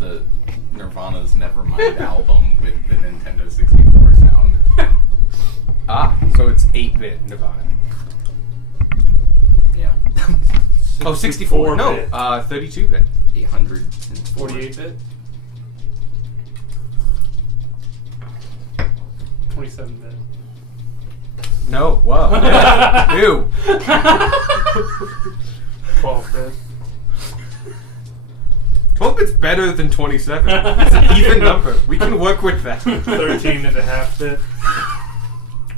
the Nirvana's Nevermind album with the Nintendo 64 sound. So it's 8-bit Nirvana. Yeah. Oh, 64. No, bit. 32-bit. 804. 48-bit. 27-bit. No, whoa. Ew. 12-bit. 12-bit's better than 27. It's an even number. We can work with that. 13.5-bit.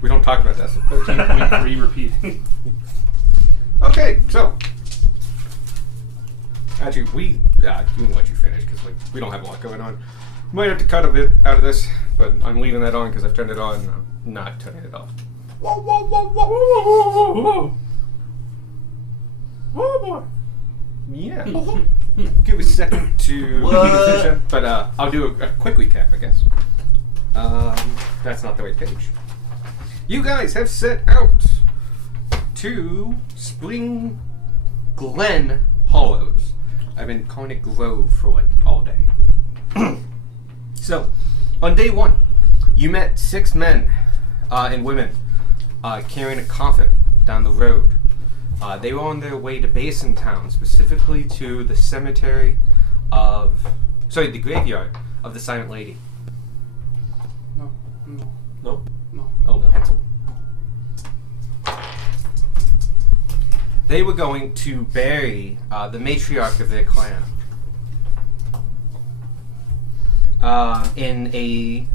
We don't talk about that. 13.3 repeating. Okay, so actually, we can let you finish because we don't have a lot going on. We might have to cut a bit out of this, but I'm leaving that on because I've turned it on. And I'm not turning it off. Whoa, whoa, whoa, whoa, whoa, whoa, whoa, whoa, boy. Yeah. Give a second to make a decision, but I'll do a quick recap, I guess. That's not the right page. You guys have set out to Spring Glen Hollows. I've been calling it Grove for like all day. So, on day 1, you met 6 men and women carrying a coffin down the road. They were on their way to Basin Town, specifically to the cemetery of... Sorry, the graveyard of the Silent Lady. No, no, No? no. Oh, No. pencil. They were going to bury the matriarch of their clan in a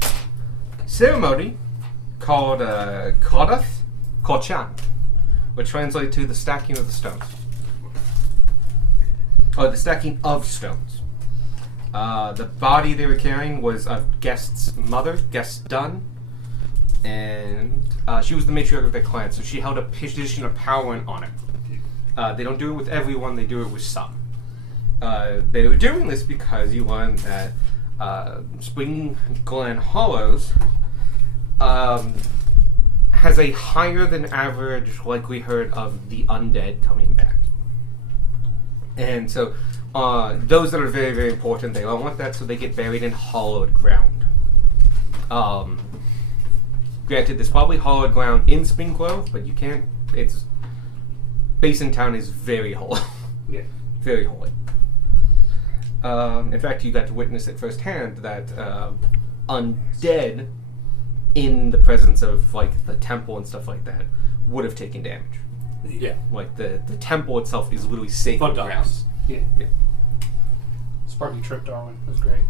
ceremony called Kochan, which translates to the stacking of the stones. Or the stacking of stones. The body they were carrying was of Guest's mother, Guest Dunn, and she was the matriarch of their clan, so she held a position of power and honor. They don't do it with everyone, they do it with some. They were doing this because you learned that Spring Glen Hollows has a higher than average likelihood of the undead coming back. And so those that are very, very important, they don't want that, so they get buried in hollowed ground. Granted, there's probably hollowed ground in Spring Grove, but you can't, Basin Town is very hollow. Yeah. Very holy. In fact, you got to witness it firsthand that undead in the presence of like the temple and stuff like that would have taken damage. Yeah. Like the temple itself is literally safe Fun on ground. times. Yeah. Yeah. Sparky tripped Darwin. It was great.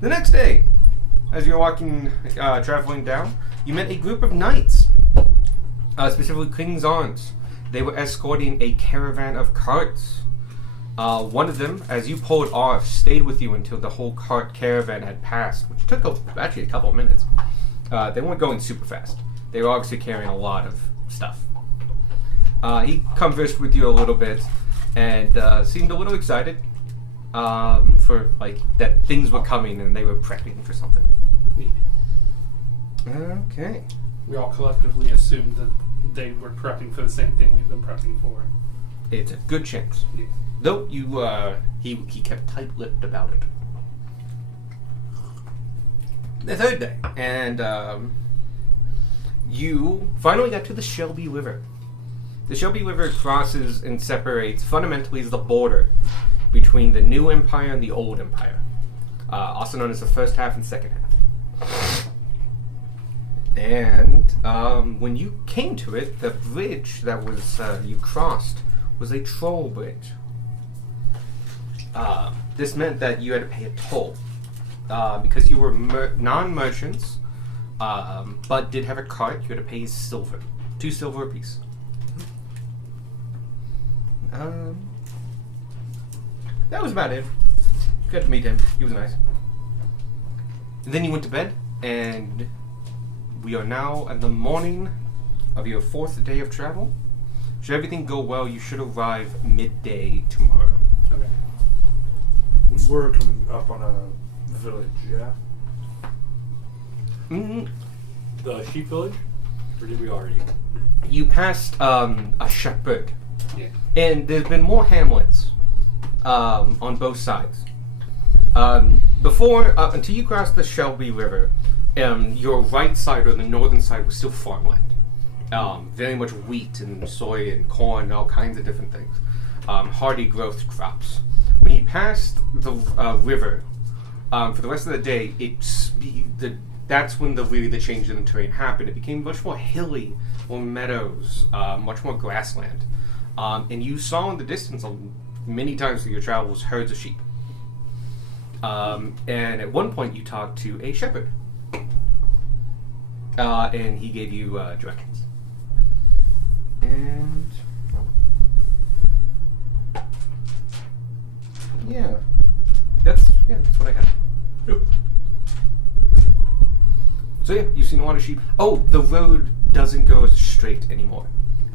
The next day, as you're walking, traveling down, you met a group of knights, specifically King's Arms. They were escorting a caravan of carts. One of them, as you pulled off, stayed with you until the whole cart caravan had passed, which took actually a couple of minutes. They weren't going super fast. They were obviously carrying a lot of stuff. He conversed with you a little bit and seemed a little excited for like that things were coming and they were prepping for something. Okay. We all collectively assumed that they were prepping for the same thing we've been prepping for. It's a good chance. Yeah. Though you, he kept tight-lipped about it. The third day, and you finally got to the Shelby River. The Shelby River crosses and separates, fundamentally, is the border between the New Empire and the Old Empire, also known as the first half and second half. And when you came to it, the bridge that was you crossed was a troll bridge. This meant that you had to pay a toll because you were non-merchants, but did have a cart. You had to pay silver, 2 silver apiece. That was about it. Got to meet him. He was nice. And then you went to bed, and we are now at the morning of your 4th day of travel. Should everything go well, you should arrive midday tomorrow. Okay. We're coming up on a village, yeah? Mm-hmm. The sheep village? Or did we already? You passed a shepherd, Yeah. and there's been more hamlets on both sides. Until you cross the Shelby River, your right side or the northern side was still farmland. Very much wheat and soy and corn and all kinds of different things. Hardy growth crops. When you passed the river, for the rest of the day, that's when the change in the terrain happened. It became much more hilly, more meadows, much more grassland. And you saw in the distance many times through your travels herds of sheep. And at one point you talked to a shepherd. And he gave you directions. And that's what I got. Yep. So yeah, you've seen a lot of sheep. Oh, the road doesn't go straight anymore.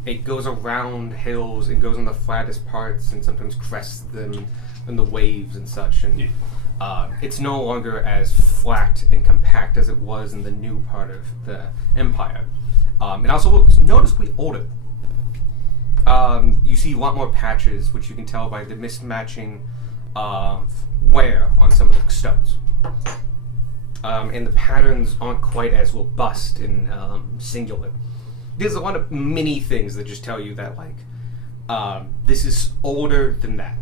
It goes around hills and goes on the flattest parts and sometimes crests them in the waves and such. And it's no longer as flat and compact as it was in the new part of the empire. It also looks noticeably older. You see a lot more patches, which you can tell by the mismatching of wear on some of the stones. And the patterns aren't quite as robust and singular. There's a lot of mini things that just tell you that, this is older than that.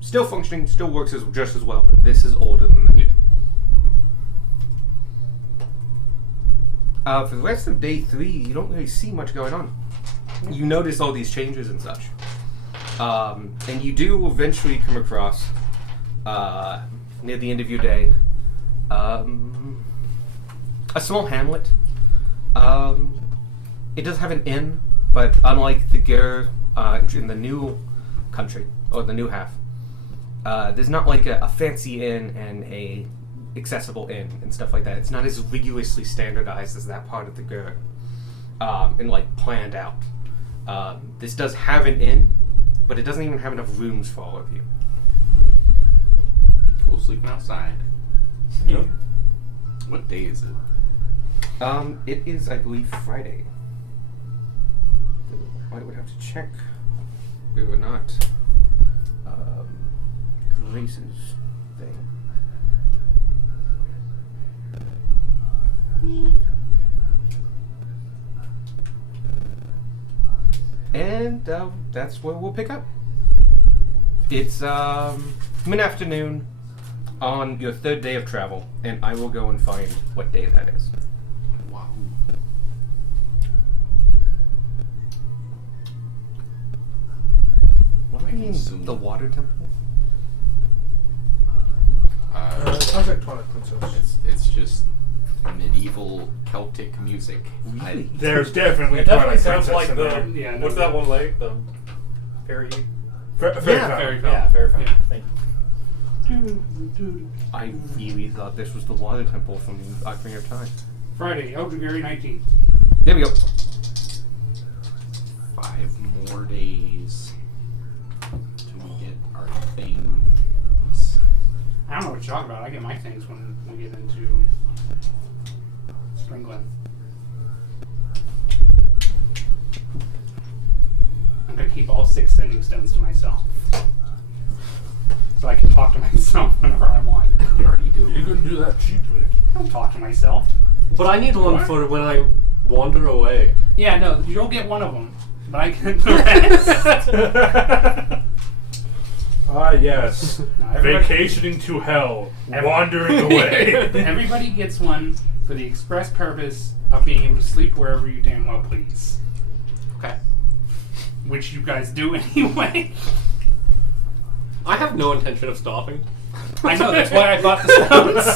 Still functioning, still works just as well, but this is older than that. For the rest of day 3, you don't really see much going on. You notice all these changes and such. And you do eventually come across, near the end of your day, a small hamlet. It does have an inn, but unlike the Ger in the new country, or the new half, there's not like a fancy inn and a accessible inn and stuff like that. It's not as rigorously standardized as that part of the Ger, and planned out. This does have an inn, but it doesn't even have enough rooms for all of you. Cool, sleeping outside. Yep. What day is it? It is, I believe, Friday. I would have to check. We were not Grace's thing. And that's where we'll pick up. It's mid-afternoon on your 3rd day of travel, and I will go and find what day that is. Wow. What do you mean, Soon. the water temple? Sounds like Twilight Princess. It's just medieval Celtic music. Really? There's definitely It definitely Twilight sounds Princess like in the there. Yeah, no, what's that one lake? The Fairy. Fair Yeah, Fountain. Fairy Yeah, Fairy Fountain. Yeah. Thank you. I really thought this was the water temple from Ocarina of Time. Friday, January 19th. There we go. 5 more days till we get our things. I don't know what you're talking about. I get my things when we get into Springland. I'm going to keep all 6 sending stones to myself. So I can talk to myself whenever I want. You already do. You couldn't do that cheaply. I don't talk to myself. But I need one What? for when I wander away. Yeah, no, you'll get one of them. But I can the rest. Ah, yes. No, everybody- Vacationing to hell. Wandering away. Everybody gets one for the express purpose of being able to sleep wherever you damn well please. Okay. Which you guys do anyway. I have no intention of stopping. I know, that's why I bought the stones.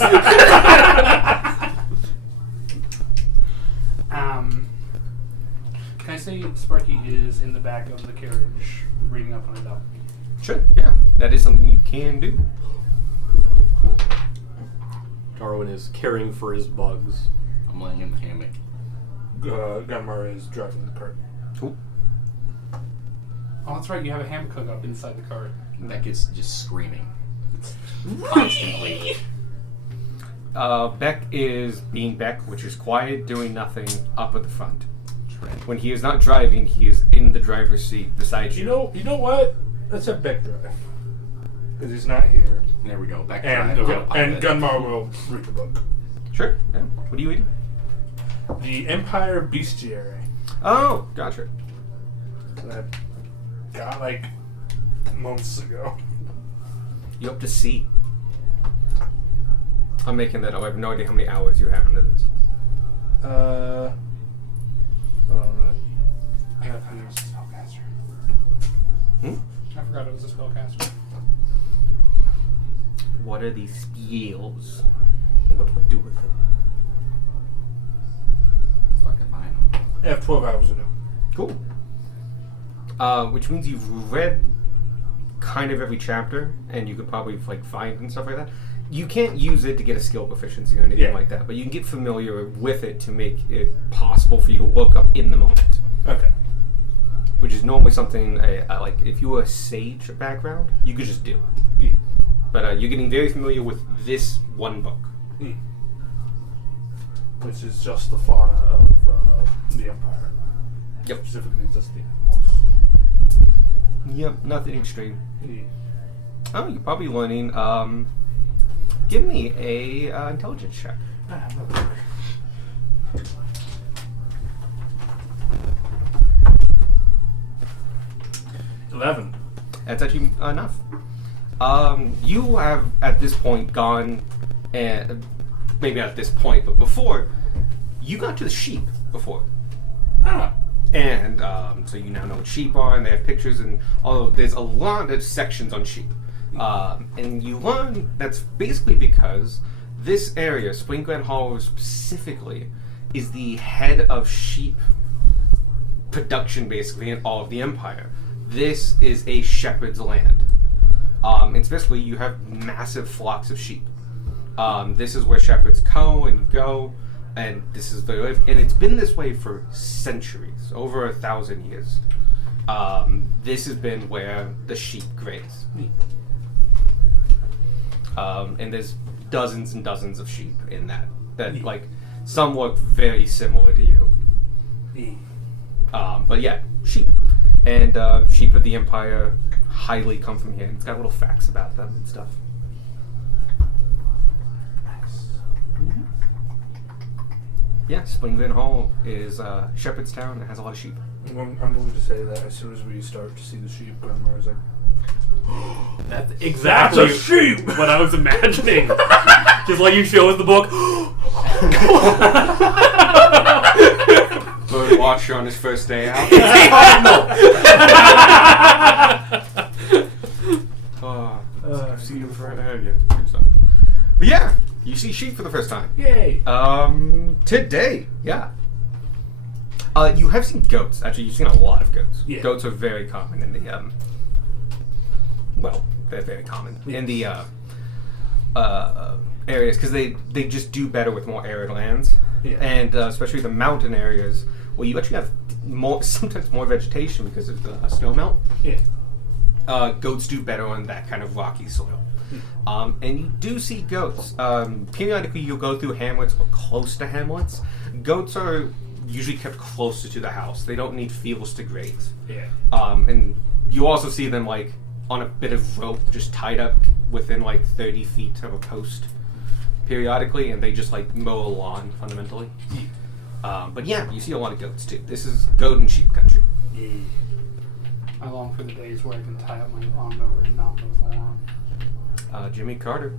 Can I say Sparky is in the back of the carriage reading up on a document? Sure, yeah. That is something you can do. Darwin is caring for his bugs. I'm laying in the hammock. Gunmar is driving the cart. Cool. Oh, that's right, you have a hammock hook up inside the cart. Beck is just screaming. It's constantly. Beck is being Beck, which is quiet, doing nothing, up at the front. Tread. When he is not driving, he is in the driver's seat beside you. You know what? Let's have Beck drive. because he's not here. There we go. Back And, to and Gunmar will read the book. Sure. Yeah. What are you eating? The Empire Bestiary Oh, gotcha. that I got like months ago. You up to sea. I'm making that up. I have no idea how many hours you have into this. Oh, right. I got to use spellcaster. Hmm? I forgot it was a spellcaster. What are these skills? What do I do with them? Fucking fine. I have 12 hours in it. Cool. Which means you've read kind of every chapter, and you could probably like find and stuff like that. You can't use it to get a skill proficiency or anything Yeah. like that, but you can get familiar with it to make it possible for you to look up in the moment. Okay. Which is normally something like if you were a sage background, you could just do. E. But you're getting very familiar with this one book. E. Which is just the fauna of the Empire. Yep. Specifically just the animals. Yep, nothing extreme. E. Oh, you're probably learning. Give me a intelligence check. Another book. $11. That's actually enough. You have at this point gone, and maybe not at this point, but before, you got to the sheep before. Ah. And so you now know what sheep are, and they have pictures, and although there's a lot of sections on sheep. And you learn that's basically because this area, Spring Glen Hollow specifically, is the head of sheep production basically in all of the Empire. This is a shepherd's land. And specifically you have massive flocks of sheep. This is where shepherds go, and this is the and it's been this way for centuries, over 1,000 years. This has been where the sheep graze. And there's dozens and dozens of sheep in that like some look very similar to you. E. But yeah, sheep. And sheep of the Empire highly come from here. It's got little facts about them and stuff. Nice. Mm-hmm. Yeah, Spring Glen Hall is Shepherdstown and has a lot of sheep. I'm going to say that as soon as we start to see the sheep, Gunmar is like, That's exactly That's a sheep! what I was imagining. Just like you show us the book. Bird watcher on his first day out. I've seen him forever. Yeah, good stuff. But yeah, you see sheep for the first time. yay! Today, yeah. You have seen goats. Actually, you've seen a lot of goats. Yeah. Goats are very common in the well, they're very common in the areas because they just do better with more arid lands, Yeah. and especially the mountain areas where you actually have sometimes more vegetation because of the snow melt. Yeah. Goats do better on that kind of rocky soil. And you do see goats. Periodically, you'll go through hamlets or close to hamlets. Goats are usually kept closer to the house. They don't need fields to graze. Yeah. And you also see them like on a bit of rope, just tied up within like 30 feet of a post periodically, and they just like mow a lawn fundamentally. But yeah, you see a lot of goats too. This is goat and sheep country. Yeah. I long for the days where I can tie up my lawnmower and not mow the lawn. Jimmy Carter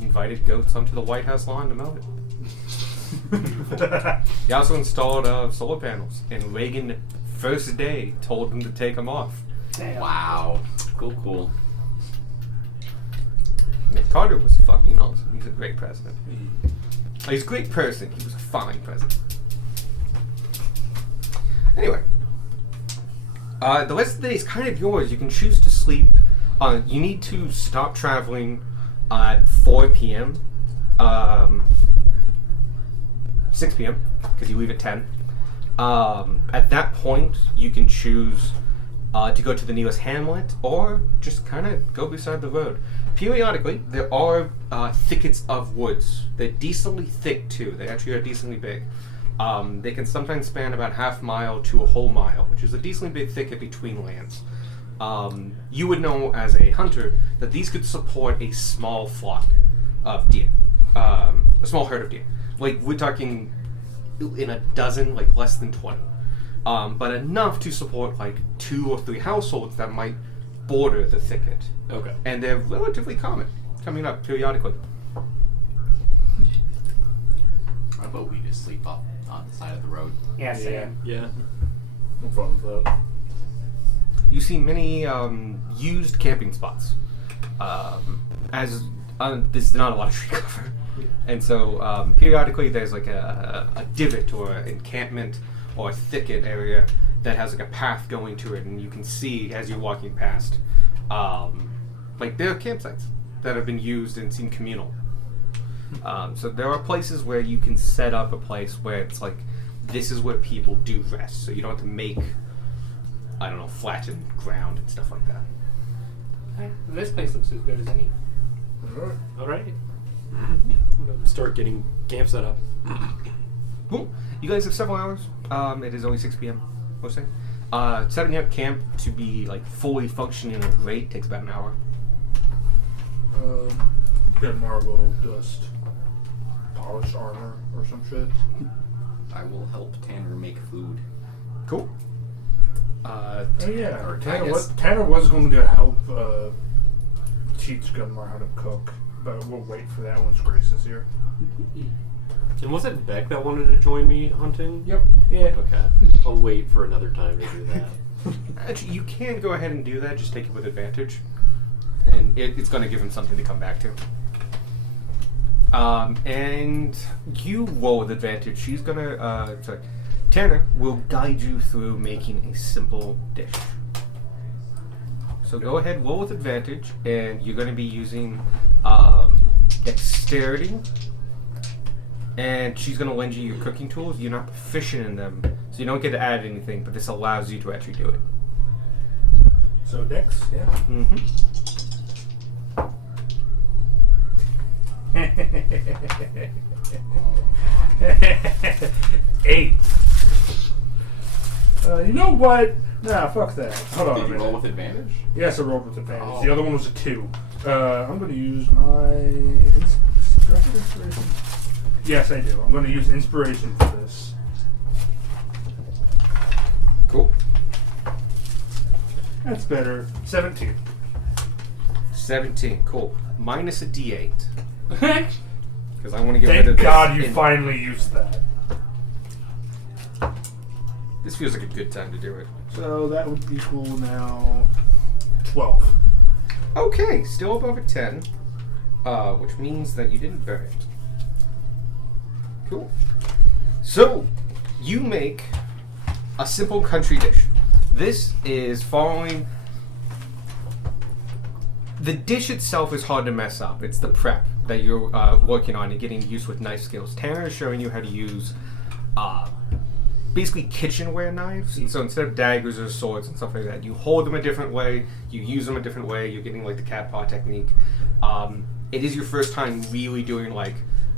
invited goats onto the White House lawn to mow it. He also installed solar panels, and Reagan, first day, told him to take them off. Damn. Wow. Cool. Nick Carter was fucking awesome. He's a great president. He's a great person. He was a fine president. Anyway, the rest of the day is kind of yours. You can choose to sleep. You need to stop traveling at 4 p.m. 6 p.m. because you leave at 10. At that point, you can choose to go to the nearest hamlet or just kind of go beside the road. Periodically, there are thickets of woods. They're decently thick too. They actually are decently big. They can sometimes span about half mile to a whole mile, which is a decently big thicket between lands. you would know as a hunter that these could support a small flock of deer, a small herd of deer. Like we're talking in a dozen, like less than 20, but enough to support like 2 or 3 households that might border the thicket. Okay. And they're relatively common, coming up periodically. How about we just sleep up on the side of the road? Yeah, same. Yeah. I'm fine with that. You see many used camping spots. There's not a lot of tree cover, and so periodically there's like a divot or an encampment or a thicket area that has like a path going to it, and you can see as you're walking past, like there are campsites that have been used and seem communal. So there are places where you can set up a place where it's like this is where people do rest, so you don't have to make, I don't know, flattened ground and stuff like that. Hey, this place looks as good as any. Alright. All right. I'm gonna start getting camp set up. Cool. You guys have several hours. It is only 6 p.m. mostly. Setting up camp to be like fully functioning and great takes about an hour. Get Marvel just polished armor or some shit. I will help Tanner make food. Cool. Oh yeah, Or I Tanner guess- Tanner was going to help teach Gunmar how to cook, but we'll wait for that once Grace is here. And was it Beck that wanted to join me hunting? Yep. Yeah. Okay. I'll wait for another time to do that. Actually, you can go ahead and do that. Just take it with advantage, and it's going to give him something to come back to. And you roll with advantage. She's gonna. Sorry, Tanner will guide you through making a simple dish. So go ahead, roll with advantage, and you're going to be using dexterity. And she's going to lend you your cooking tools. You're not proficient in them, so you don't get to add anything, but this allows you to actually do it. So Dex, yeah. Mm-hmm. 8. You know what? Nah, fuck that. Hold on a Did you roll minute. with advantage? Yes, I rolled with advantage. Oh. The other one was a 2. I'm going to use my inspiration. Yes, I do. I'm going to use inspiration for this. Cool. That's better. 17. 17. Cool. Minus a D8. Because I want to get rid of Thank this. God you in- finally used that. This feels like a good time to do it. So that would equal now 12. Okay, still above a 10. Which means that you didn't burn it. Cool. So, you make a simple country dish. This is following... The dish itself is hard to mess up. It's the prep that you're working on and getting used with knife skills. Tanner is showing you how to use basically kitchenware knives. And so instead of daggers or swords and stuff like that, you hold them a different way, you use them a different way, you're getting like the cat paw technique. It is your first time really doing like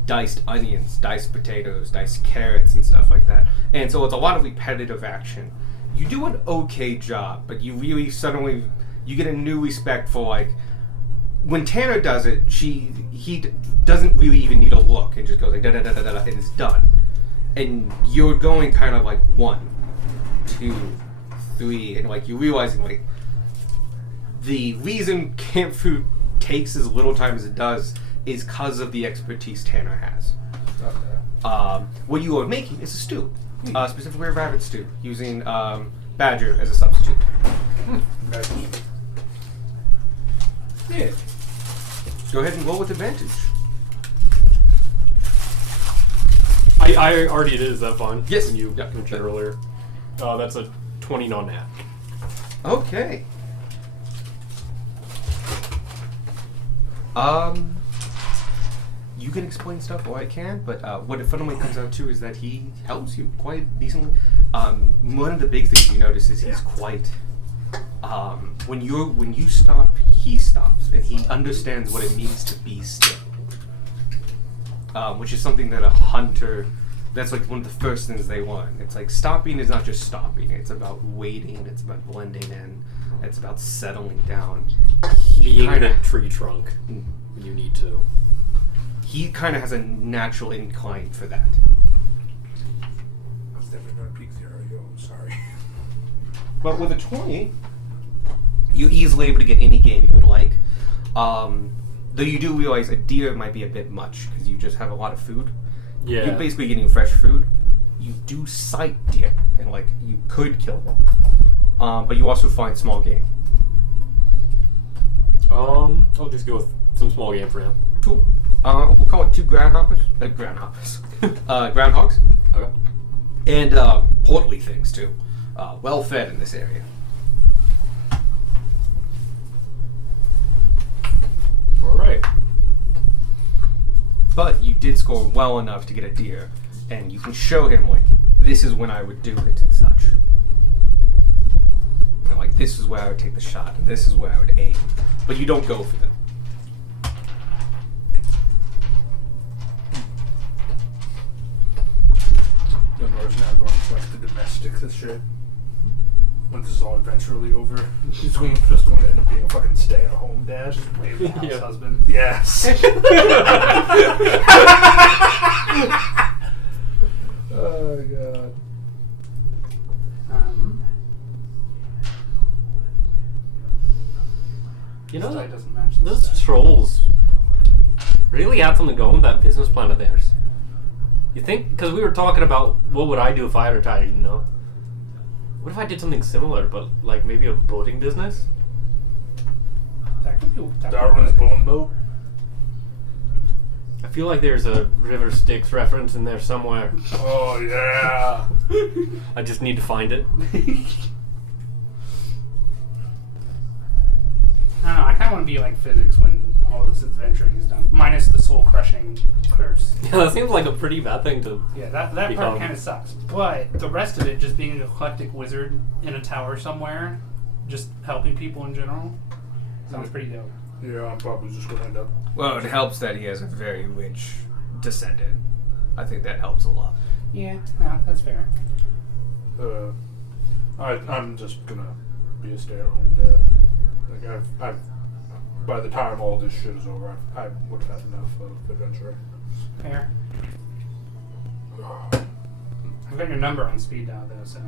diced onions, diced potatoes, diced carrots and stuff like that. And so it's a lot of repetitive action. You do an okay job, but you really suddenly, you get a new respect for like, when Tanner does it, he doesn't really even need a look and just goes like da da da da da and it's done. And you're going kind of like 1, 2, 3, and like you're realizing like the reason camp food takes as little time as it does is because of the expertise Tanner has. What you are making is a stew, specifically a rabbit stew, using badger as a substitute. Yeah. Go ahead and roll with advantage. I already did. Is that fine? Yes. When you Yeah. mentioned earlier. That's a 20 non-nat. Okay. You can explain stuff, or I can, but what it fundamentally comes out to is that he helps you quite decently. One of the big things you notice is he's quite. When you stop, he stops, and he understands what it means to be still. Which is something that a hunter, that's like one of the first things they learn. It's like stopping is not just stopping, it's about waiting, it's about blending in. it's about settling down. Being kinda- the tree trunk when you need to. He kind of has a natural incline for that. I was never going to peek 0, yo. I'm sorry. But with a 20, you're easily able to get any game you would like. Though you do realize a deer might be a bit much because you just have a lot of food. Yeah. You're basically getting fresh food. You do sight deer, and like you could kill them, but you also find small game. I'll just go with some small game for now. Cool. We'll call it 2 groundhoppers. Groundhogs. Okay. And portly things too. Well fed in this area. All right. But you did score well enough to get a deer, and you can show him like this is when I would do it and such. And, like this is where I would take the shot, and this is where I would aim. But you don't go for them. Dunbar's now going to like the domestic this shit. When this is all eventually over, he's just going to end up being a fucking stay-at-home dad. Just wave the house Yeah. husband. Yes. Oh god. You know, This die doesn't match this those die. trolls really had something going with that business plan of theirs. You think? Because we were talking about what would I do if I had retired, you know? What if I did something similar, but like maybe a boating business? That could be. That Darwin's could be bone boat. I feel like there's a River Styx reference in there somewhere. Oh yeah. I just need to find it. I don't know. I kind of want to be like physics when all this adventuring is done, minus the soul crushing curse. Yeah, that seems like a pretty bad thing to. Yeah, that part Become- kind of sucks. But the rest of it, just being an eclectic wizard in a tower somewhere, just helping people in general, sounds pretty dope. Yeah, I'm probably just going to end up. Well, it helps that he has a very rich descendant. I think that helps a lot. Yeah, no, that's fair. I'm just gonna be a stay-at-home dad. Like I've by the time all this shit is over, I would have had enough of adventure. Fair. I've got your number on speed dial though, so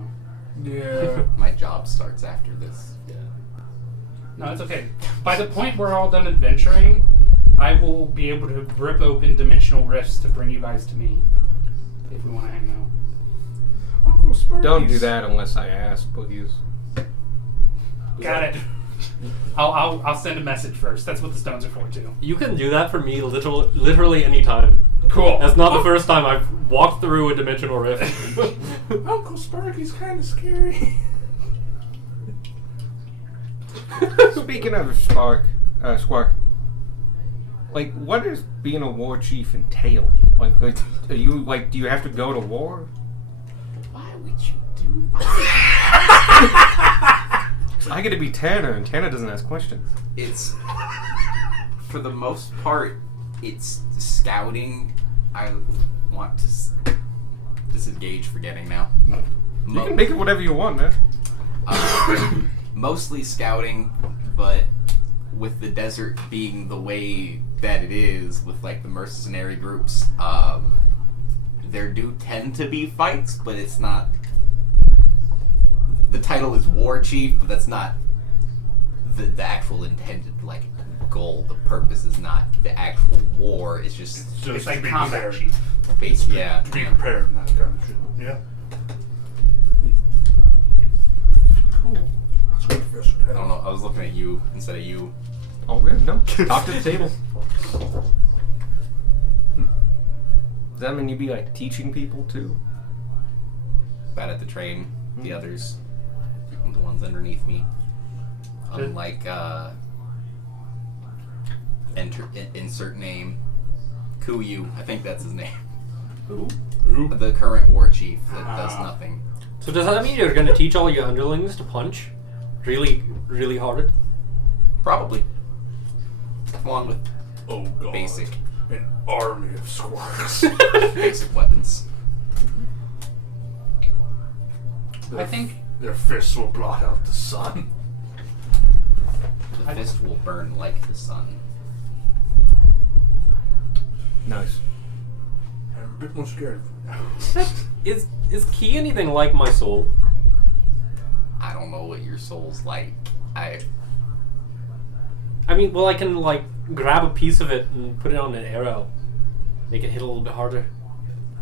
Yeah. My job starts after this. no, it's okay. By the point we're all done adventuring, I will be able to rip open dimensional rifts to bring you guys to me if we want to hang out. Uncle Sparky's. Don't do that unless I ask, please. Got it. I'll send a message first. That's what the stones are for too. You can do that for me literally any time. Cool. That's not the first time I've walked through a dimensional rift. Uncle Sparky's kind of scary. Speaking of Spark, like, what does being a war chief entail? Like, are you like, do you have to go to war? Why would you do? I get to be Tanner, and Tanner doesn't ask questions. It's for the most part, it's scouting. I want to disengage forgetting now. You can make it whatever you want, man. Mostly scouting, but with the desert being the way that it is, with like the mercenary groups, there do tend to be fights, but it's not. The title is War Chief, but that's not the actual intended like goal. The purpose is not the actual war. It's just It's To like be combat prepared. chief. base. Yeah. To be prepared and that kind of shit. Yeah. Cool. That's good fish and I don't know. I was looking at you instead of you. Oh, good. No, talk to the table. Does that mean you'd be like teaching people too? Bad at the train. The others, the ones underneath me. Unlike insert name, Kuyu. I think that's his name. Who? The current war chief that does nothing. So does that mean you're going to teach all your underlings to punch really, really hard? Probably. Along with Oh god. basic An army of squirts. basic weapons. I think Their fists will blot out the sun. The fist will burn like the sun. Nice. I'm a bit more scared. Is Ki anything like my soul? I don't know what your soul's like. I mean, well, I can like grab a piece of it and put it on an arrow, make it hit a little bit harder.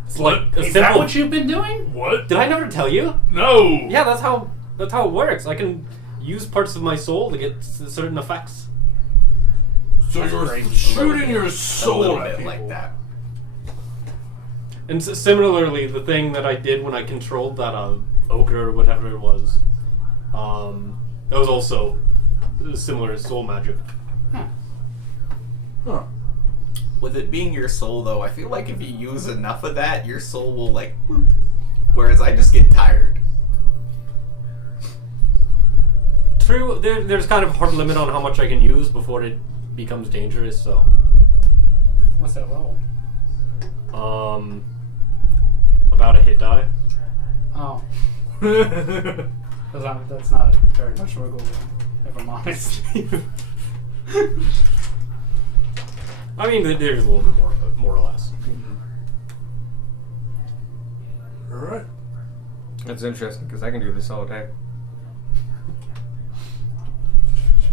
It's like a Is simple. that what you've been doing? What? Did I never tell you? No! Yeah, that's how it works. I can use parts of my soul to get certain effects. So That's you're great. shooting your a soul little at bit people. like that. And similarly, the thing that I did when I controlled that ogre or whatever it was, that was also similar soul magic. Huh. With it being your soul, though, I feel like if you use enough of that, your soul will, like... Whereas I just get tired. True, there's kind of a hard limit on how much I can use before it becomes dangerous, so... What's that level? About a hit die. Oh. That's not very much wiggle room, if I'm honest. I mean, there's a little bit more, but more or less. Alright. That's interesting because I can do this all day.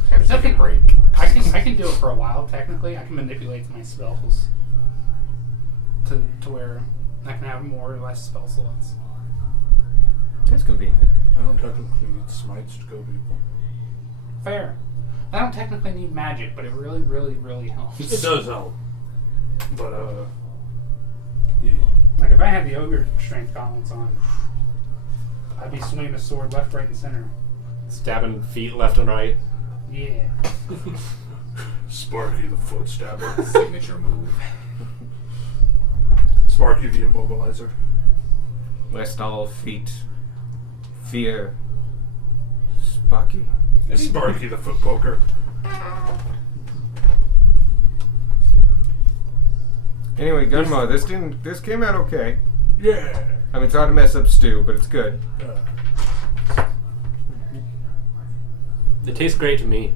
Have to take a break. I can do it for a while. Technically, I can manipulate my spells to where I can have more or less spell slots. That's convenient. I don't technically need smites to go people. Fair. I don't technically need magic, but it really, really, really helps. It does help. But, yeah. Like if I had the ogre strength gauntlets on, I'd be swinging a sword left, right, and center. Stabbing feet left and right. Yeah. Sparky the foot stabber. Signature move. Sparky the immobilizer. Lest all feet fear Sparky. Sparky the foot poker. Anyway, Gunmo, this came out okay. Yeah. I mean, it's hard to mess up stew, but it's good. It tastes great to me.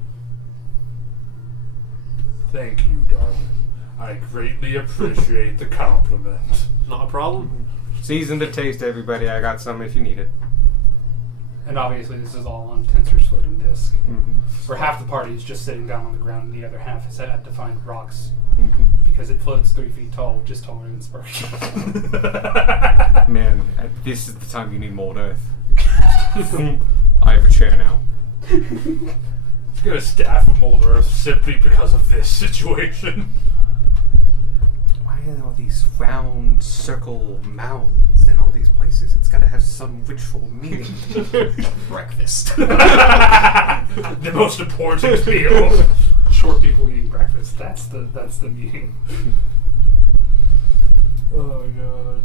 Thank you, darling. I greatly appreciate the compliment. Not a problem. Season to taste, everybody. I got some if you need it. And obviously, this is all on Tensor's floating disc, Mm-hmm. where half the party is just sitting down on the ground, and the other half has had to find rocks Mm-hmm. because it floats 3 feet tall, just taller than Sparky. Man, this is the time you need mold earth. I have a chair now. Get a staff of Mold Earth simply because of this situation. Why are all these round circle mounds in all these places? It's gotta have some ritual meaning. Breakfast. The most important meal. Short people eating breakfast. That's the meeting. Oh god.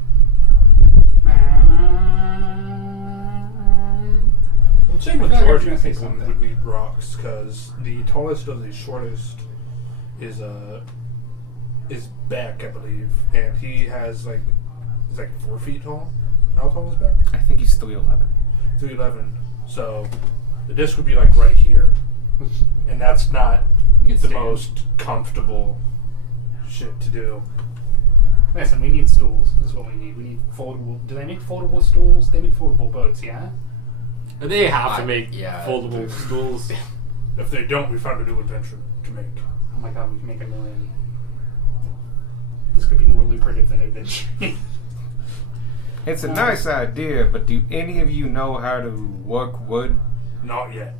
I'd say I feel like I was majority gonna of say people something. would need rocks because the tallest of the shortest is Beck, I believe, and he has he's 4 feet tall. How tall is Beck? I think he's 3'11". 3'11". So the disc would be right here, and that's not You can the stand. most comfortable shit to do. Listen, we need stools. That's what we need. We need foldable. Do they make foldable stools? They make foldable boats, yeah? They have to make yeah. foldable stools. If they don't, we found a new invention to make. Oh my god, we can make $1 million. This could be more lucrative than adventuring. It's a nice idea, but do any of you know how to work wood? Not yet.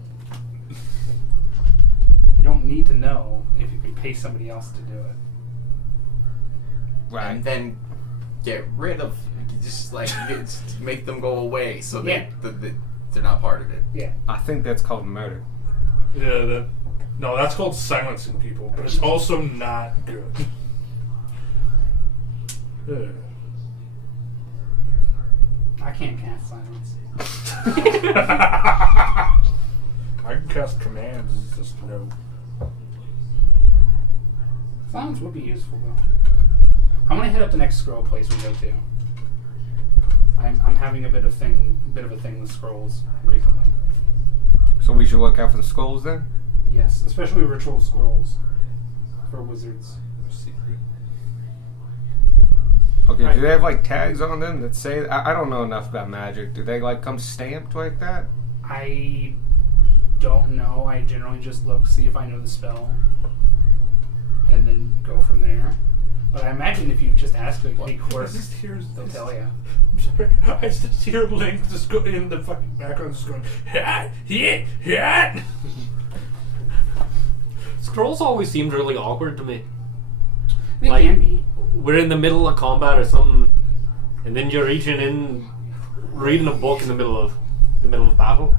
You don't need to know if you can pay somebody else to do it. Right. And then get rid of, just make them go away so Yeah. they're not part of it. Yeah. I think that's called murder. Yeah, no, that's called silencing people, but it's also not good. I can't cast silence. I can cast commands, it's just no. Silence would be useful though. I want to hit up the next scroll place we go to. I'm having a bit of a thing with scrolls recently. So we should look out for the skulls then? Yes, especially ritual scrolls for wizards. Secret. Okay, Right. do they have like tags on them that say? I don't know enough about magic. Do they like come stamped like that? I don't know. I generally just look, see if I know the spell, and then go from there. But I imagine if you just ask like any I course, just hear. they'll tell you. I'm sorry. I just hear Link just go in the fucking background, just going, yeah. Scrolls always seemed really awkward to me. They Like- can be. We're in the middle of combat or something, and then you're reaching in, reading a book in the middle of battle.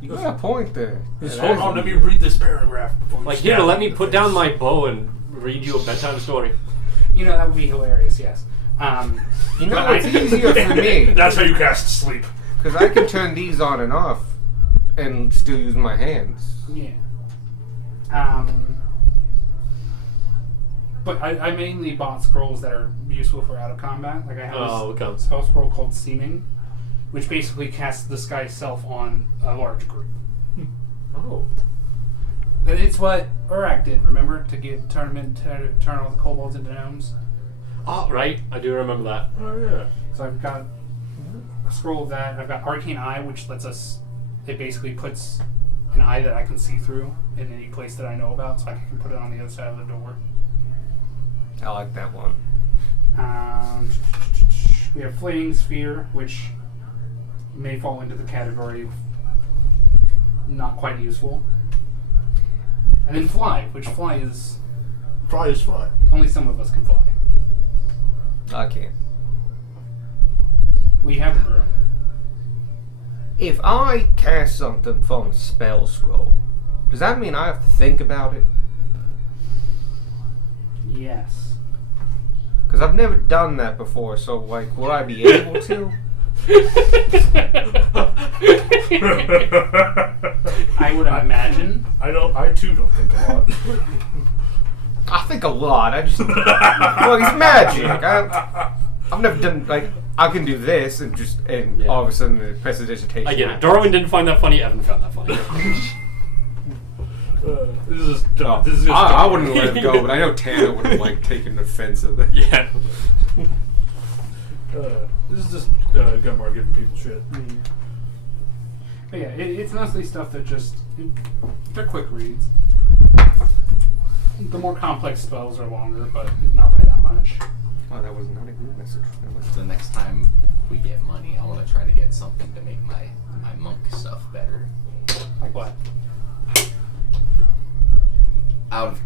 You got a point there. Just Yeah, hold that on, is- let me read this paragraph. Before you Like, stab here, let me me in put the down face. my bow and read you a bedtime story. You know, that would be hilarious. Yes. You know, but it's easier for me That's how you cast sleep. because I can turn these on and off, and still use my hands. Yeah. But I mainly bought scrolls that are useful for out of combat. Like I have Oh, a okay. spell scroll called Seeming, which basically casts the sky self on a large group. Oh. And it's what Urak did, remember? To turn all the kobolds into gnomes. Oh, right. I do remember that. Oh yeah. So I've got a scroll of that. I've got Arcane Eye, which lets us. It basically puts an eye that I can see through in any place that I know about, so I can put it on the other side of the door. I like that one. We have Flaming Sphere, which may fall into the category of not quite useful. And then Fly, which Fly is Fly is fly. only some of us can fly. I can't. We have a broom. If I cast something from a spell scroll, does that mean I have to think about it? Yes. Because I've never done that before, so like, will I be able to? I would imagine. I too don't think a lot. I think a lot. I just look, it's magic. I've never done like I can do this and Yeah. all of a sudden the prestidigitation. I get it. Darwin didn't find that funny. Evan found that funny. This is just Oh, this is just I wouldn't let it go, but I know Tana would have like taken offense of it. Yeah. This is just Gunmar giving people shit. But yeah, it's mostly stuff that just they're quick reads. The more complex spells are longer, but not by that much. Oh, that was not a good message. The next time we get money, I want to try to get something to make my monk stuff better. Like what? Out of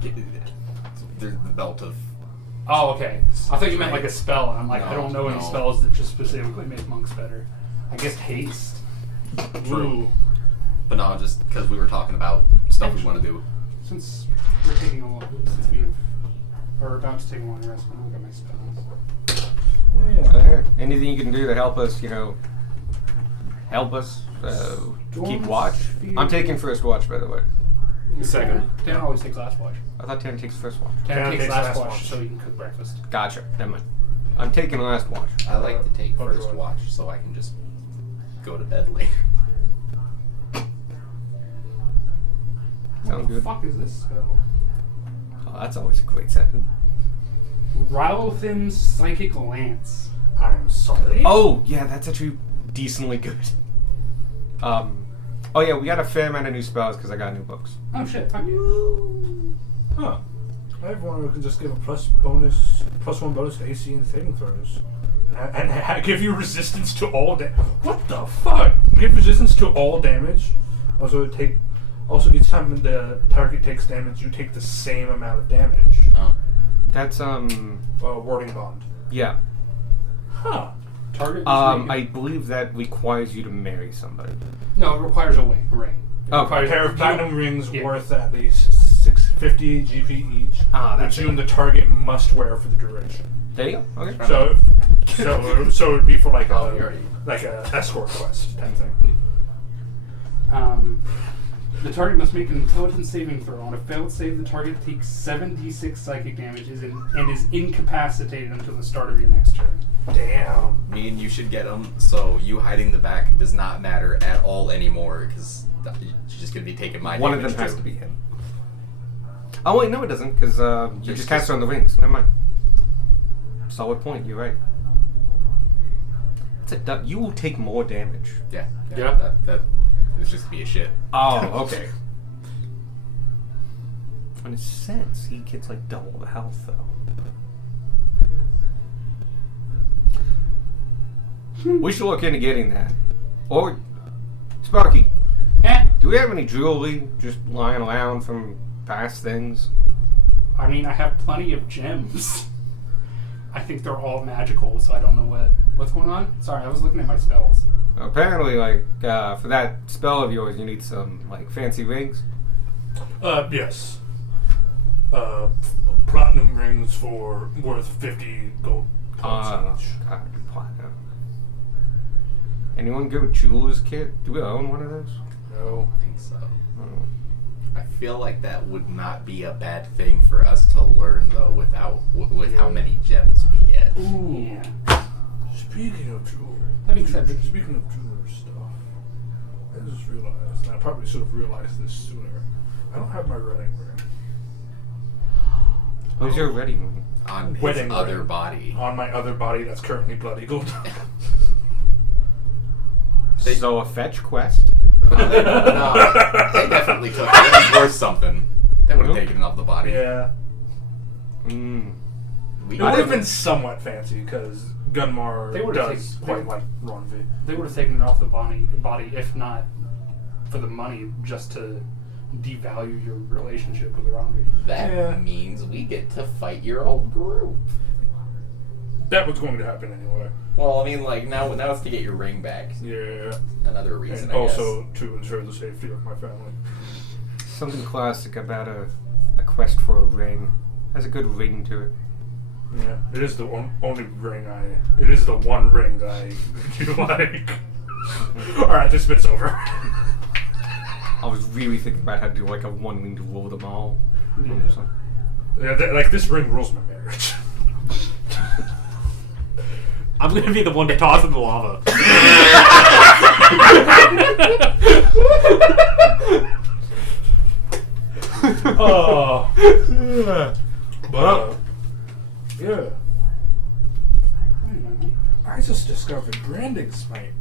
there's the belt of Oh, okay. I thought you meant like a spell, and I'm like, I don't know any No. spells that just specifically make monks better. I guess haste. True. But no, just because we were talking about stuff we want to do. Since we're taking a long, since we are about to take a long rest, I'm gonna look at my spells. Anything you can do to help us, help us keep watch. I'm taking first watch, by the way. Second. Dan always takes last watch. I thought Tana takes first watch. Dan takes last watch so he can cook breakfast. Gotcha. Never mind. I'm taking last watch. I like to take Okay. first watch so I can just go to bed later. Sounds What the good. fuck is this spell? Oh, that's always a great setting. Rylothin's Psychic Lance. I'm sorry. Oh, yeah, that's actually decently good. Oh yeah, we got a fair amount of new spells because I got new books. Oh shit, fuck you. Huh. I have one who can just give a +1 bonus to AC and saving throws. And give you resistance to all What the fuck? Give resistance to all damage. Also each time the target takes damage, you take the same amount of damage. No. That's Warding bond. yeah. Huh. Target. I believe that requires you to marry somebody. No, it requires a ring. It Oh, requires A pair of platinum rings Yeah. worth at least 650 GP each, Ah, that's which you and the target must wear for the duration. There you go. Okay. So it'd be for like Oh, you're already- like a escort quest type thing. The target must make an intelligence saving throw. On a failed save, the target takes 7d6 psychic damage and is incapacitated until the start of your next turn. Damn. Me and you should get them, so you hiding the back does not matter at all anymore, because you're just going to be taking my One of damage them has too. to be him. Oh wait, no, it doesn't, because you just cast it on the rings. Never mind. Solid point. You're right. You will take more damage. Yeah. Yeah. That is just be a shit. Oh, okay. In a sense, he gets like double the health, though. We should look into getting that. Or, Sparky, do we have any jewelry just lying around from past things? I mean, I have plenty of gems. I think they're all magical, so I don't know what's going on. Sorry, I was looking at my spells. Apparently, like, for that spell of yours, you need some, like, fancy rings. Yes. Platinum rings for worth 50 gold coins each. God, platinum. Anyone go jeweler's kit? Do we own one of those? No. I think so. Oh. I feel like that would not be a bad thing for us to learn, though, with how many gems we get. Ooh. Yeah. Speaking of jewelry. That being said, Speaking of jeweler stuff, I just realized, and I probably should have realized this sooner, I don't have my wedding ring. Where's your wedding ring? On his Wedding other ring. body. On my other body that's currently blood eagled. So a fetch quest? No, they definitely took it. It was worth something. They would have taken it off the body. Yeah. Mm. We It would have didn't- been somewhat fancy because Gunmar They would've does taken- quite like Ronvi. They would have taken it off the body, if not for the money, just to devalue your relationship with Ranvi. That Yeah. means we get to fight your old group. That was going to happen anyway. Well, I mean, like, now it's to get your ring back. Yeah. Another reason, And I guess. also to ensure the safety of my family. Something classic about a quest for a ring. Has a good ring to it. Yeah. It is the only ring it is the one ring that I do like. Alright, this bit's over. I was really thinking about how to do like a one ring to rule them all. I'm just like, Yeah, like this ring rules my marriage. I'm gonna be the one to toss in the lava. Oh. But, yeah. I just discovered branding smite.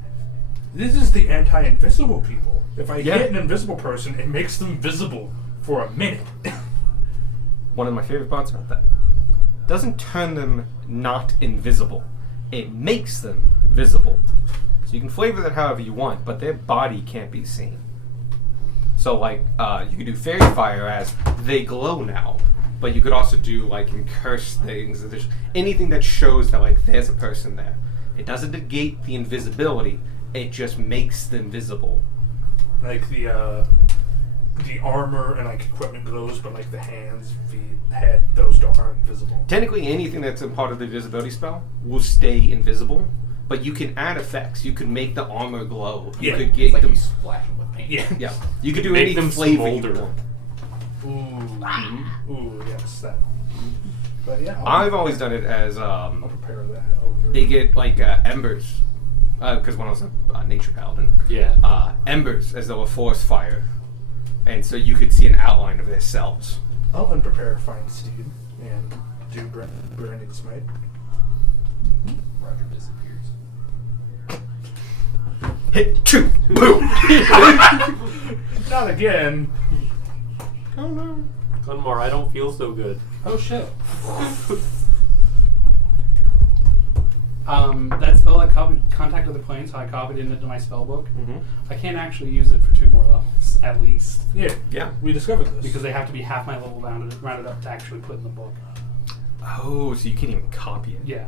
This is the anti-invisible people. If I Yeah. hit an invisible person, it makes them visible for a minute. one of my favorite parts about that. Doesn't turn them not invisible. It makes them visible. So you can flavor that however you want, but their body can't be seen. So like, you could do fairy fire as they glow now, but you could also do like curse things. There's anything that shows that like there's a person there. It doesn't negate the invisibility. It just makes them visible. Like the armor and like equipment glows, but like the hands, feet, head, those aren't visible. Technically, anything that's a part of the invisibility spell will stay invisible, but you can add effects. You can make the armor glow. You Yeah, could It's get like them. you splash them with paint. Yeah. Yeah, you could do Make any them flavor you smolder. want. Ooh, yes, that. But yeah, I've always done it as I'll prepare that over. they get like embers, because when I was a nature paladin, Yeah. embers as though a forest fire, and so you could see an outline of their selves. I'll unprepare Find Steed and do branding smite. Roger disappears. Hit two, boom. Not again. Oh no. Gunmar, I don't feel so good. Oh shit. That spell I copied, Contact of the Plane, so I copied it into my spell book. Mm-hmm. I can't actually use it for 2 more levels, at least. Yeah, Yeah. we discovered this. Because they have to be half my level rounded up to actually put in the book. Oh, so you can't even copy it. Yeah.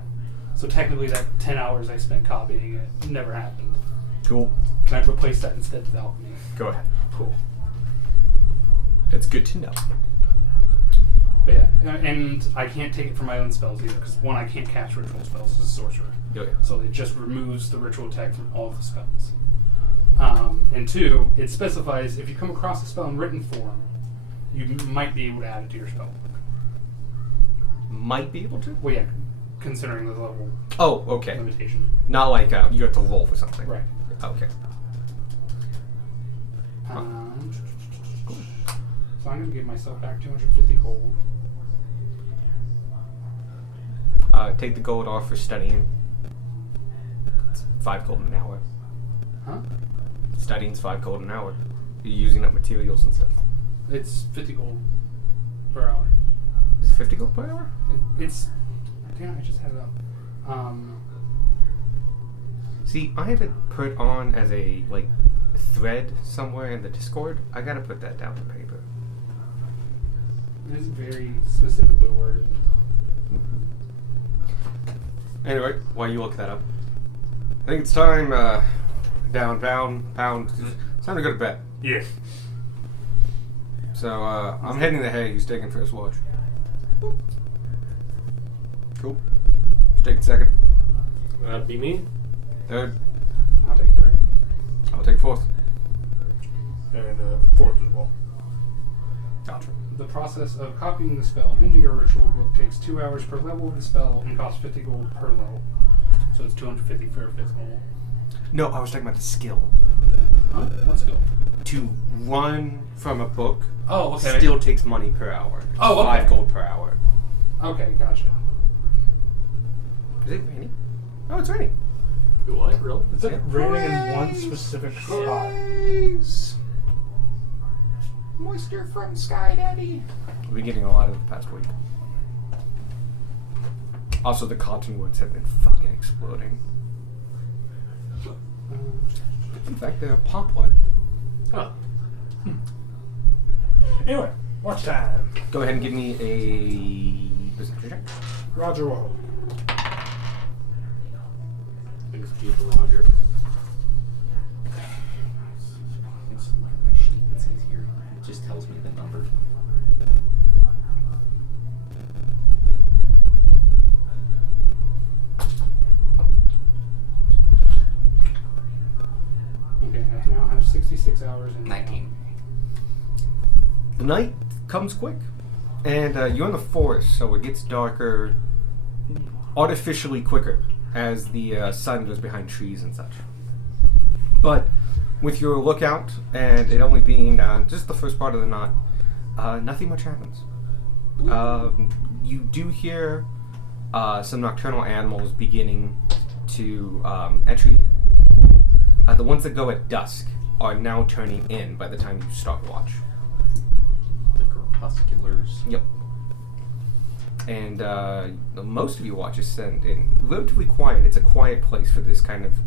So technically that 10 hours I spent copying it never happened. Cool. Can I replace that instead with alchemy? Go ahead. Cool. That's good to know. But yeah, and I can't take it from my own spells either, because one, I can't cast ritual spells as a sorcerer. Oh, yeah. So it just removes the ritual tech from all of the spells. And 2, it specifies if you come across a spell in written form, you might be able to add it to your spell book. Might be able to. Well, yeah, considering the level Oh, okay. limitation. Not like you have to roll for something. Right. Okay. So So I'm going to give myself back 250 gold. Take the gold off for studying. It's 5 gold an hour. Huh? Studying's 5 gold an hour. You're using up materials and stuff. It's 50 gold per hour. Is it 50 gold per hour? It's... Damn, I just had it up. See, I have it put on as a, like, thread somewhere in the Discord. I gotta put that down on paper. It is very specifically worded. Anyway, while you look that up, I think it's time, pound. It's time to go to bed. Yeah. So, I'm heading to Hay. Who's taking first watch? Cool. Who's taking second? That'd be me. Third. I'll take third. I'll take fourth. And fourth as well. Gotcha. The process of copying the spell into your ritual book takes 2 hours per level of the spell and costs 50 gold per level. So it's 250 for a 5th level. No, I was talking about the skill. Huh? What skill? To run from a book Oh, okay. still takes money per hour. It's Oh, okay. 5 gold per hour. Okay, gotcha. Is it raining? Oh, it's raining. What? Really? It's like Yeah. raining in one specific spot. Moisture from Sky Daddy. We've been getting a lot of the past week. Also, the cottonwoods have been fucking exploding. In fact, they're poplar. Huh. Anyway, watch time. Go ahead and give me a perception check. Roger roll. Thanks, Peter Roger. It's like my sheet that says here. It just tells me the number. Okay, I now have 66 hours and 19. The night comes quick, and you're in the forest, so it gets darker artificially quicker as the sun goes behind trees and such. But with your lookout and it only being just the first part of the night, nothing much happens. You do hear some nocturnal animals beginning to actually. The ones that go at dusk are now turning in by the time you start watch. The crepusculars. Yep. And most of you watch is sent in relatively quiet. It's a quiet place for this kind of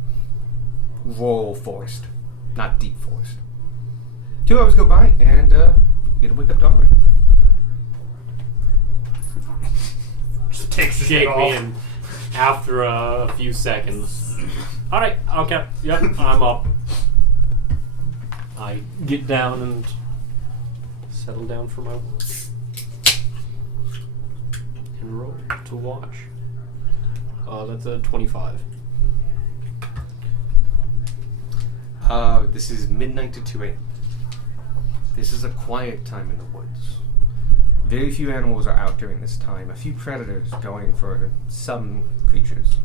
rural forest, not deep forest. 2 hours go by, and it'll wake up Darwin. Just takes his Shake head me off. in after a few seconds. Alright, okay. Yep, I'm up. I get down and settle down for my watch. And roll to watch. That's a 25. This is midnight to 2 a.m. This is a quiet time in the woods. Very few animals are out during this time. A few predators going for some creatures.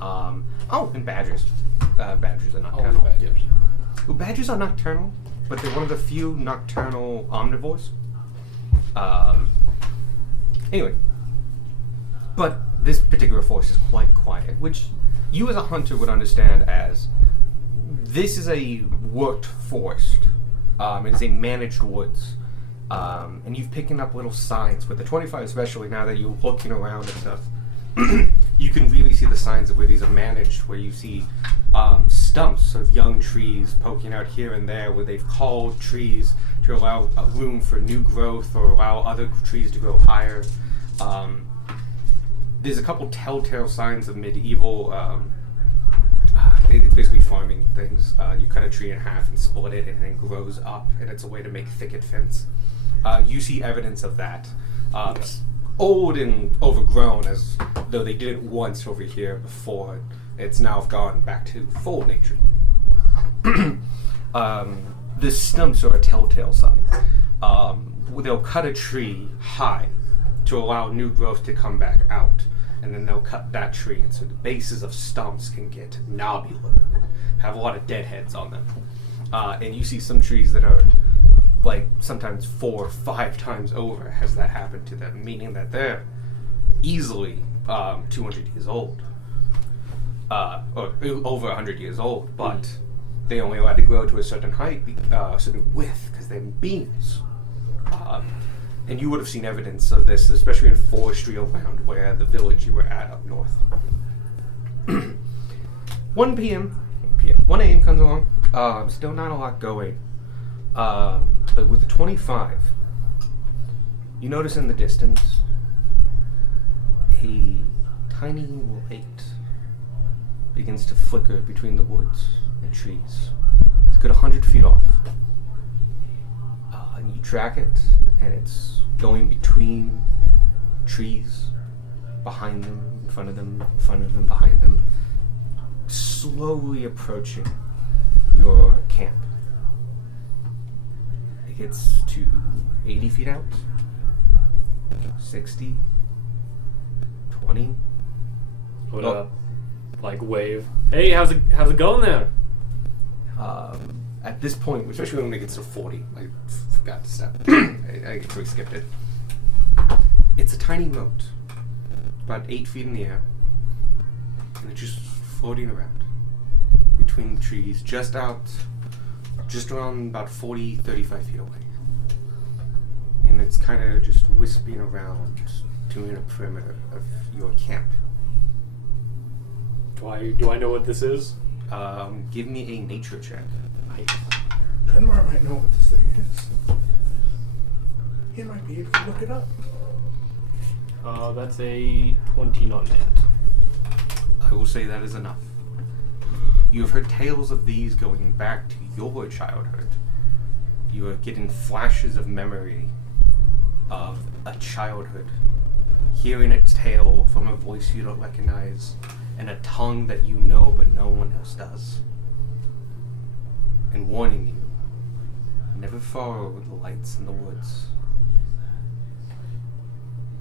And badgers. Badgers are nocturnal. badgers. Well, badgers are nocturnal, but they're one of the few nocturnal omnivores. Anyway. But this particular forest is quite quiet, which you as a hunter would understand as this is a worked forest. It is a managed woods. And you've picking up little signs with the 25, especially now that you're looking around and stuff. You can really see the signs of where these are managed, where you see stumps of young trees poking out here and there, where they've culled trees to allow room for new growth or allow other trees to grow higher. There's a couple telltale signs of medieval. It's basically farming things. You cut a tree in half and split it, and it grows up, and it's a way to make thicket fence. You see evidence of that. Old and overgrown, as though they did it once over here before. It's now gone back to full nature. The stumps are a telltale sign. They'll cut a tree high to allow new growth to come back out, and then they'll cut that tree, and so the bases of stumps can get knobular, have a lot of deadheads on them. And you see some trees that are like sometimes 4 or 5 times over has that happened to them, meaning that they're easily 200 years old, or over 100 years old, but they only allowed to grow to a certain height, certain width, because they're beings. And you would have seen evidence of this, especially in forestry around where the village you were at up north. 1 a.m. comes along. Still not a lot going. But with the 25, you notice in the distance a tiny light begins to flicker between the woods and trees. It's a good 100 feet off. And you track it, and it's going between trees, behind them, in front of them, in front of them, behind them, slowly approaching your camp. It gets to 80 feet out, 60, 20. What up? Like wave. Hey, how's it going there? At this point, especially when it gets to 40, I forgot to step. I actually skipped it. It's a tiny moat, about 8 feet in the air, and it's just floating around between the trees, just around about 40, 35 feet away. And it's kind of just wisping around, doing a perimeter of your camp. Do I know what this is? Give me a nature check. Dunmar might know what this thing is. He might be able to look it up. That's a 20 on that. I will say that is enough. You have heard tales of these going back to your childhood. You are getting flashes of memory of a childhood, hearing its tale from a voice you don't recognize, and a tongue that you know but no one else does. And warning you, never follow the lights in the woods.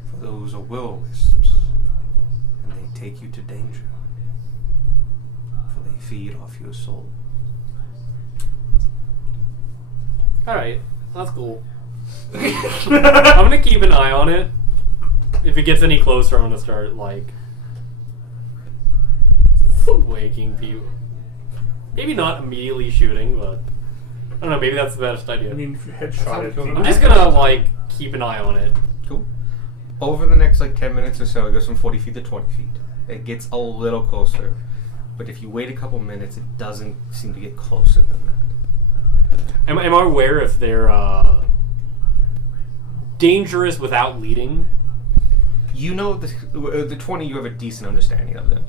For those are will-o-wisps, and they take you to danger. For they feed off your soul. Alright, that's cool. I'm gonna keep an eye on it. If it gets any closer, I'm gonna start, like, waking people. Maybe not immediately shooting, but I don't know, maybe that's the best idea. I mean, if you headshot it, I'm just gonna, like, keep an eye on it. Cool. Over the next, 10 minutes or so, it goes from 40 feet to 20 feet. It gets a little closer. But if you wait a couple minutes, it doesn't seem to get closer than that. Am I aware if they're dangerous without leading? You know the 20, you have a decent understanding of them.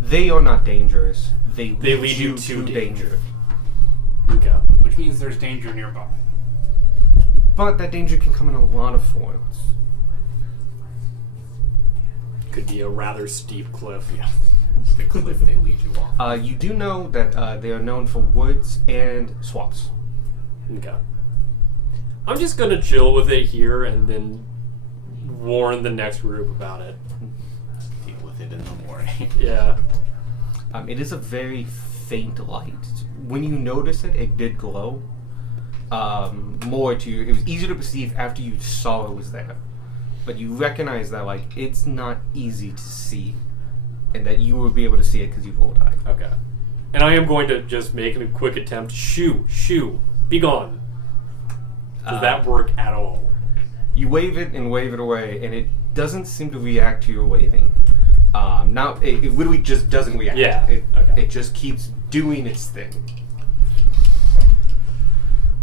They are not dangerous. They lead you to danger. Okay. Which means there's danger nearby. But that danger can come in a lot of forms. Could be a rather steep cliff. Yeah. The cliff they lead you off. You do know that they are known for woods and swamps. Okay. I'm just gonna chill with it here and then warn the next group about it. Deal with it in the morning. Yeah. It is a very faint light. When you notice it, it did glow. More to you. It was easier to perceive after you saw it was there. But you recognize that, it's not easy to see. And that you will be able to see it because you rolled high. Okay. And I am going to just make a quick attempt. Shoo! Be gone. Does that work at all? You wave it and wave it away, and it doesn't seem to react to your waving. It literally just doesn't react. Yeah. Okay. It just keeps doing its thing.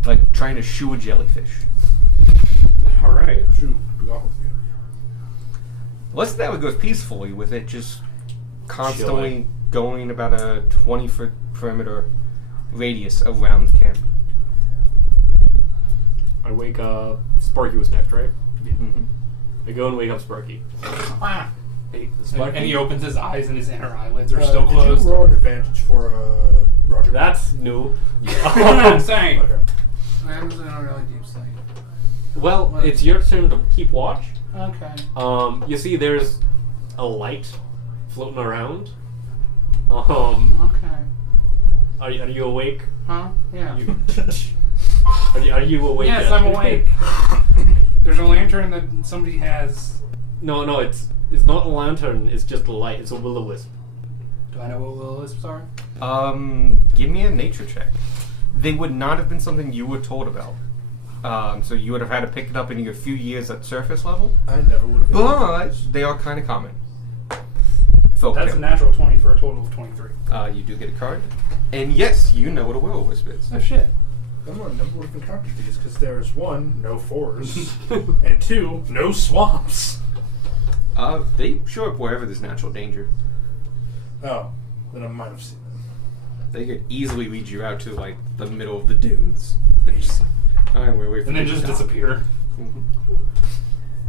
Like trying to shoo a jellyfish. Alright. Shoot, be off with you. Unless that goes peacefully with it just constantly Chilling. going about a 20-foot perimeter radius around the camp. I wake up. Sparky was next, right? Mm-hmm. I go and wake up Sparky. Hey, And he opens his eyes and his inner eyelids are still Did closed. you roll an advantage for Roger? That's new. I'm saying. Okay. I was in a really deep sleep. Well, it's your turn to keep watch. Okay. You see, there's a light floating around. Okay. Are you awake? Huh? Yeah. You, Are you awake? Yes, yet? I'm awake. There's a lantern that somebody has. No, it's not a lantern. It's just a light. It's a will-o-wisp. Do I know what will-o-wisps are? Give me a nature check. They would not have been something you were told about. So you would have had to pick it up in your few years at surface level. I never would have. But they are kind of common. Folk That's tale. a natural 20 for a total of 23. You do get a card. And yes, you know what a will-o-wisp is. Oh shit. I'm going to number would have encountered these because there's 1, no forests, and 2, no swamps. They show up wherever there's natural danger. Oh, then I might have seen them. They could easily lead you out to like the middle of the dunes. And just alright, we're away from And then the just dock. disappear. Mhm.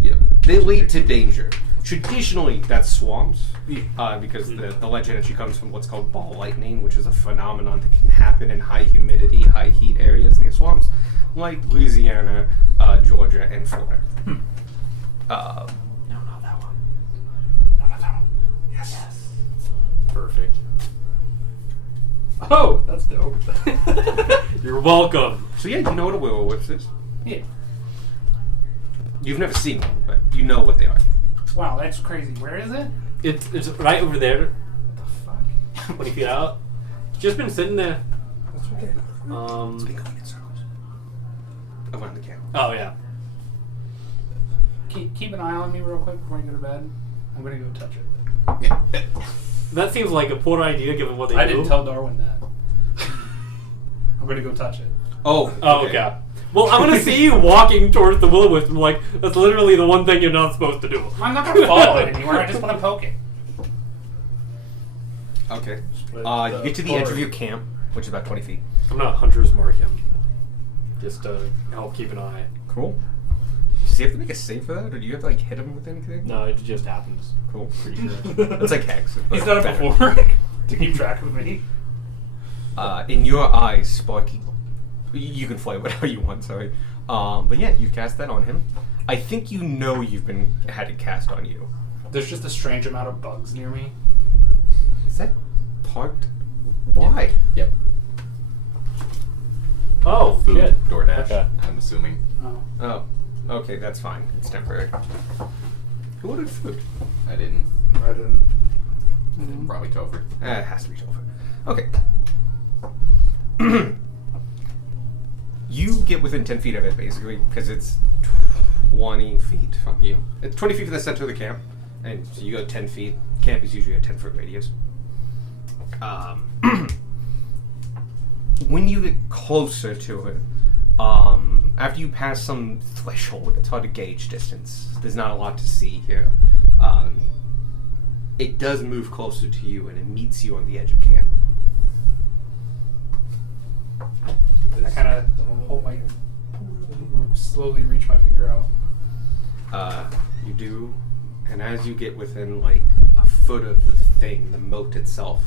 Yep. They lead to danger. Traditionally, that's swamps, because the legend actually comes from what's called ball lightning, which is a phenomenon that can happen in high humidity, high heat areas near swamps, like Louisiana, Georgia, and Florida. No, not that one. No, not that one. Yes. Perfect. Oh, that's dope. You're welcome. So yeah, you know what a will-o-wisp is. Yeah. You've never seen one, but you know what they are. Wow, that's crazy. Where is it? It's right over there. What the fuck? 20 feet out. It's just been sitting there. That's okay. It's been going in circles around the camp. Oh yeah. Keep an eye on me real quick before you go to bed. I'm gonna go touch it. That seems like a poor idea given what they I do. didn't tell Darwin that. I'm gonna go touch it. Oh, Oh, okay. Well, I'm gonna see you walking towards the will-o-wisp. I'm like, that's literally the one thing you're not supposed to do. I'm not gonna follow it anywhere. I just want to poke it. Okay. Split You get to the edge of party. your camp, which is about 20 feet. I'm not hunter's mark him. Just to help keep an eye. Cool. Does he have to make a save for that, or do you have to like hit him with anything? No, it just happens. Cool. Pretty sure. It's like Hex. but He's done it better. before to keep track of me. In your eyes, Sparky. You can fly whatever you want, sorry. But yeah, you cast that on him. I think you know you've had it cast on you. There's just a strange amount of bugs near me. Is that parked? Why? Yep. Oh, Food, shit. DoorDash. Okay. I'm assuming. Oh. Oh, okay, that's fine. It's temporary. Who ordered food? I didn't. I didn't. Probably Topher. It has to be Topher. Okay. You get within 10 feet of it, basically, because it's 20 feet from you. It's 20 feet from the center of the camp, and so you go 10 feet. Camp is usually a 10-foot radius. When you get closer to it, after you pass some threshold, it's hard to gauge distance. There's not a lot to see here. It does move closer to you, and it meets you on the edge of camp. I kind of hold my, slowly reach my finger out. You do, and as you get within like a foot of the thing, the moat itself,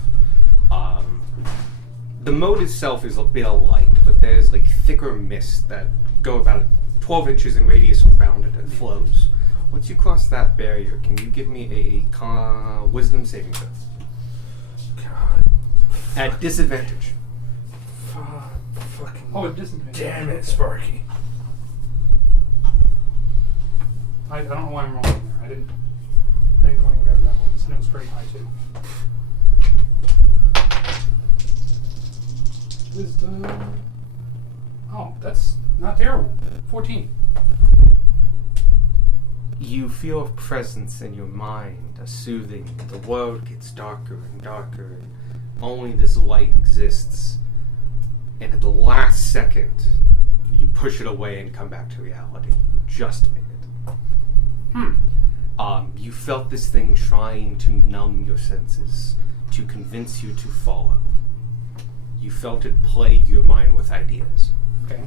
the moat itself is a bit of light, but there's like thicker mist that go about 12 inches in radius around it and flows. Once you cross that barrier, can you give me a wisdom saving throw? God. At disadvantage. Fucking. Oh, it disadvantage. Damn it, Sparky. I don't know why I'm rolling there. I didn't know whatever that was, and it was pretty high too. Wisdom. Oh, that's not terrible. 14. You feel a presence in your mind, a soothing. The world gets darker and darker, and only this light exists. And at the last second, you push it away and come back to reality. You just made it. You felt this thing trying to numb your senses, to convince you to follow. You felt it plague your mind with ideas. Okay.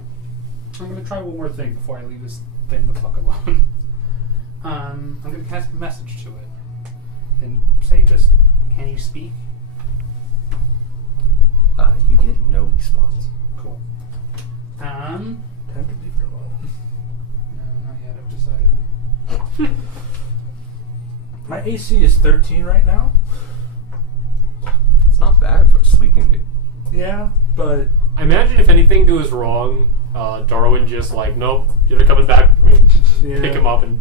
I'm gonna try one more thing before I leave this thing the fuck alone. I'm gonna cast a message to it and say just, can you speak? You get no response. Cool. Time to leave it alone. No, not yet. I've decided. My AC is 13 right now. It's not bad for a sleeping dude. Yeah, but I imagine if anything goes wrong, Darwin just like, nope, you're coming back with me. Yeah. Pick him up and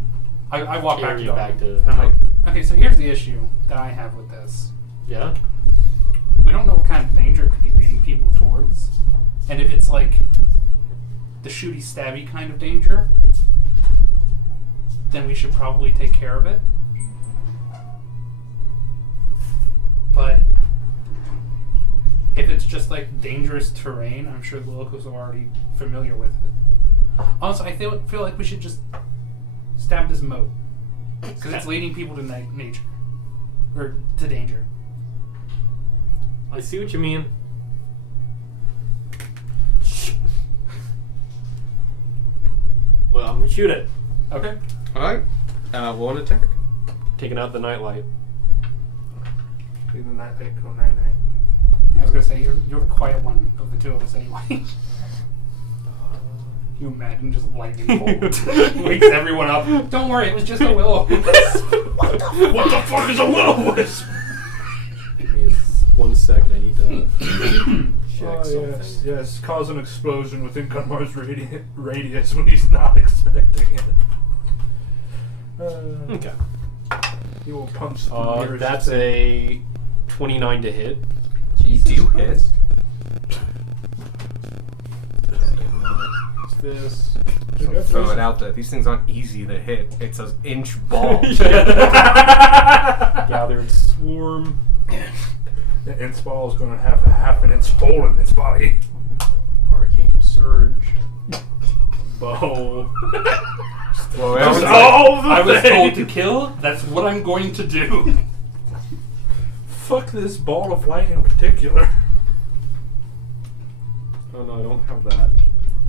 I walk back carry to him Darwin. back to. And I'm like, okay, so here's the issue that I have with this. Yeah. We don't know what kind of danger it could be leading people towards. And if it's like the shooty stabby kind of danger, then we should probably take care of it. But if it's just like dangerous terrain, I'm sure the locals are already familiar with it. Also, I feel like we should just stab this moat. Because it's leading people to nature. Or to danger. I see what you mean. Well, I'm gonna shoot it. Okay. Alright. Roll an attack. Taking out the nightlight. Leave the night light go night night. I was gonna say you're the quiet one of the two of us anyway. Can you imagine just lightning bolt wakes everyone up? Don't worry, it was just a willow. What the fuck is a will-o-wisp? Give me 1 second. I need to check Oh, something. yes, yes. Cause an explosion within Gunmar's radius when he's not expecting it. Okay. He will punch the nearest That's thing. a 29 to hit. You do hit. What's this? So throw it out there. These things aren't easy to hit. It's an inch ball. Gathered swarm. The inch ball is going to have a half an inch hole in its body. Arcane surge. Bow. Throw it Just out. all the I was things. told to kill. That's what I'm going to do. Fuck this ball of light in particular. Oh no, I don't have that.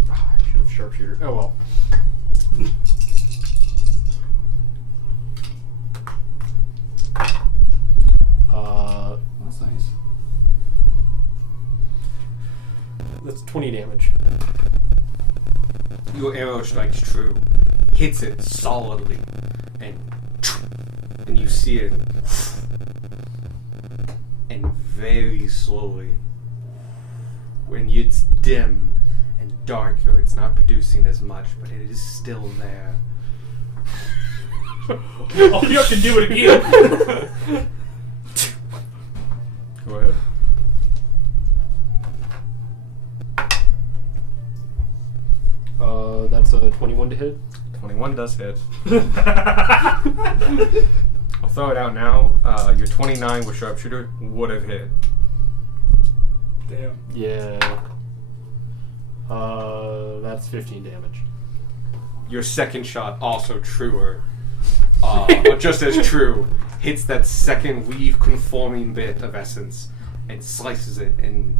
I should have sharpshooter. Oh well. That's nice. That's 20 damage. Your arrow strikes true, hits it solidly, and you see it, and very slowly, when it's dim and darker, it's not producing as much, but it is still there. Oh, you have to do it again. Go ahead. That's a 21 to hit. 21 does hit. I'll throw it out now. Your 29 with sharpshooter would have hit. Damn. Yeah. That's 15 damage. Your second shot, also truer, but just as true, hits that second weave-conforming bit of essence and slices it, and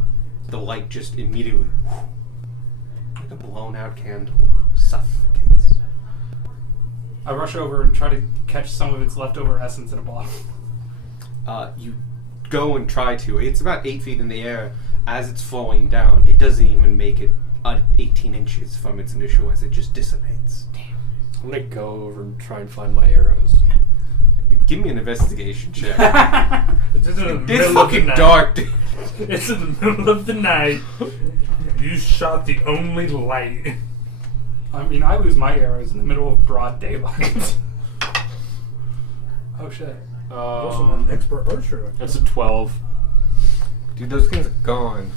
the light just immediately, like a blown-out candle, suffocates. I rush over and try to catch some of its leftover essence in a bottle. You go and try to. It's about 8 feet in the air. As it's flowing down, it doesn't even make it 18 inches from its initial as it just dissipates. I'm gonna go over and try and find my arrows. Give me an investigation check. It's in the It's middle of the fucking night. dark, dude. It's in the middle of the night. You shot the only light. I mean, I lose my arrows in the middle of broad daylight. Oh shit. You're also not an expert archer. That's a 12. Dude, those things are gone.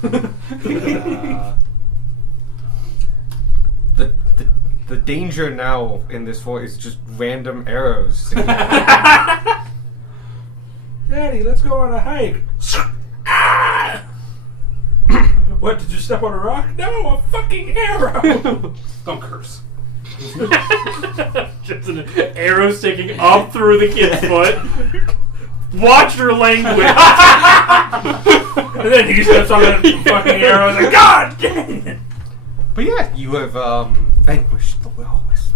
The danger now in this war is just random arrows. Daddy, let's go on a hike. What, did you step on a rock? No, a fucking arrow! Don't curse. Just an arrow sticking up through the kid's foot. Watch your language. And then he steps on that fucking arrow and like, God dang it! But yeah, you have vanquished the will-o-wisp.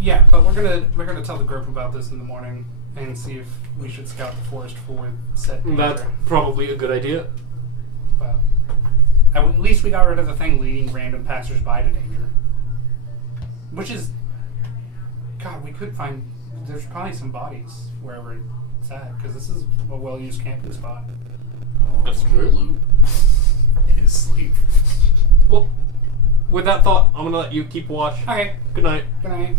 Yeah, but we're gonna tell the group about this in the morning and see if we should scout the forest for said danger. That's probably a good idea. But at least we got rid of the thing leading random passersby to danger. Which is, God, we could find. There's probably some bodies wherever it's at because this is a well-used camping spot. That's true. Loot in his sleep. Well, with that thought, I'm gonna let you keep watch. Okay. Good night. Good night.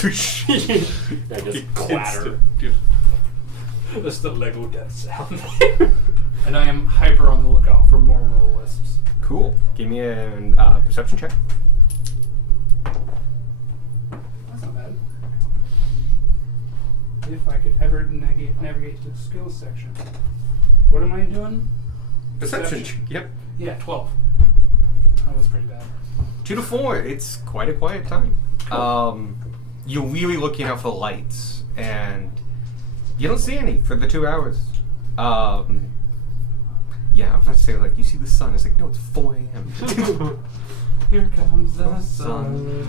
I just clatter. That's the Lego death sound. And I am hyper on the lookout for more will-o-wisps. Cool. Give me a perception check. That's not bad. If I could ever navigate to the skills section. What am I doing? Perception. Yep. Yeah, 12. That was pretty bad. 2 to 4. It's quite a quiet time. You're really looking out for lights, and you don't see any for the 2 hours. Yeah, I was about to say, like, you see the sun. It's like, no, it's 4 a.m. Here comes the sun.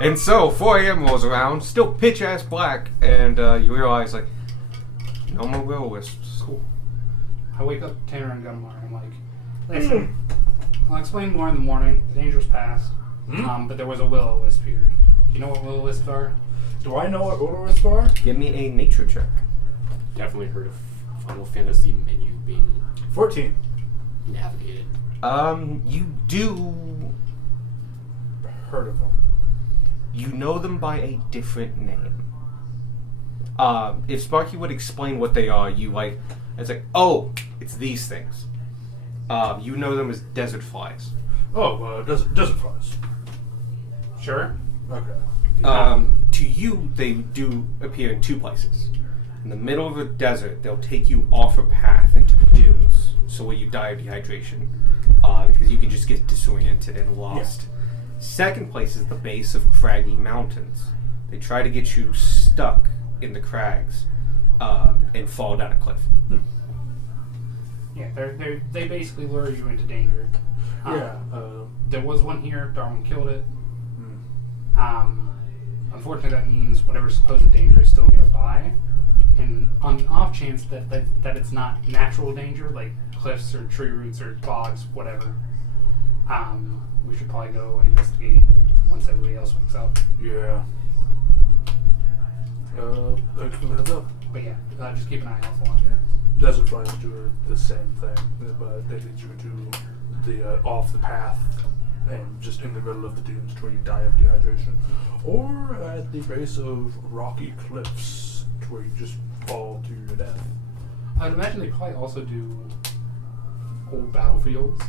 And so 4 a.m. rolls around, still pitch ass black, and you realize, like, no more will-o-wisps. Cool. I wake up Tanner and Gunmar, and I'm like, listen, I'll explain more in the morning. The danger's past. But there was a will-o-wisp here. Do you know what will-o-wisps are? Do I know what will-o-wisps are? Give me a nature check. Definitely heard of Final Fantasy menu being 14. navigated. You do. Heard of them. You know them by a different name. If Sparky would explain what they are, it's like, oh, it's these things. You know them as desert flies. Oh, desert flies. Sure. Okay. To you, they do appear in 2 places. In the middle of a desert, they'll take you off a path into the dunes, so where you die of dehydration, because you can just get disoriented and lost. Yeah. Second place is the base of craggy mountains. They try to get you stuck in the crags and fall down a cliff. Yeah, they basically lure you into danger. Yeah. There was one here. Darwin killed it. Unfortunately, that means whatever supposed danger is still nearby. And on the off chance that it's not natural danger, like cliffs or tree roots or bogs, whatever, we should probably go investigate once everybody else wakes up. Yeah. Heads up. But yeah, just keep an eye out for them. Yeah. Desert flies do the same thing, but they lead you to the off the path and just in the middle of the dunes to where you die of dehydration, or at the base of rocky cliffs to where you just fall to your death. I would imagine they probably also do old battlefields.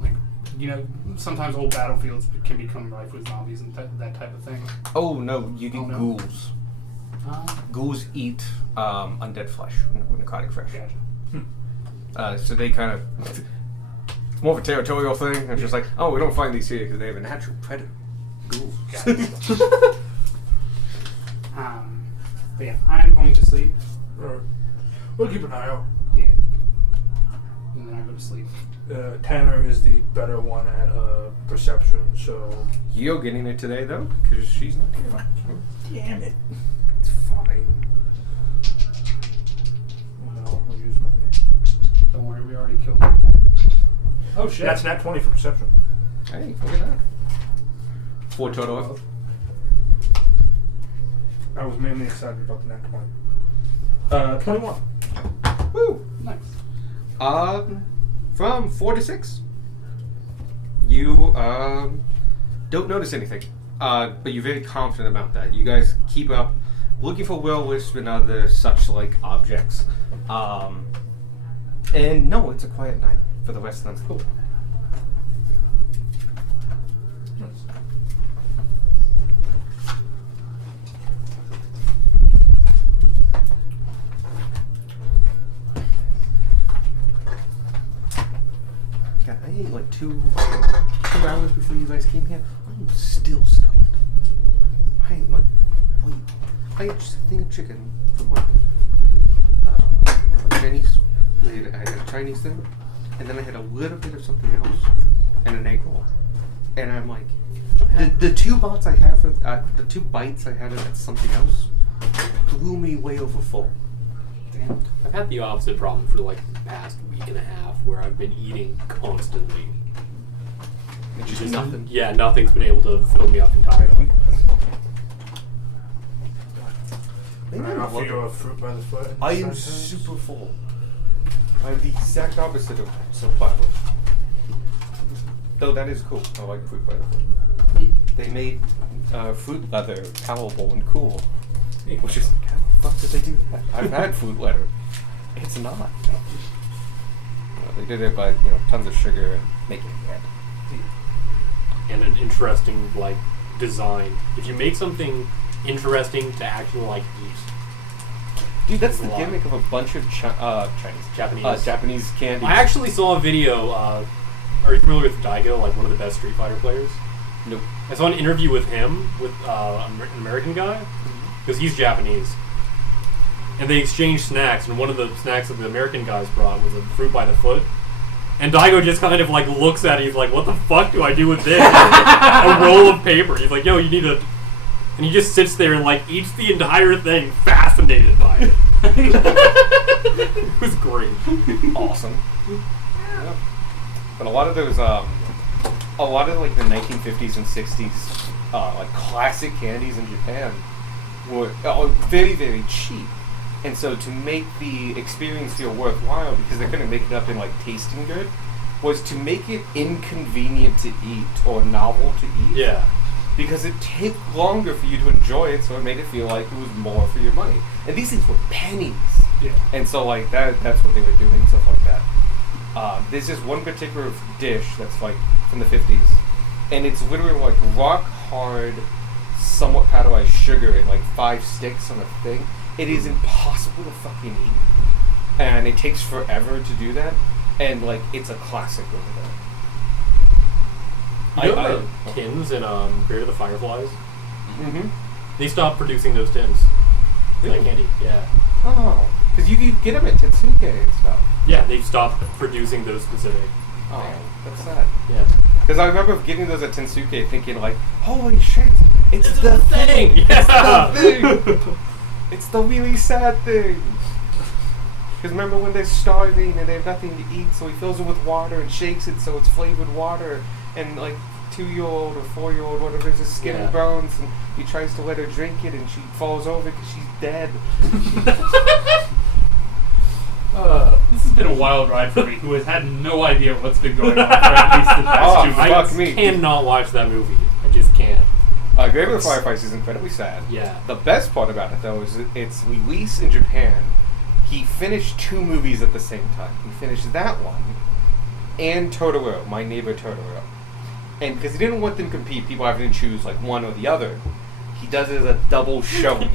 Like, you know, sometimes old battlefields can become rife with zombies and that type of thing. Oh no, you get no. ghouls. Ghouls eat undead flesh, necrotic flesh. Gotcha. So they kind of... It's more of a territorial thing. It's just like, oh, we don't find these here because they have a natural predator. Ghouls. Gotcha. But yeah, I'm going to sleep. Right. We'll keep an eye out. Yeah. And then I go to sleep. Tanner is the better one at perception, so... You're getting it today, though, because she's not here. Damn it. It's fine. No, I'll use my name. Don't worry, we already killed him. Oh shit. That's nat 20 for perception. Hey, look at that. 4 total. I was mainly excited about the nat 20. 21. Woo! Nice. From 4 to 6, you don't notice anything, but you're very confident about that. You guys keep up looking for will-o-wisp and other such like objects, and no, it's a quiet night for the rest of them. Cool. God, I ate like 2 hours before you guys came here. I'm still stuffed. I ate like, wait, I ate just a thing of chicken from like Chinese. I had a Chinese thing, and then I had a little bit of something else, and an egg roll. And I'm like, the 2 bites I have of the 2 bites I had of that something else blew me way over full. Damn. I've had the opposite problem for like the past week and a half, where I've been eating constantly. It's just nothing. Yeah, nothing's been able to fill me up entirely. I'll feel a fruit by the foot. I am super full. I'm the exact opposite of survival. Though that is cool. I like fruit leather. They made fruit leather palatable and cool. Which is like, how the fuck did they do that? I've had fruit leather. It's not. They did it by, tons of sugar and making it red. And an interesting, like, design. If you make something interesting to actually, like, eat. Dude, that's the Wow. gimmick of a bunch of Japanese candies. I actually saw a video, are you familiar with Daigo, like one of the best Street Fighter players? Nope. I saw an interview with him, with an American guy, because he's Japanese. And they exchanged snacks, and one of the snacks that the American guys brought was a fruit by the foot. And Daigo just kind of like looks at it, he's like, what the fuck do I do with this? A roll of paper. He's like, yo, you need a... And he just sits there and like eats the entire thing, fascinated by it. It was great. Awesome. Yeah. But a lot of those, like the 1950s and 60s, like classic candies in Japan were very, very cheap. And so to make the experience feel worthwhile, because they couldn't make it up in like tasting good, was to make it inconvenient to eat or novel to eat. Yeah. Because it took longer for you to enjoy it, so it made it feel like it was more for your money. And these things were pennies. Yeah. And so like that's what they were doing, stuff like that. There's this one particular dish that's like from the 50s, and it's literally like rock hard, somewhat powderized sugar in like 5 sticks on a thing. It is impossible to fucking eat, and it takes forever to do that. And like it's a classic over there. You know the tins in Grave of the Fireflies? Mm-hmm. They stopped producing those tins. Really? Like candy, yeah. Oh, because you could get them at Tetsuke and stuff. Yeah, they've stopped producing those specific. Oh, that's sad. Yeah. Because I remember getting those at Tensuke thinking like, holy shit, it's the thing! It's Yeah! the thing! It's the really sad thing! Because remember when they're starving and they have nothing to eat, so he fills it with water and shakes it so it's flavored water, and like 2-year-old or 4-year-old, whatever, is just skin and bones, and he tries to let her drink it and she falls over because she's dead. This has been a wild ride for me, who has had no idea what's been going on for at least the past 2 fuck months. me. Cannot watch that movie. I just can't. Grave of the Fireflies is incredibly sad. Yeah. The best part about it, though, is its release in Japan. He finished 2 movies at the same time. He finished that one and Totoro, My Neighbor Totoro. And because he didn't want them to compete, people having to choose like one or the other, he does it as a double showing.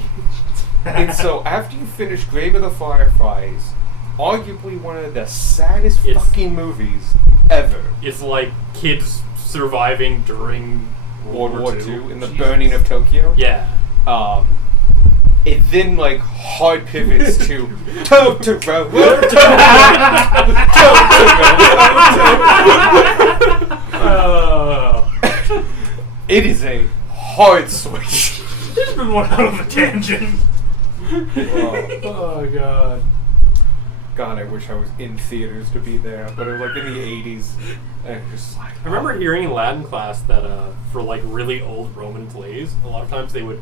And so after you finish Grave of the Fireflies, arguably one of the saddest fucking movies ever. It's like kids surviving during World War II in the Jesus. burning of Tokyo. Yeah. It then like hard pivots to Totoro. It is a hard switch. It's been one out of a tangent. Oh god. God, I wish I was in theaters to be there, but it was like in the 80s. And just like, I remember hearing in Latin class that for like really old Roman plays, a lot of times they would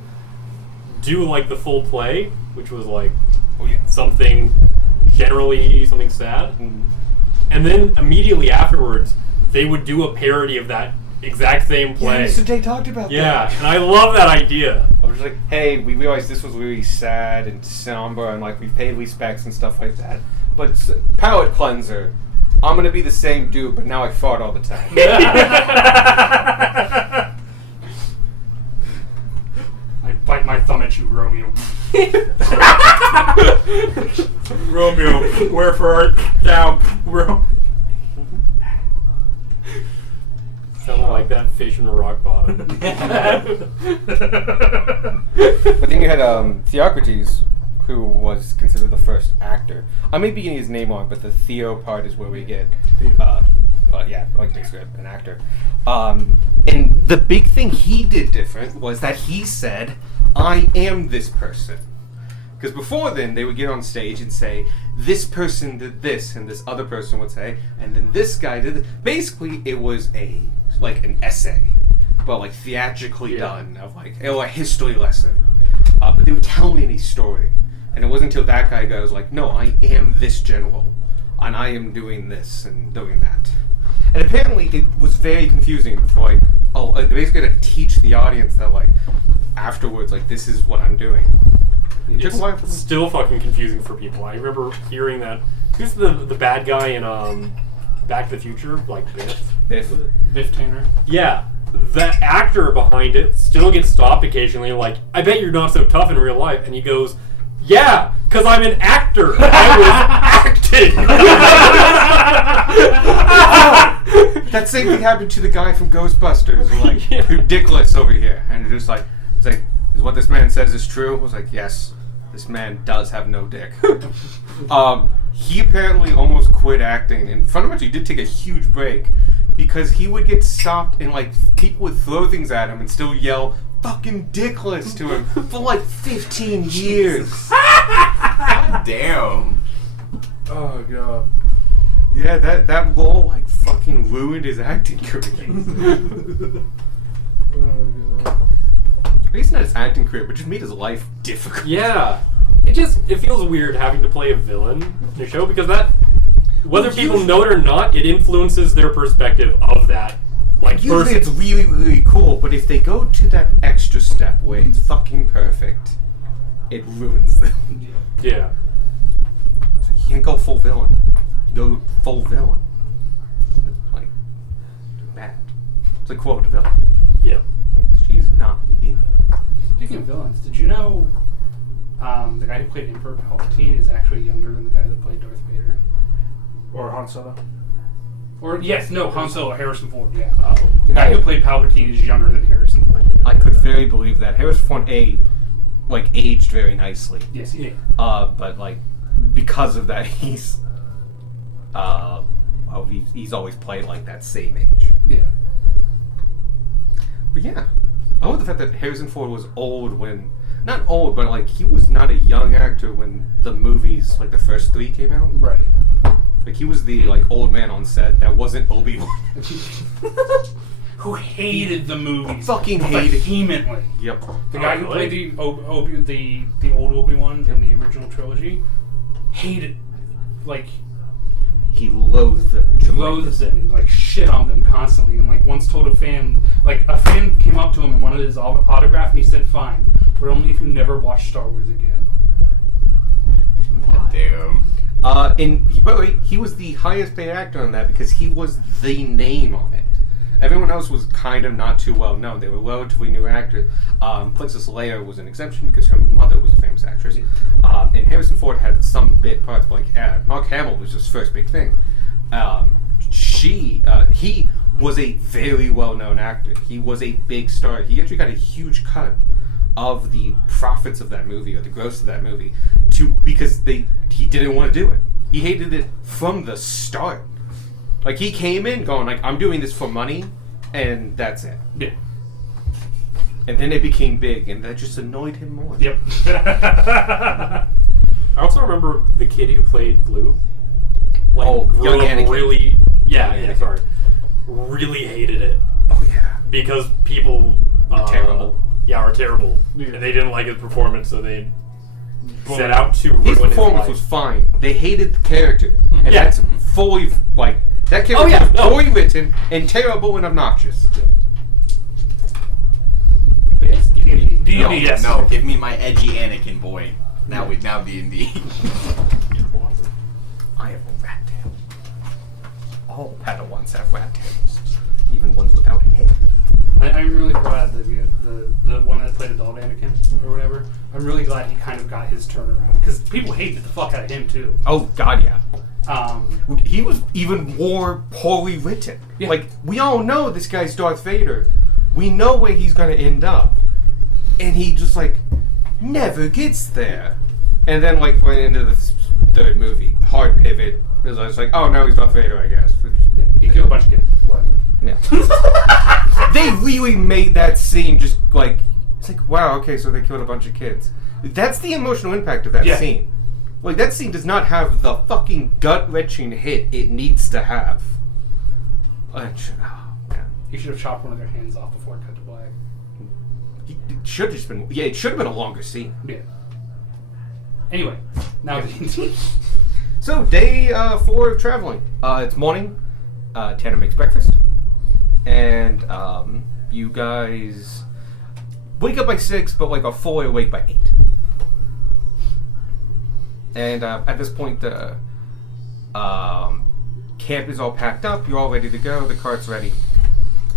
do like the full play, which was like something generally something sad, and then immediately afterwards they would do a parody of that exact same play. Yeah, so they talked about that. And I love that idea. I was like, hey, we realized this was really sad and somber, and like we paid respects and stuff like that. But palate cleanser, I'm gonna be the same dude, but now I fart all the time. I bite my thumb at you, Romeo. Romeo, wherefore art thou, Sounded like that fish in the rock bottom. But then you had Theocrates, who was considered the first actor. I may be getting his name wrong, but the Theo part is where we get, like basically an actor. And the big thing he did different was that he said, I am this person. Because before then, they would get on stage and say, this person did this, and this other person would say, and then this guy did this. Basically, it was an essay, but like theatrically done, of like a history lesson. But they would tell me any story. And it wasn't until that guy goes like, no, I am this general. and I am doing this and doing that. And apparently it was very confusing for they're basically going to teach the audience that afterwards this is what I'm doing. It's still fucking confusing for people. I remember hearing that. Who's the bad guy in Back to the Future? Biff? Biff Tanner. Yeah. The actor behind it still gets stopped occasionally, I bet you're not so tough in real life. And he goes, yeah, because I'm an actor. I was acting. That same thing happened to the guy from Ghostbusters, who Dickless over here. And it's just is what this man says is true? I was yes, this man does have no dick. He apparently almost quit acting, and fundamentally did take a huge break because he would get stopped and people would throw things at him and still yell fucking Dickless to him for 15 years. God damn. Oh god. Yeah, that role fucking ruined his acting career. Oh god. At least not his acting career, but just made his life difficult. Yeah. It feels weird having to play a villain in a show because whether people know it or not, it influences their perspective of that. Usually person. it's really, really cool, but if they go to that extra step where it's fucking perfect, it ruins them. Yeah. So you can't go full villain. You go full villain. It's bad. It's quote the villain. Yeah. She's not redeeming. Speaking of villains, did you know the guy who played Emperor Palpatine is actually younger than the guy that played Darth Vader? Or Han Solo. Han Solo, Harrison Ford, yeah. The guy who played Palpatine is younger than Harrison Ford. I could very believe that. Harrison Ford aged very nicely. Yes, he did. But because of that, he's he's always played that same age. Yeah. But yeah, I love the fact that Harrison Ford was old when, not old, but he was not a young actor when the movies, the first 3 came out. Right. He was the old man on set that wasn't Obi-Wan. Who hated the movies. Fucking hated. Vehemently. Yep. The guy who played the old Obi-Wan in the original trilogy hated, He loathed them. loathes them and shit on them constantly, and once told a fan came up to him and wanted his autograph and he said fine, but only if you never watch Star Wars again. Damn. And by the way, he was the highest paid actor on that because he was the name on it. Everyone else was kind of not too well known. They were relatively new actors. Princess Leia was an exception because her mother was a famous actress. And Harrison Ford had some bit parts, Mark Hamill was his first big thing. He was a very well-known actor. He was a big star. He actually got a huge cut of the profits of that movie or the gross of that movie because he didn't want to do it. He hated it from the start. He came in going I'm doing this for money, and that's it. Yeah. And then it became big, and that just annoyed him more. Yep. I also remember the kid who played Luke. Young Anakin. Really, Anakin. sorry. Really hated it Oh yeah. because people Terrible. Yeah, are terrible, Yeah. and they didn't like his performance, so they set out to ruin His performance life. was fine. They hated the character, and Yeah. that's fully that character was poorly written and terrible and obnoxious. Yes, D&D. No, Yes. no, give me my edgy Anakin boy. Now D&D. I have a rat tail. All Padawans have rat tails, even ones without hair. I'm really glad that the one that played adult Anakin or whatever. I'm really glad he kind of got his turnaround because people hated the fuck out of him too. Oh God, yeah. He He was even more poorly written. Yeah. We all know this guy's Darth Vader. We know where he's gonna end up, and he just never gets there. And then went into the third movie, hard pivot. It was oh no, he's Darth Vader, I guess. he killed a bunch of kids. Whatever. Yeah. They really made that scene just it's wow, okay, so they killed a bunch of kids. That's the emotional impact of that Yeah. scene. That scene does not have the fucking gut-wrenching hit it needs to have. Oh, man. He should have chopped one of their hands off before it cut to black. It should have just been. Yeah, it should have been a longer scene. Yeah. Anyway, now D&D. So, day 4 of traveling. It's morning. Tanner makes breakfast. And you guys wake up by 6, but like are fully awake by 8. And at this point, the camp is all packed up. You're all ready to go. The cart's ready.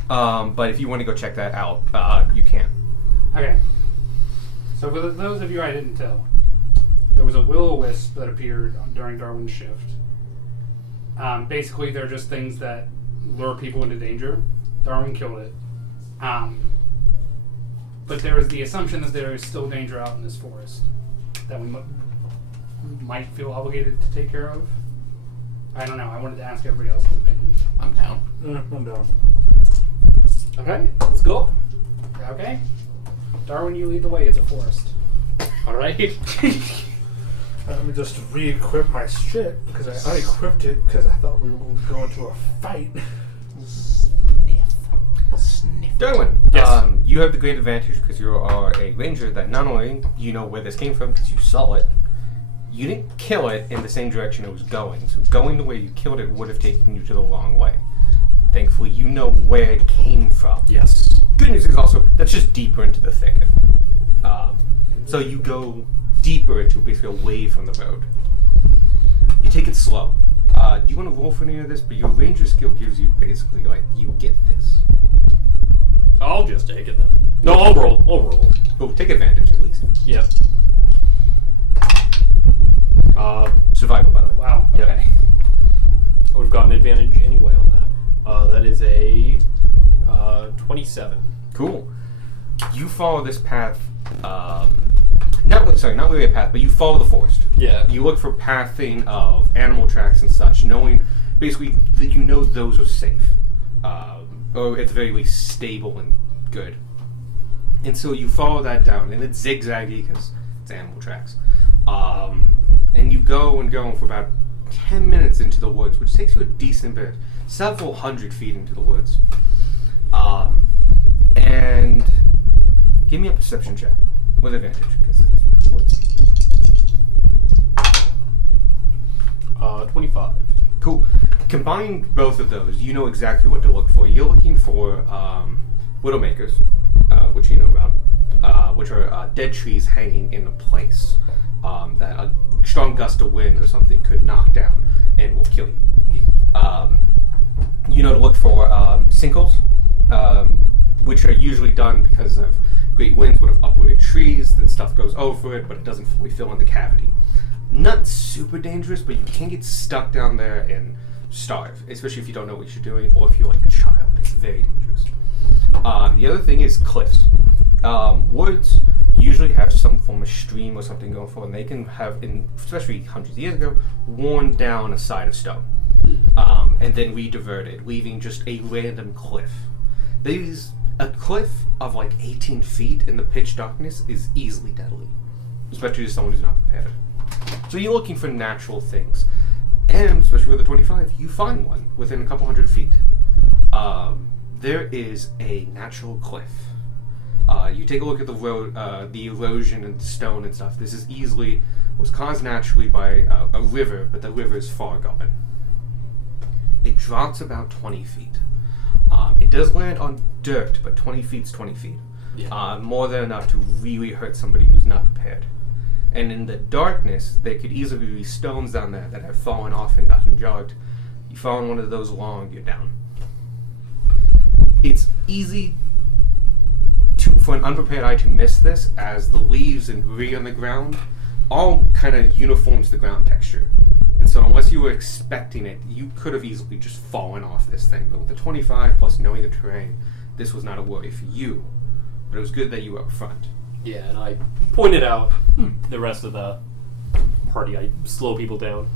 But if you want to go check that out, you can. Okay. So for those of you I didn't tell, there was a will-o-wisp that appeared during Darwin's shift. Basically, they're just things that lure people into danger. Darwin killed it. But there is the assumption that there is still danger out in this forest that we might feel obligated to take care of. I don't know. I wanted to ask everybody else's opinion. I'm down. I'm down. Okay, let's go. Okay? Darwin, you lead the way. It's a forest. All right. Let me just re-equip my shit because I unequipped it because I thought we were going to go into a fight. Sniff. Darwin, Yes. You have the great advantage because you are a ranger that not only you know where this came from because you saw it, you didn't kill it in the same direction it was going. So going the way you killed it would have taken you to the wrong way. Thankfully, you know where it came from. Yes. Good news is also that's just deeper into the thicket. So you go deeper into basically away from the road. You take it slow. Do you want to roll for any of this? But your ranger skill gives you basically like you get this. I'll just take it then. No, I'll roll. I'll roll. Oh, take advantage at least. Yep. Survival, by the way. Wow. Yep. Okay. I would have gotten advantage anyway on that. That is a 27. Cool. You follow this path. Not really a path, but you follow the forest. Yeah. You look for pathing of animal tracks and such, knowing basically that you know those are safe, or at the very least stable and good. And so you follow that down, and it's zigzaggy because it's animal tracks. And you go and go for about 10 minutes into the woods, which takes you a decent bit, several hundred feet into the woods. And give me a perception check with advantage because it's woods. 25. Cool. Combine both of those, you know exactly what to look for. You're looking for widowmakers, which you know about, which are dead trees hanging in a place that a strong gust of wind or something could knock down and will kill you. You know to look for sinkholes, which are usually done because of great winds would have uprooted trees, then stuff goes over it, but it doesn't fully fill in the cavity. Not super dangerous, but you can get stuck down there and starve, especially if you don't know what you're doing or if you're like a child. It's very dangerous. The other thing is cliffs. Woods usually have some form of stream or something going for, and they can have, especially hundreds of years ago, worn down a side of stone, and then re-diverted, leaving just a random cliff. A cliff of like 18 feet in the pitch darkness is easily deadly, especially to someone who's not prepared. So you're looking for natural things, and especially with the 25, you find one within a couple hundred feet. There is a natural cliff. You take a look at the road, the erosion and the stone and stuff. This was caused naturally by a river, but the river is far gone. It drops about 20 feet. It does land on dirt, but 20 feet's 20 feet. Yeah. More than enough to really hurt somebody who's not prepared. And in the darkness, there could easily be stones down there that have fallen off and gotten jogged. You fall on one of those along, you're down. It's easy for an unprepared eye to miss this, as the leaves and debris on the ground all kind of uniforms the ground texture. And so unless you were expecting it, you could have easily just fallen off this thing. But with the 25 plus knowing the terrain, this was not a worry for you. But it was good that you were up front. Yeah, and I pointed out the rest of the party. I slow people down.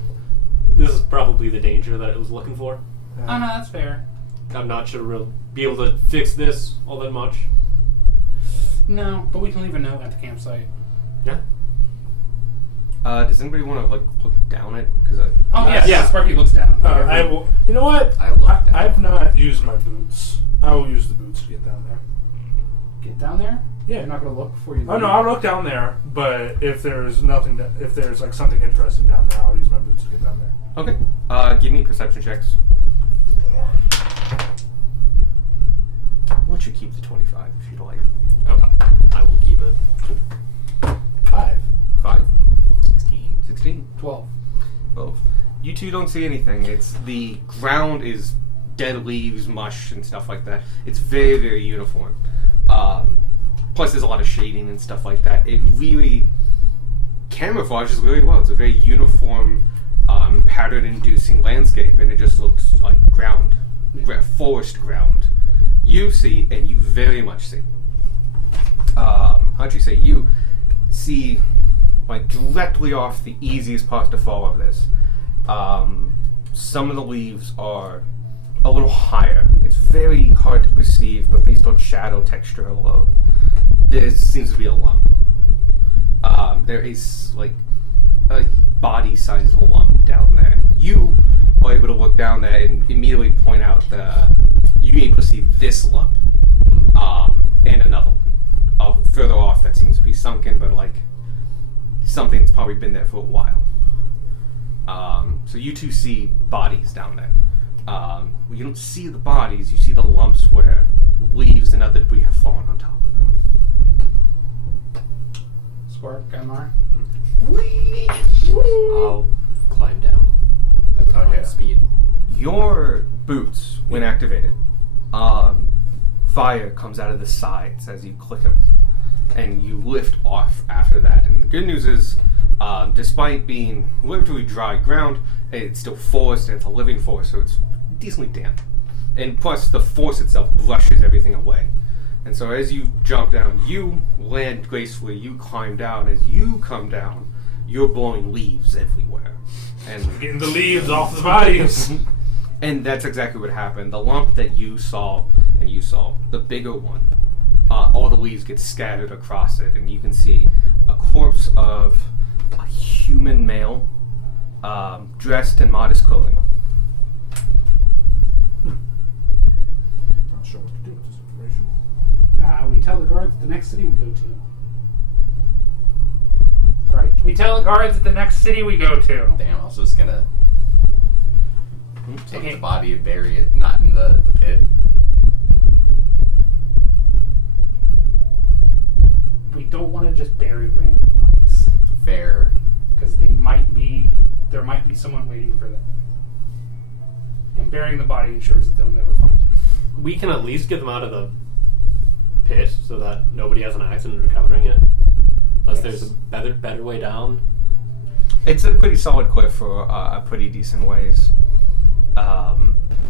This is probably the danger that I was looking for. Oh, no, that's fair. I'm not sure we'll be able to fix this all that much. No, but we can leave a note at the campsite. Yeah. Does anybody want to look down it? Because Oh, Yeah. yeah. Sparky looks down. I will. You know what? I looked down. I've not used my boots. I will use the boots to get down there. Get down there? Yeah. You're not gonna look before you. Oh no, leave? I'll look down there. But if there's nothing, if there's like something interesting down there, I'll use my boots to get down there. Okay. Give me perception checks. Why don't you keep the 25 if you'd like? Okay. I will keep it. 5, 5, 16. 16. 12. Well, you two don't see anything. It's the ground is dead leaves, mush, and stuff like that. It's very, very uniform. Plus, there's a lot of shading and stuff like that. It really camouflages really well. It's a very uniform, pattern-inducing landscape, and it just looks like ground, forest ground. You see, and you very much see. How'd you say? You see, like directly off the easiest part to follow this. Some of the leaves are a little higher. It's very hard to perceive, but based on shadow texture alone, there seems to be a lump. There is like a body-sized lump down there. You are able to look down there and immediately point out you're able to see this lump, and another one further off that seems to be sunken, but like something's probably been there for a while. So you two see bodies down there. You don't see the bodies, you see the lumps where leaves and other debris have fallen on top of them. Squirt, Gunmar. I'll climb down. I would climb speed. Your boots, when activated, fire comes out of the sides as you click them, and you lift off after that. And the good news is, despite being relatively dry ground, it's still forest, and it's a living forest, so it's decently damp. And plus, the force itself brushes everything away. And so as you jump down, you land gracefully, you climb down. As you come down, you're blowing leaves everywhere. And Getting the leaves off the bodies. and that's exactly what happened. The lump that you saw, the bigger one, all the leaves get scattered across it, and you can see a corpse of a human male, dressed in modest clothing. Not sure what to do with this information. We tell the guards at the next city we go to. Sorry. We tell the guards at the next city we go to. Damn, I was just gonna take Okay. the body and bury it not in the pit. We don't want to just bury random bodies. Fair. Because there might be someone waiting for them. And burying the body ensures that they'll never find him. We can at least get them out of the pit so that nobody has an accident recovering it. Unless Yes. there's a better way down. It's a pretty solid cliff for a pretty decent ways.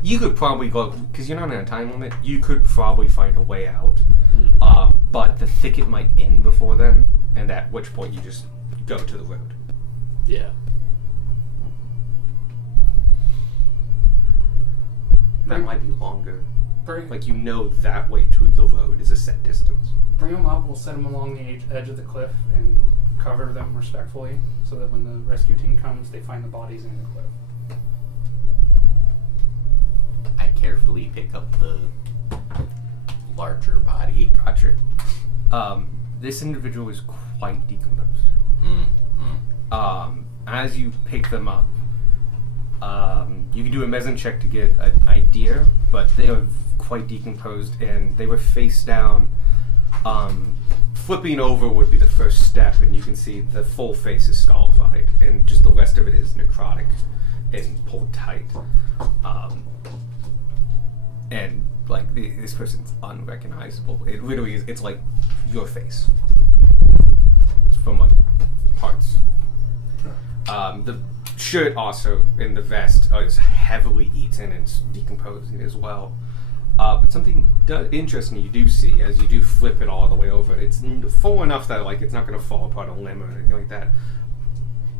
You could probably go, because you're not in a time limit, you could probably find a way out. But the thicket might end before then, and at which point you just go to the road. Yeah. That might be longer. Bring Like, you know that way to the road is a set distance. them up. We'll set them along the edge of the cliff and cover them respectfully, so that when the rescue team comes, they find the bodies in the cliff. I carefully pick up the larger body. Gotcha. This individual is quite decomposed. As you pick them up, you can do a medicine check to get an idea, but they are quite decomposed, and they were face down. Flipping over would be the first step, and you can see the full face is scarified, and just the rest of it is necrotic and pulled tight. And like this person's unrecognizable. It literally is. It's like your face. It's from like parts. The shirt also in the vest is heavily eaten and it's decomposing as well. But something interesting you do see as you do flip it all the way over. It's full enough that like it's not going to fall apart a limb or anything like that.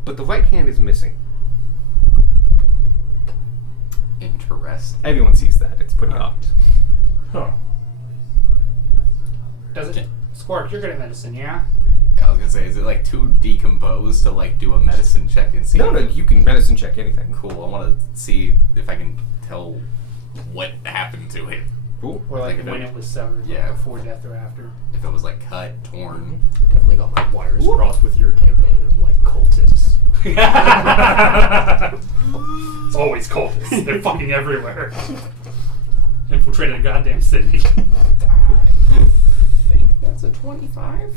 But the right hand is missing. Interesting. Everyone sees that. It's pretty obvious. Huh. Does it? Squark, you're good at medicine, yeah? I was gonna say, is it like too decomposed to like do a medicine check and see? No, you can medicine check anything. Cool. I want to see if I can tell what happened to it. Cool. Or like Like when if it was severed. Yeah. Before death or after. If it was like cut, torn. I definitely got my wires crossed with your campaign of like cultists. It's always cultists. They're fucking everywhere. Infiltrated a goddamn city. I think that's a 25.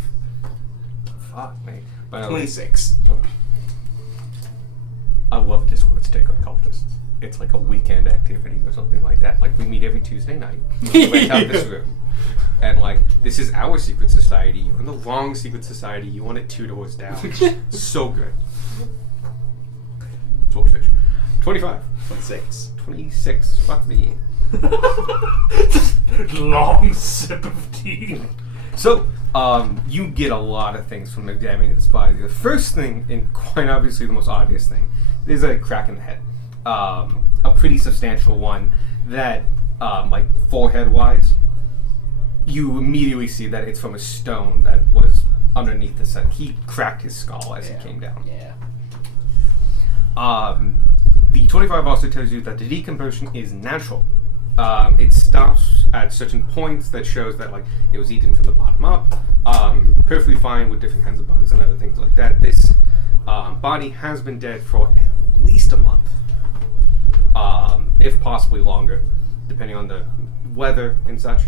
Fuck me. By the way, 26. I love Discord's take on cultists. It's like a weekend activity or something like that. Like we meet every Tuesday night. We rent out this room. And like, this is our secret society. You're in the wrong secret society. You want it 2 doors down. So good. Swordfish. 25. 26. 26. Fuck me. Long sip of tea. So, you get a lot of things from examining this body. The first thing, and quite obviously the most obvious thing, is a crack in the head. A pretty substantial one that, like, forehead-wise, you immediately see that it's from a stone that was underneath the set. He cracked his skull as he came down. Yeah. The 25 also tells you that the decomposition is natural. It stops at certain points that shows that like it was eaten from the bottom up, perfectly fine with different kinds of bugs and other things like that. This body has been dead for at least a month, if possibly longer, depending on the weather and such.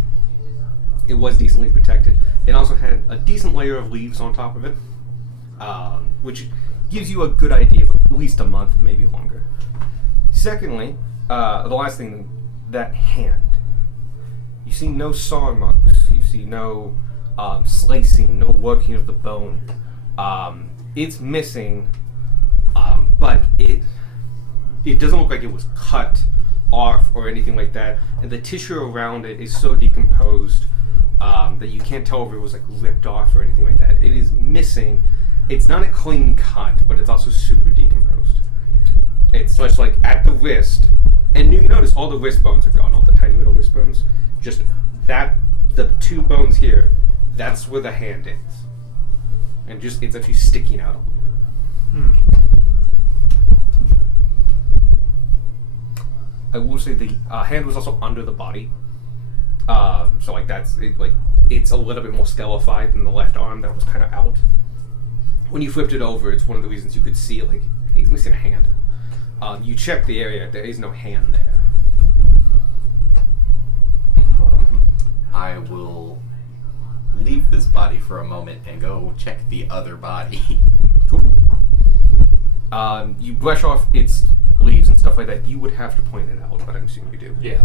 It was decently protected. It also had a decent layer of leaves on top of it, which gives you a good idea of at least a month, maybe longer. Secondly, the last thing, that hand. You see no saw marks. You see no slicing, no working of the bone. It's missing, but it doesn't look like it was cut off or anything like that. And the tissue around it is so decomposed that you can't tell if it was like ripped off or anything like that. It is missing. It's not a clean cut, but it's also super decomposed. It's much like at the wrist, and you notice all the wrist bones are gone, all the tiny little wrist bones. Just that, the 2 bones here, that's where the hand is. And just, it's actually sticking out a little. I will say the hand was also under the body. So like that's, it's a little bit more scalified than the left arm that was kind of out. When you flipped it over, it's one of the reasons you could see, like, he's missing a hand. You check the area, there is no hand there. I will leave this body for a moment and go check the other body. Cool. You brush off its leaves and stuff like that. You would have to point it out, but I'm assuming you do. Yeah.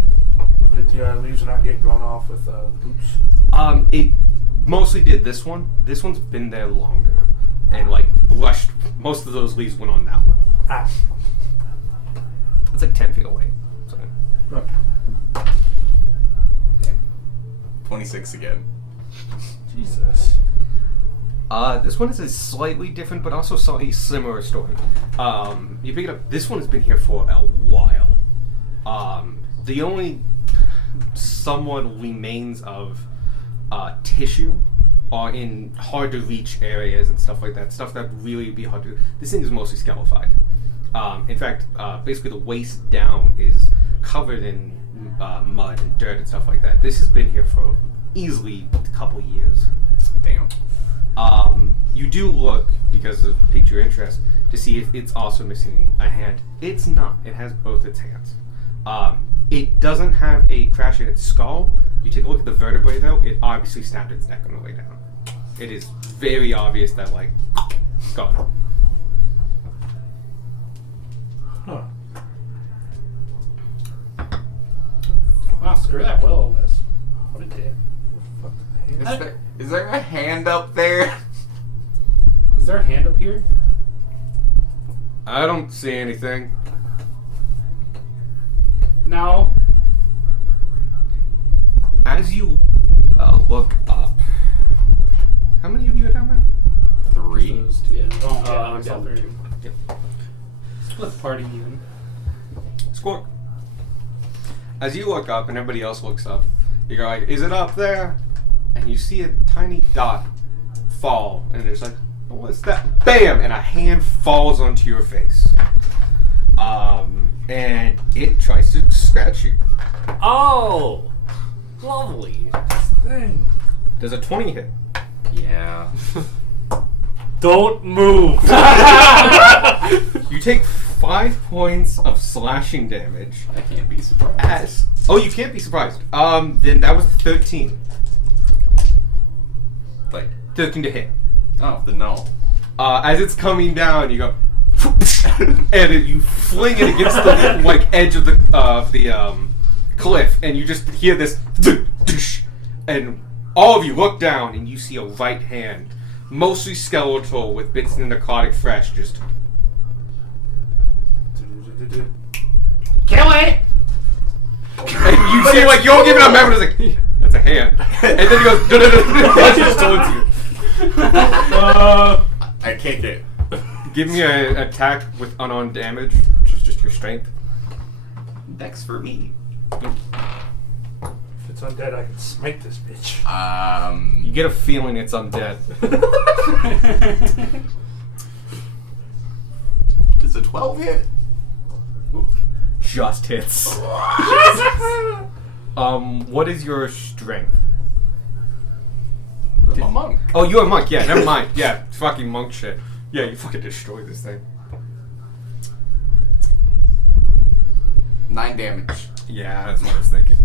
Did the leaves not get blown off with the boots? It mostly did this one. This one's been there longer. And, like, brushed. Most of those leaves went on that one. Ah. It's like 10 feet away. So. Right. 26 again. Jesus. This one is a slightly different, but also slightly similar story. You pick it up. This one has been here for a while. The only somewhat remains of tissue are in hard to reach areas and stuff like that. Stuff that really would be hard to. This thing is mostly scalified. In fact, basically the waist down is covered in mud and dirt and stuff like that. This has been here for easily a couple years. Damn. You do look, because it piqued your interest, to see if it's also missing a hand. It's not. It has both its hands. It doesn't have a crash in its skull. You take a look at the vertebrae, though, it obviously snapped its neck on the way down. It is very obvious that, like, gone. Huh. Wow, screw that willow list. What a dick. Fuck the hand. Is there a hand up there? Is there a hand up here? I don't see anything. No. As you look up, how many of you are down there? 3. Those two. Yeah. Oh, yeah, I'm it's all down three. two. Yep. Split the party even. Squawk. As you look up and everybody else looks up, you go like, "Is it up there?" And you see a tiny dot fall, and there's like, "What's that?" Bam! And a hand falls onto your face. And it tries to scratch you. Oh! Lovely. Thing. Does a 20 hit? Yeah. Don't move. You take 5 points of slashing damage. I can't be surprised. Oh, you can't be surprised. Then that was 13. Like, 13 to hit. oh, then no. As it's coming down, you go, and you fling it against the edge of the cliff, and you just hear this, and all of you look down, and you see a right hand, mostly skeletal with bits of necrotic fresh, just. Kill it! And you see, like, you don't give it a member, it's like, that's a hand. And then he goes, punches towards you. I kick it. Give me an attack with unarmed damage, which is just your strength. Dex for me. If it's undead, I can smite this bitch. You get a feeling it's undead. Does a 12 hit? Just hits. What is your strength? I'm a monk. Oh, you're a monk. Yeah, never mind. Yeah, fucking monk shit. Yeah, you fucking destroy this thing. 9 damage. Yeah, that's what I was thinking.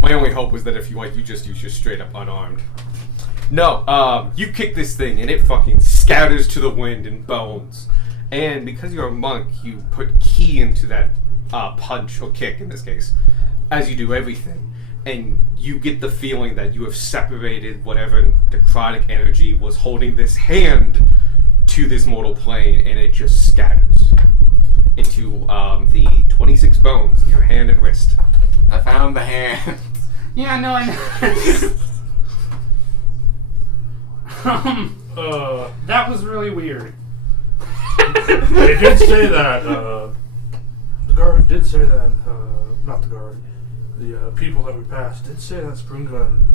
My only hope was that if you just use your straight up unarmed. No, you kick this thing and it fucking scatters to the wind and bones. And because you're a monk, you put ki into that punch or kick in this case, as you do everything. And you get the feeling that you have separated whatever necrotic energy was holding this hand to this mortal plane, and it just scatters into the 26 bones in your hand and wrist. I found the hand. Yeah, no, I know. That was really weird. They did say that, the guard did say that, not the guard, the people that we passed did say that Springgun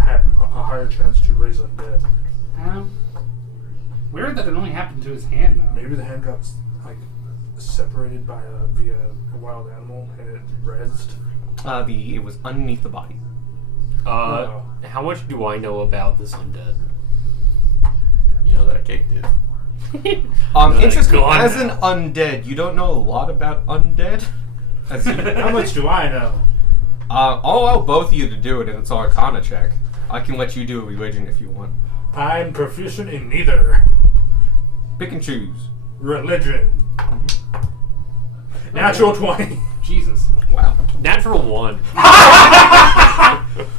had a higher chance to raise undead. Weird that it only happened to his hand, though. Maybe the hand got, like, separated by via a wild animal and it rezzed. It was underneath the body. How much do I know about this undead? You know that I kicked it. Interesting. go on As an now. undead, you don't know a lot about undead. As you, How much do I know? I'll allow both of you to do it, and it's an Arcana check. I can let you do a religion if you want. I'm proficient in neither. Pick and choose. Religion. Natural 20. Jesus. Wow. Natural 1.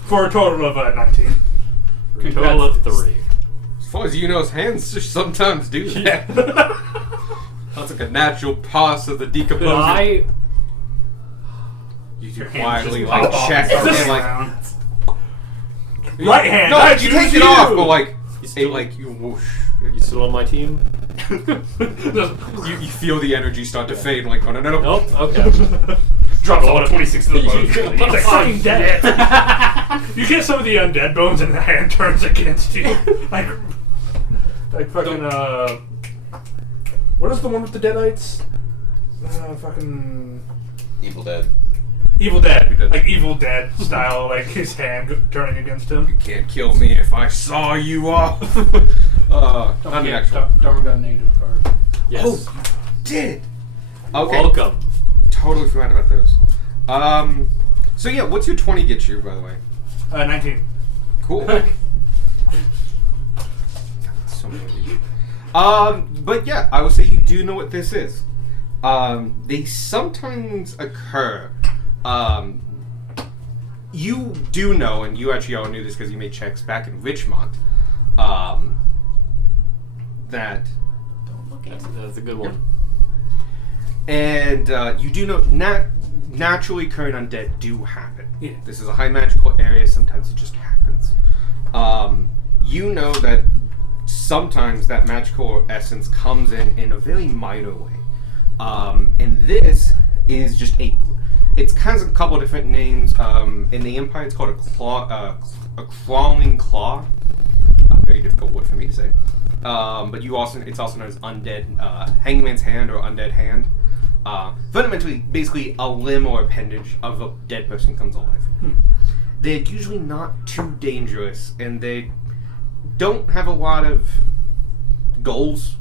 For a total of 19. Total of 3. As far as you know, his hands just sometimes do that. That's like a natural pass of the decomposing. You do quietly just like pop check off. and like Right hand, No, I you choose take it you. off, but like still- you whoosh. You still on my team? You feel the energy start to fade. Like no. Nope. Okay. Drops Oh, all 26 of the bones. He's like, Oh, fucking dead. You get some of the undead bones and the hand turns against you. Like fucking, what is the one with the deadites? Fucking... Evil Dead. Evil Dead. Evil Dead. Like Evil Dead style, like his hand turning against him. You can't kill me if I saw you off. Not the actual. Don't got a negative card. Yes. Oh, you did. Okay. Welcome. Totally forgot about those. So yeah, what's your 20 get you, by the way? 19. Cool. So many of these. But yeah, I would say you do know what this is. They sometimes occur. You do know, and you actually all knew this because you made checks back in Richmond, that Don't look at me. That's a good one. And you do know naturally occurring undead do happen. Yeah. This is a high magical area. Sometimes it just happens. You know that sometimes that magical essence comes in a very minor way. And this is just it's kind of a couple of different names. In the Empire, it's called a crawling claw. A very difficult word for me to say. But it's also known as undead, hangman's hand or undead hand. Fundamentally, basically a limb or appendage of a dead person comes alive. They're usually not too dangerous, and they don't have a lot of goals.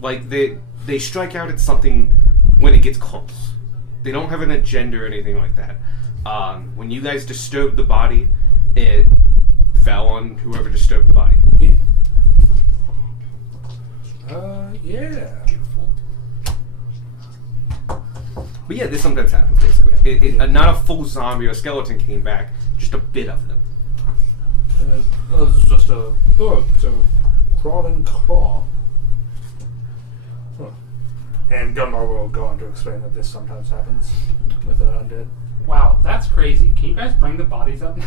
Like, they strike out at something when it gets close. They don't have an agenda or anything like that. When you guys disturbed the body, it fell on whoever disturbed the body. Yeah. But yeah, this sometimes happens, basically. Not a full zombie or skeleton came back, just a bit of them. This is just it's a crawling claw. Huh. And Gunmar will go on to explain that this sometimes happens with undead. Wow, that's crazy. Can you guys bring the bodies up?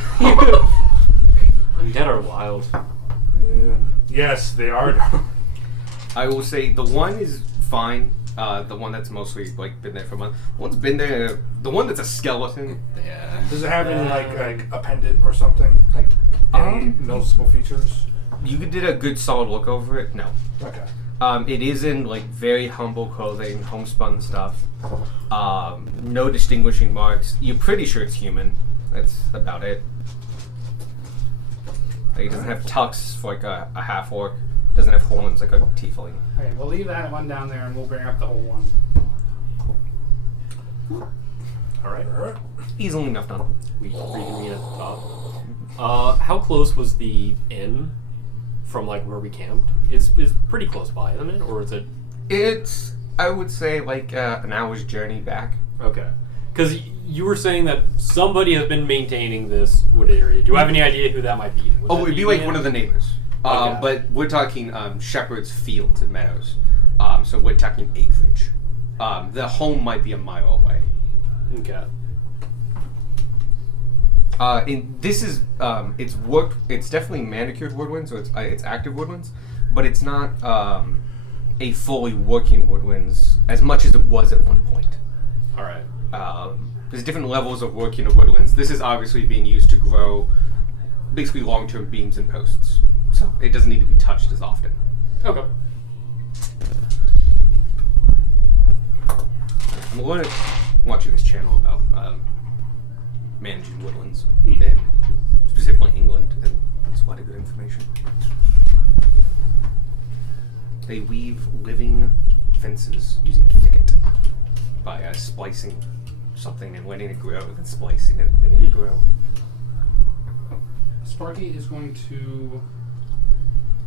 Undead are wild. Yeah. Yes, they are. I will say the one is fine. The one that's mostly like been there for a month. One's been there. The one that's a skeleton. Yeah. Does it have any like a pendant or something? Like any noticeable features? You did a good solid look over it. No. Okay. It is in like very humble clothing, homespun stuff. No distinguishing marks. You're pretty sure it's human. That's about it. Like, it doesn't have tucks for like a half orc. Doesn't have horns like a tiefling. Okay, we'll leave that one down there and we'll bring up the whole one. Alright. Easily enough done. We reconvene at the top. How close was the inn from like where we camped? It's pretty close by, isn't it? Or is it? It's, I would say, like an hour's journey back. Okay. Because you were saying that somebody has been maintaining this wood area. Do you have any idea who that might be? Would that It'd be like one of the neighbors. Okay. But we're talking shepherd's fields and meadows. So we're talking acreage. The home might be a mile away. Okay. And this is it's worked. It's definitely manicured woodlands, so it's active woodlands, but it's not a fully working woodlands as much as it was at one point. All right. There's different levels of working of woodlands. This is obviously being used to grow basically long-term beams and posts, so it doesn't need to be touched as often. Okay. I'm going to watch this channel about managing woodlands, Yeah. and specifically England, and it's a lot of good information. They weave living fences using thicket by splicing something and letting it grow, and then splicing it and letting it grow. Sparky is going to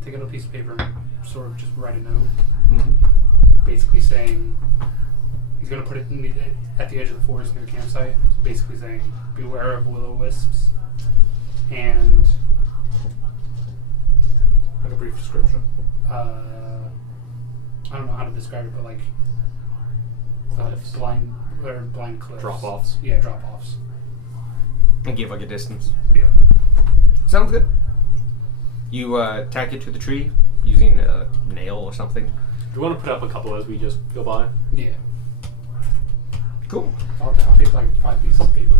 take out a piece of paper and sort of just write a note, basically saying he's going to put it at the edge of the forest near the campsite, basically saying, beware of will-o-wisps, and Like a brief description. I don't know how to describe it, but like blind cliffs. Drop-offs. Yeah, drop-offs. And give like a distance. Yeah. Sounds good. You tack it to the tree using a nail or something. Do you want to put up a couple as we just go by? Yeah. Cool. I'll take like 5 pieces of paper.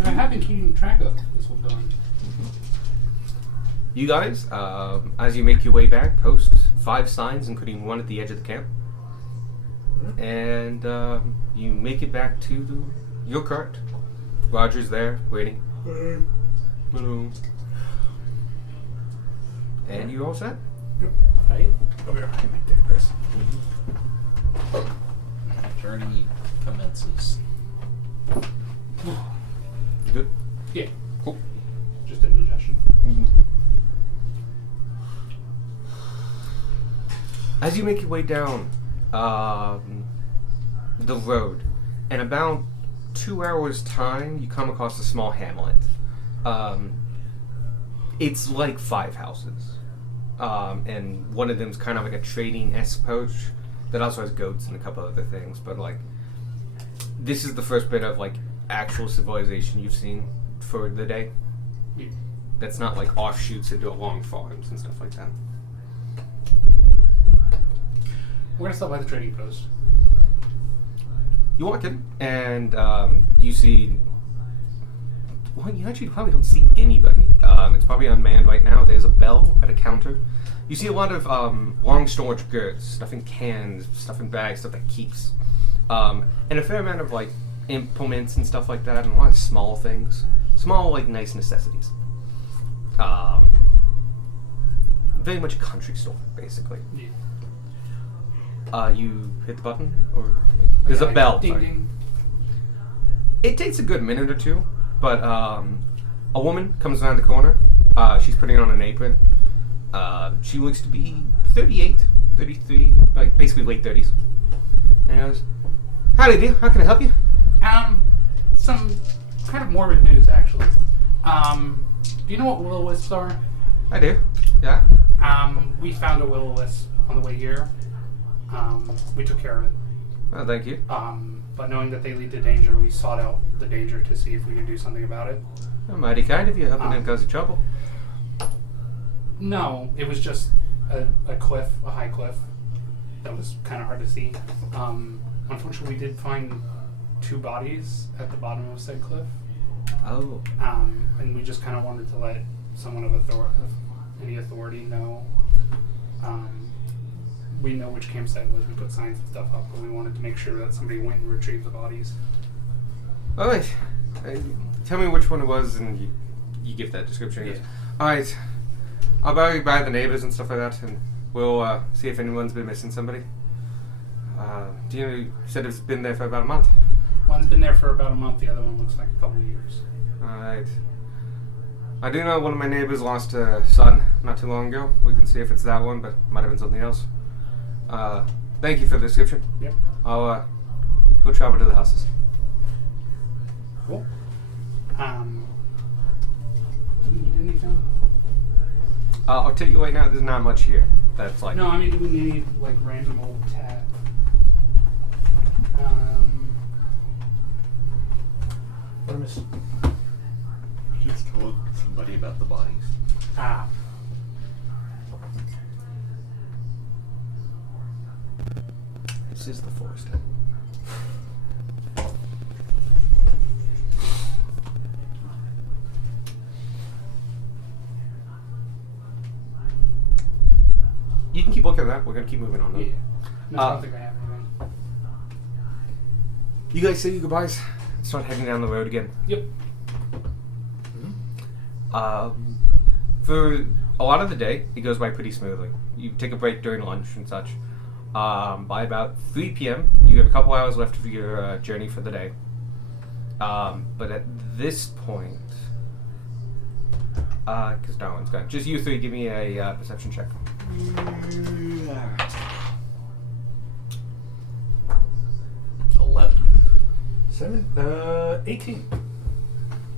And I have been keeping track of this whole time. You guys, as you make your way back, post 5 signs, including one at the edge of the camp. And you make it back to your cart. Roger's there, waiting. Hello. And you're all set? Right? Over here. There, Chris. Journey commences. You good? Yeah. Cool. Just indigestion. As you make your way down the road, in about 2 hours' time, you come across a small hamlet. It's like 5 houses. And one of them's kind of like a trading-esque poach that also has goats and a couple other things. But like, this is the first bit of like actual civilization you've seen for the day. Yeah. That's not like offshoots into long farms and stuff like that. We're gonna stop by the trading post. You walk in, and you see. Well, you actually probably don't see anybody. It's probably unmanned right now. There's a bell at a counter. You see a lot of long storage goods, stuff in cans, stuff in bags, stuff that keeps, and a fair amount of like implements and stuff like that, and a lot of small things, small like nice necessities. Very much a country store, basically. Yeah. You hit the button, or there's a bell. Ding sorry. ding. It takes a good minute or two, but a woman comes around the corner. She's putting on an apron. She looks to be 38, 33, like basically late 30s. And he goes, "Howdy, dear. How can I help you?" Some kind of morbid news, actually. Do you know what will-o-wisps are? I do. Yeah. We found a will-o-wisp on the way here. We took care of it. Oh, thank you. But knowing that they lead to danger, we sought out the danger to see if we could do something about it. Oh, mighty kind of you, helping them cause of trouble. No, it was just a cliff, a high cliff, that was kind of hard to see. Unfortunately, we did find 2 bodies at the bottom of said cliff. Oh. And we just kind of wanted to let someone of any authority know. We know which campsite it was. We put signs and stuff up, but we wanted to make sure that somebody went and retrieved the bodies. All right. Tell me which one it was, and you give that description. Yeah. All right. I'll bury by the neighbors and stuff like that, and we'll see if anyone's been missing somebody. You said it's been there for about a month. One's been there for about a month. The other one looks like a couple of years. All right. I do know one of my neighbors lost a son not too long ago. We can see if it's that one, but might have been something else. Thank you for the description. Yep. I'll go travel to the houses. Cool. Do you need anything? I'll tell you right now, there's not much here. That's like... No, I mean, do we need like random old tab? What I miss? Just told somebody about the bodies. This is the forest. You can keep looking at that. We're going to keep moving on. Though. Yeah. No, I don't think I have anything. You guys say your goodbyes. Start heading down the road again. Yep. For a lot of the day, it goes by pretty smoothly. You take a break during lunch and such. By about 3 p.m., you have a couple hours left of your journey for the day. But at this point, because Darwin's gone, just you 3, give me a perception check. 11. 18.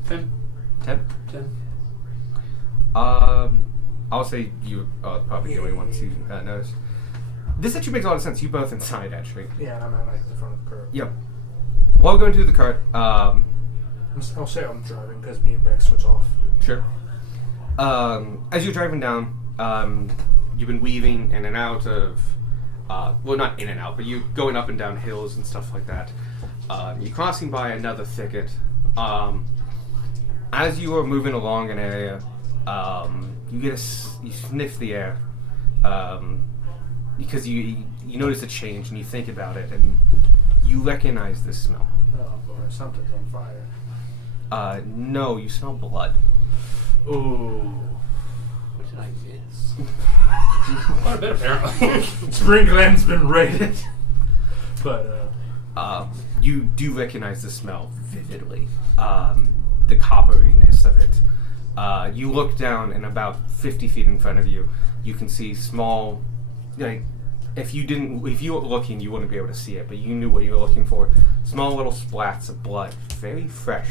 10. 10? 10. I'll say you are probably the only one to notice. This actually makes a lot of sense. You both inside, actually. Yeah, and I'm at like the front of the cart. Yep. While going to the cart, I'll say I'm driving because me and Beck switch off. sure. As you're driving down, you've been weaving in and out of, well, not in and out, but you're going up and down hills and stuff like that. You're crossing by another thicket. As you are moving along an area, you sniff the air, because you notice a change and you think about it and you recognize this smell. Oh boy, something's on fire. No, you smell blood. Ooh. What did I miss? Quite a bit, apparently. Springland's been raided. But you do recognize the smell vividly. The copperiness of it. You look down, and about 50 feet in front of you, you can see small, like, if you were looking, you wouldn't be able to see it, but you knew what you were looking for. Small little splats of blood, very fresh,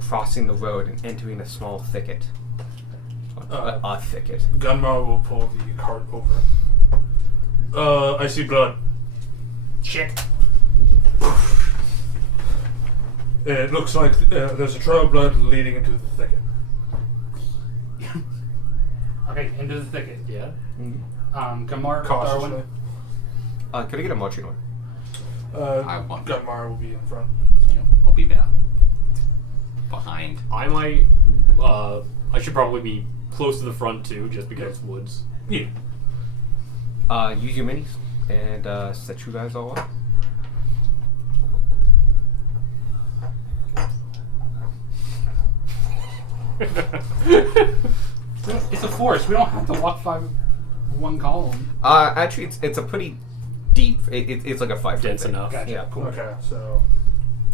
crossing the road and entering a small thicket. A thicket. Gunmar will pull the cart over. I see blood. Shit. It looks like there's a trail of blood leading into the thicket. Okay, into the thicket. Yeah. Gamar, Cautiously. Darwin. Can I get a marching order? I want- Gunmar will be in front. I'll be back. Behind. I might. I should probably be close to the front too, just because it's woods. Yeah. Use your minis and set you guys all up. It's a forest. We don't have to walk one column. Actually, it's a pretty deep. It's like a 5 foot Dense thing. enough. Yeah. Cool. Okay, so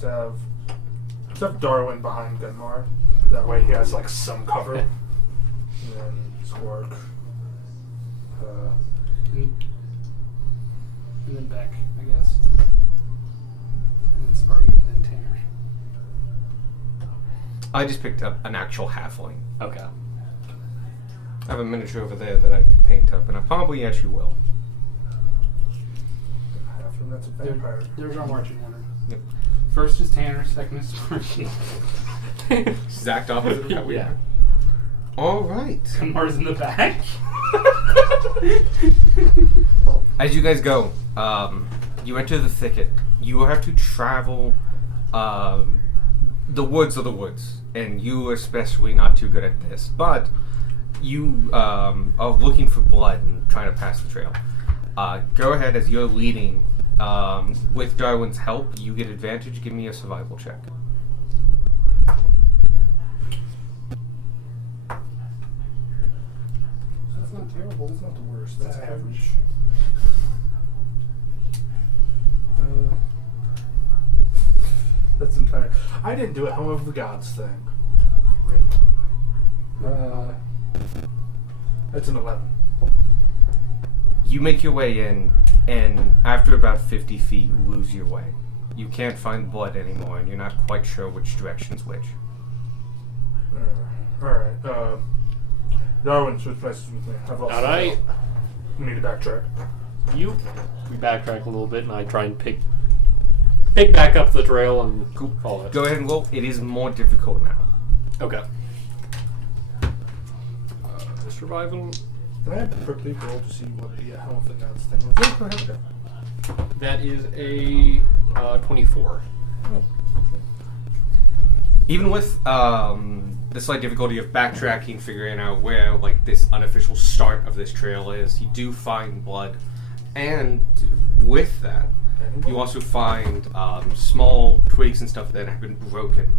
let's have Darwin behind Gunmar. That way he has like some cover. And then Squark. And then Beck, I guess. And then Sparky, and then Tanner. I just picked up an actual halfling. Okay. I have a miniature over there that I could paint up, and I probably actually will. Half of them, that's a vampire. There's our marching order. Yep. First is Tanner, second is Sparky. Exact opposite of that we Yeah. are. All right. Gunmar's in the back. As you guys go, you enter the thicket. You have to travel. The woods are the woods, and you are especially not too good at this. But you are looking for blood and trying to pass the trail. Go ahead as you're leading. With Darwin's help, you get advantage. Give me a survival check. That's not terrible. That's not the worst. That's average. That's entire. I didn't do it. Home of the Gods thing. That's an 11. You make your way in, and after about 50 feet, you lose your way. You can't find blood anymore, and you're not quite sure which direction's which. Alright. Darwin, switch places with me. I've also Alright. We need to backtrack. We backtrack a little bit, and I try and pick back up the trail and follow it. Go ahead and roll. It is more difficult now. Okay. Survival. Can I quickly roll to see what the Home of the Gods thing was? Yeah, go ahead. That is a 24. Even with the slight difficulty of backtracking, figuring out where like this unofficial start of this trail is, you do find blood, and with that, you also find small twigs and stuff that have been broken,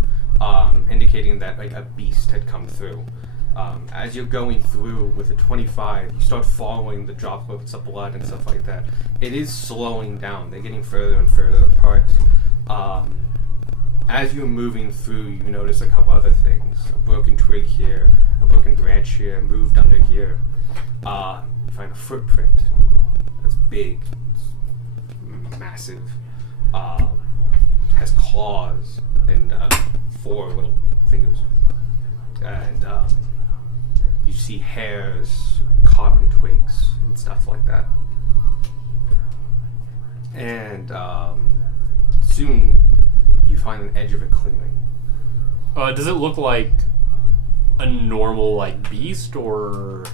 indicating that like a beast had come through. As you're going through with a 25, you start following the droplets of blood and stuff like that. It is slowing down. They're getting further and further apart. As you're moving through, you notice a couple other things. A broken twig here, a broken branch here, moved under here. You find a footprint that's big, it's massive, has claws and 4 little fingers. And you see hairs caught on twigs and stuff like that. And soon you find an edge of a clearing. Does it look like a normal like beast, or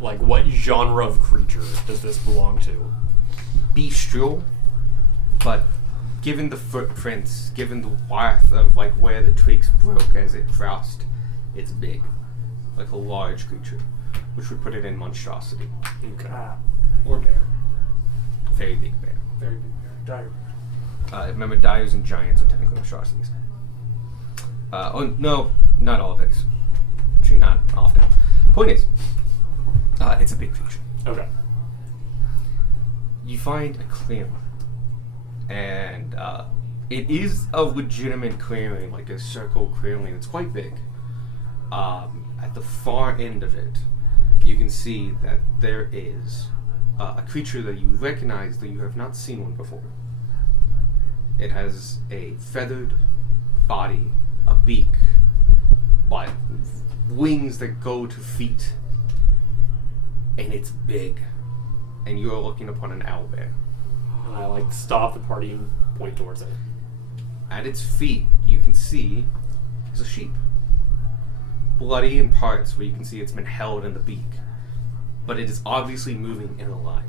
like what genre of creature does this belong to? Bestial, but given the footprints, given the width of like where the twigs broke as it crossed, it's big, like a large creature, which would put it in monstrosity. Okay. Or bear. Very big bear. Very big bear. Dire. Remember, dyers and giants are technically monstrosities. Oh no, not all days. Actually, not often. Point is, it's a big creature. Okay. You find a clearing, and it is a legitimate clearing, like a circle clearing. It's quite big. At the far end of it, you can see that there is a creature that you recognize, that you have not seen one before. It has a feathered body, a beak, but wings that go to feet, and it's big. And you are looking upon an owlbear. And I like stop the party and point towards it. At its feet, you can see is a sheep. Bloody in parts where you can see it's been held in the beak. But it is obviously moving and alive.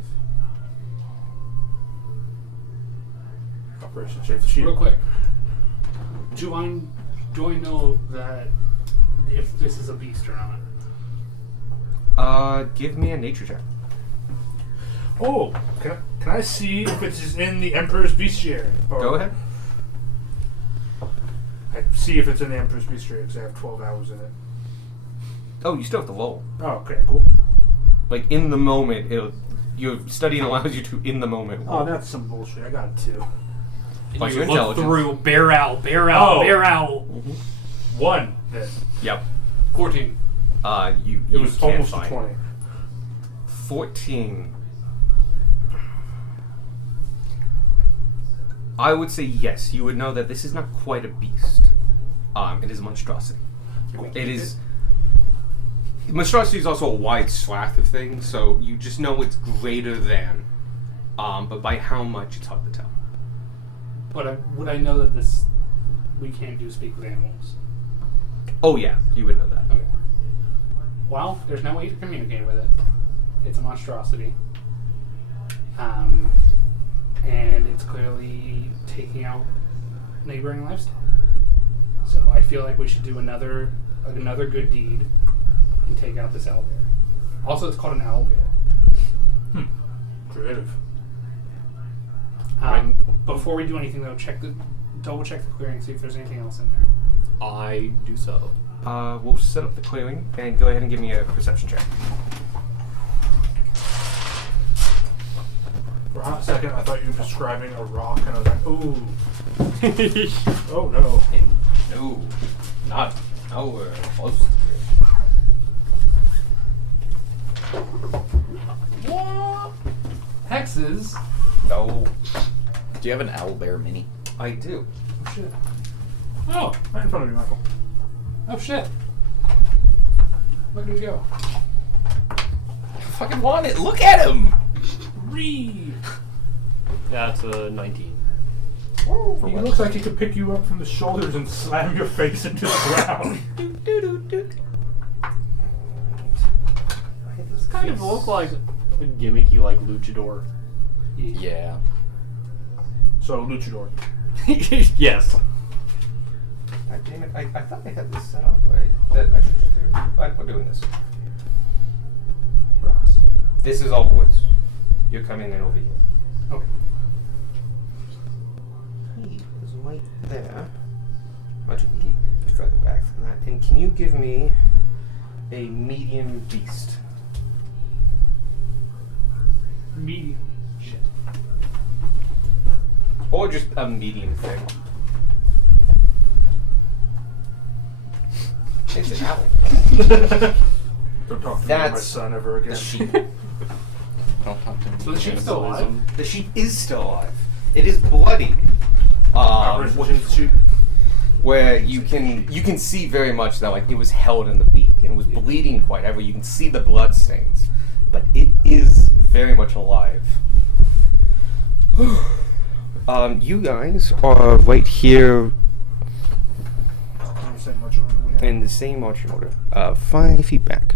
Operation Save the Sheep. Real quick. Do I know that if this is a beast or not? Give me a nature check. Oh, can I see if it's in the Emperor's Bestiary? Or Go ahead. I see if it's in the Emperor's Bestiary because I have 12 hours in it. Oh, you still have to roll. Oh, okay, cool. Like, in the moment, your studying allows you to, in the moment, roll. Oh, that's some bullshit. I got it too. Plus You your look intelligence. through bear owl. Oh. Bear owl. 1 then. Yep. 14. You It was can't almost a find 20. 14. I would say yes. You would know that this is not quite a beast. It is a monstrosity. It is. Monstrosity is also a wide swath of things, so you just know it's greater than. But by how much, it's hard to tell. But would I know that this we can't do speak with animals? Oh yeah, you would know that. Okay. Well, there's no way to communicate with it. It's a monstrosity. And it's clearly taking out neighboring livestock. So I feel like we should do another good deed and take out this owlbear. Also, it's called an owlbear. Creative. Before we do anything, though, double check the clearing, see if there's anything else in there. I do so. We'll set up the clearing and go ahead and give me a perception check. For a hot second, I thought you were describing a rock, and I was like, ooh. Oh, no. No, not nowhere close to What? Hexes? No, Do you have an owlbear mini? I do. Oh, shit. Oh, right in front of you, Michael. Oh, shit. Look at him go. I fucking want it. Look at him. Read! That's a 19. He looks like he could pick you up from the shoulders and slam your face into the ground. This kind of look like a gimmicky, like luchador. Yeah. So, Luchador. Yes. God damn it! I thought I had this set up. That I should just do it. We're doing this. Ross. This is all woods. You're coming in over here. Okay. He is right there. Much further back from that. And can you give me a medium beast? Medium. Shit. Or just a medium thing. It's an owl. Don't talk to me about my That's son ever again. The sheep. Don't talk to me. So the sheep's still alive? The sheep is still alive. It is bloody. Sheep. Where you can see very much that like it was held in the beak and was bleeding quite heavily. You can see the blood stains, but it is very much alive. You guys are right here in the same marching order. 5 feet back.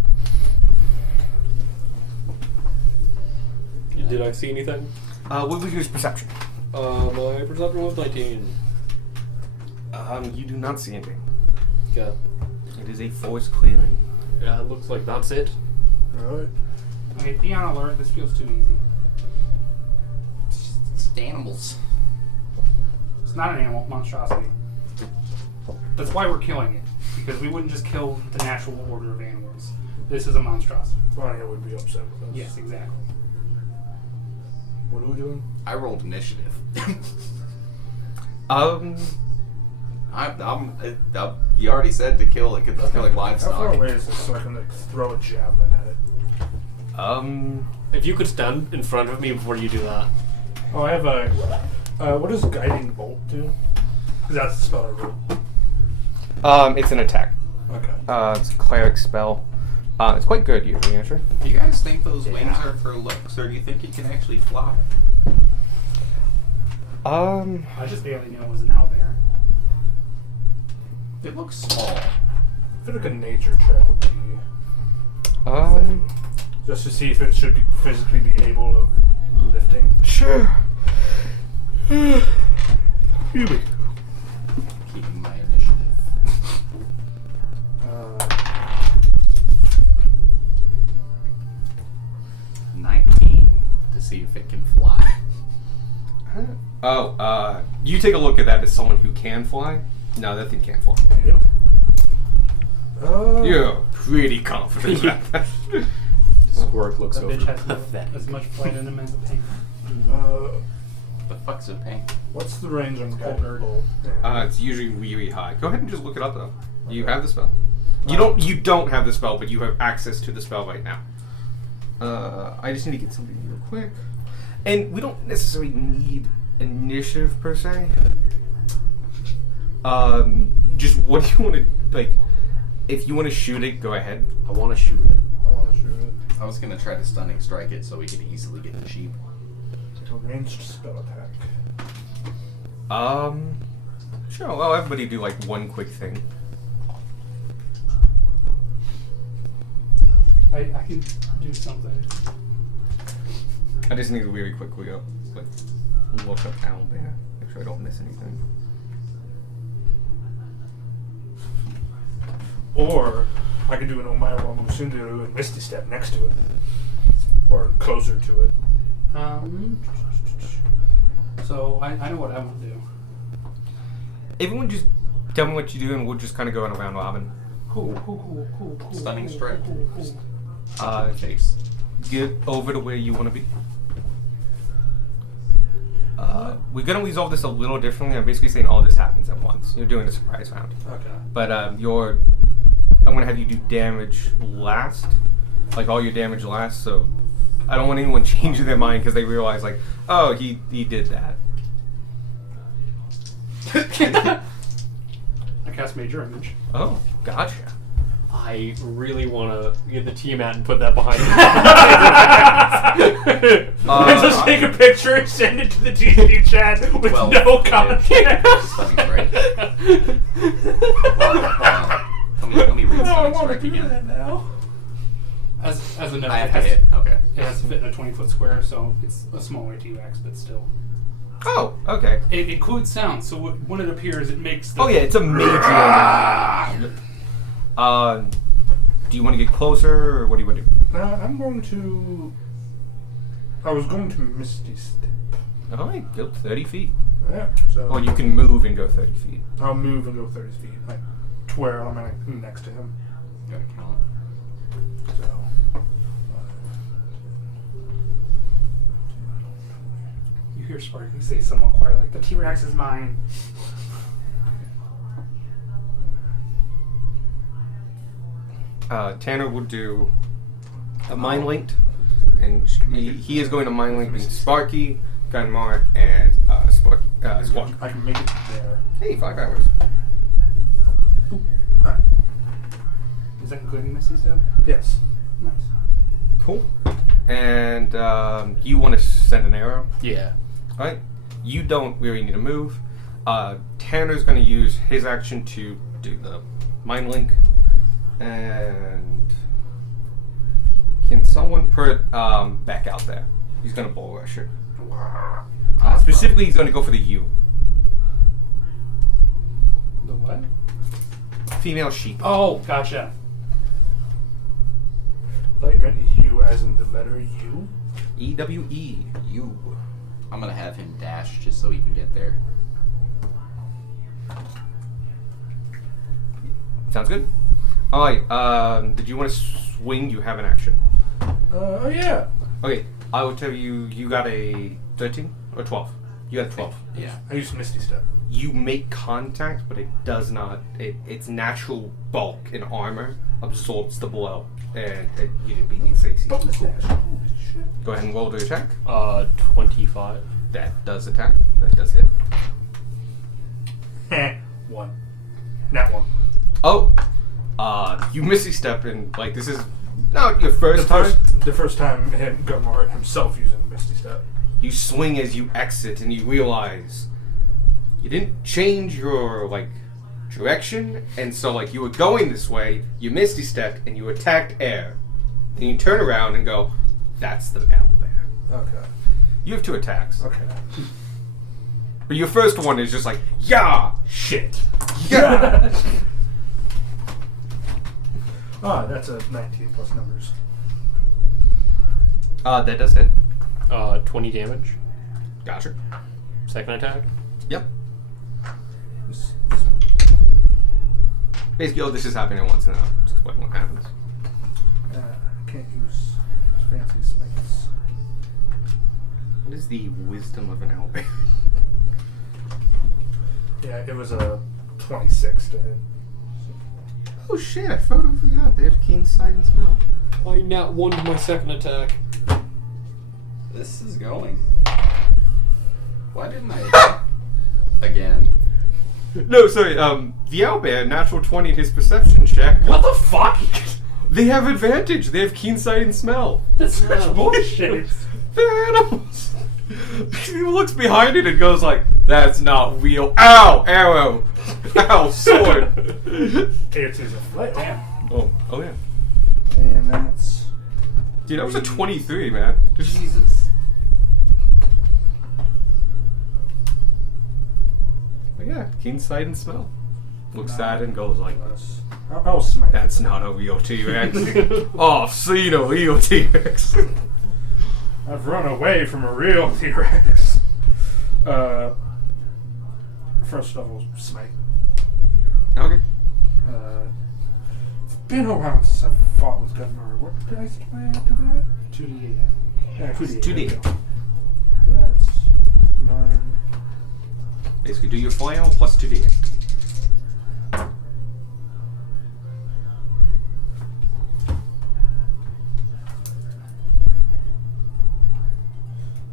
Did I see anything? What would you use perception? My perception was 19. You do not see anything. Okay. It is a forest clearing. Yeah, it looks like that's it. Alright. Okay, be on alert. This feels too easy. It's animals. It's not an animal monstrosity. That's why we're killing it. Because we wouldn't just kill the natural order of animals. This is a monstrosity. Ronnie would be upset with us. Yes, exactly. What are we doing? I rolled initiative. You already said to kill it because it's killing How far livestock. away is this so I can like throw a javelin at it? If you could stand in front of me before you do that. Oh, I have a. What does guiding bolt do? Because that's the spell I rolled. It's an attack. Okay. It's a cleric spell. It's quite good usually, actually. Do you guys think those wings are for looks, or do you think you can actually fly? I just barely knew it was an owlbear. It looks small. I feel like a nature check would be just to see if it should physically be able of lifting. Sure. Keeping my initiative. 19 to see if it can fly. You take a look at that as someone who can fly. No, that thing can't fly. Yep. You're pretty confident about that. Squirk looks That over bitch has pathetic. as much flight in him as a pain. The fuck's it paying? What's the range on Cold Guiding Earth. Bolt? Yeah. It's usually really high. Go ahead and just look it up though. You Okay. have the spell. You don't have the spell, but you have access to the spell right now. I just need to get something real quick. And we don't necessarily need initiative per se. Just what do you want to like? If you want to shoot it, go ahead. I want to shoot it. I want to shoot it. I was gonna try to stunning strike it so we could easily get the sheep. It's a ranged spell attack. Sure. Well, everybody do like one quick thing. I can do something. I just need to really quickly go like look up owlbear. Make sure I don't miss anything. Or I could do an Omaira Musunduru and Misty Step next to it. Or closer to it. So I know what I want to do. Everyone just tell me what you do, and we'll just kind of go in a round robin. Cool. Stunning strike. Face. Get over to where you want to be. We're gonna resolve this a little differently. I'm basically saying all this happens at once. You're doing a surprise round, Okay. but I'm gonna have you do damage last, like all your damage last. So I don't want anyone changing their mind because they realize like, oh, he did that. I cast Major Image. Oh, gotcha. I really want to get the Tiamat and put that behind me. Just take a picture and send it to the TCU chat with Well, no yeah. context. Stunning strike. Let me read stunning strike again. now. As a note, I it have to has, hit. Okay. it has to fit in a 20-foot square, so it's a small ATX, but still. Oh, okay. It includes sound, so when it appears, it makes the... Oh yeah, it's a major. Do you want to get closer, or what do you want to do? I'm going to... I was going to Misty Step. All right, go 30 feet. Yeah, so... Or you can move and go 30 feet. I'll move and go 30 feet, like, to where I'm like, next to him. Gotta count. So... You hear Sparky say somewhat quietly, the T-Rex is mine. Tanner will do a mind linked, and he is going to mind link between Sparky, Gunmar, and Squawk. I can make it there. Hey, 5 hours. Alright. Is that including Misty Step? Yes. Nice. Cool. And you want to send an arrow? Yeah. All right. You don't really need to move. Tanner's going to use his action to do the mind link. And can someone put Beck out there? He's going to bull rush it. Specifically, he's going to go for the U. The what? Female sheep. Oh, gotcha. I thought you meant U as in the letter U. EWE. U. I'm gonna have him dash just so he can get there. Sounds good. All right. Did you want to swing? You have an action. Oh yeah. Okay. I will tell you. You got a 13 or 12. You got a 12. Yeah. I used Misty Step. You make contact, but it does not. Its natural bulk and armor absorbs the blow, and you didn't beat the AC. Bonus dash. Holy shit. Go ahead and roll to attack. 25. That does attack. That does hit. One. Nat one. Oh, you Misty Step, and like this is not your first time. The first time Gunmar himself using Misty Step. You swing as you exit, and you realize you didn't change your like direction, and so like you were going this way, you Misty Stepped, and you attacked air. Then you turn around and go, "That's the owlbear." Okay. You have 2 attacks, Okay. but your first one is just like, "Yeah, shit, yeah." That's a 19 plus numbers. That does hit. 20 damage. Gotcha. Second attack. Yep. Basically, this is happening once in a while. Just explain what happens. Can't use fancy smites. What is the wisdom of an owlbear? Yeah, it was a 26 to hit. Oh shit, I totally forgot. They have keen sight and smell. I not won my second attack. This is going. Why didn't I? Again. No, sorry, the owlbear, natural 20 at his perception check. What the fuck? They have advantage. They have keen sight and smell. That's such bullshit. They're animals. He looks behind it and goes like, that's not real. Ow! Arrow! Ow! Sword! It's a flip. Damn. Oh yeah. And that's... Dude, that was a 23, man. Jesus. But yeah, keen sight and smell. Looks at it and goes like, Plus. I'll smite. that's not a real T-Rex. Oh, I've seen a real T-Rex. I've run away from a real T-Rex. First level smite. Okay. It's been a while since I've fought with Gunmar. What dice do I add to that? 2d8. Yeah, 2D8. 2D. That's 9. Basically, do your flail plus 2d8.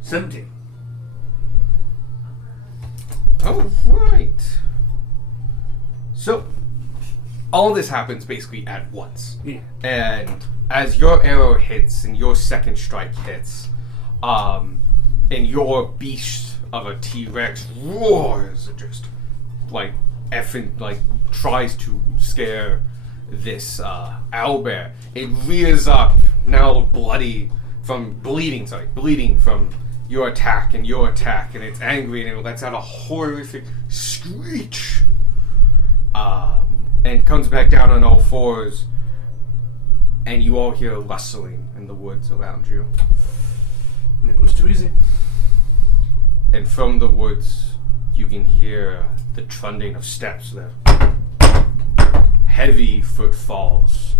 $17. Oh, right. So, all this happens basically at once. Yeah. And as your arrow hits and your second strike hits, and your beast of a T-Rex roars and just like effing like tries to scare this owlbear. It rears up, now bleeding from your attack, and it's angry, and it lets out a horrific screech. And comes back down on all fours, and you all hear rustling in the woods around you. It was too easy. And from the woods, you can hear the trunding of steps, the heavy footfalls,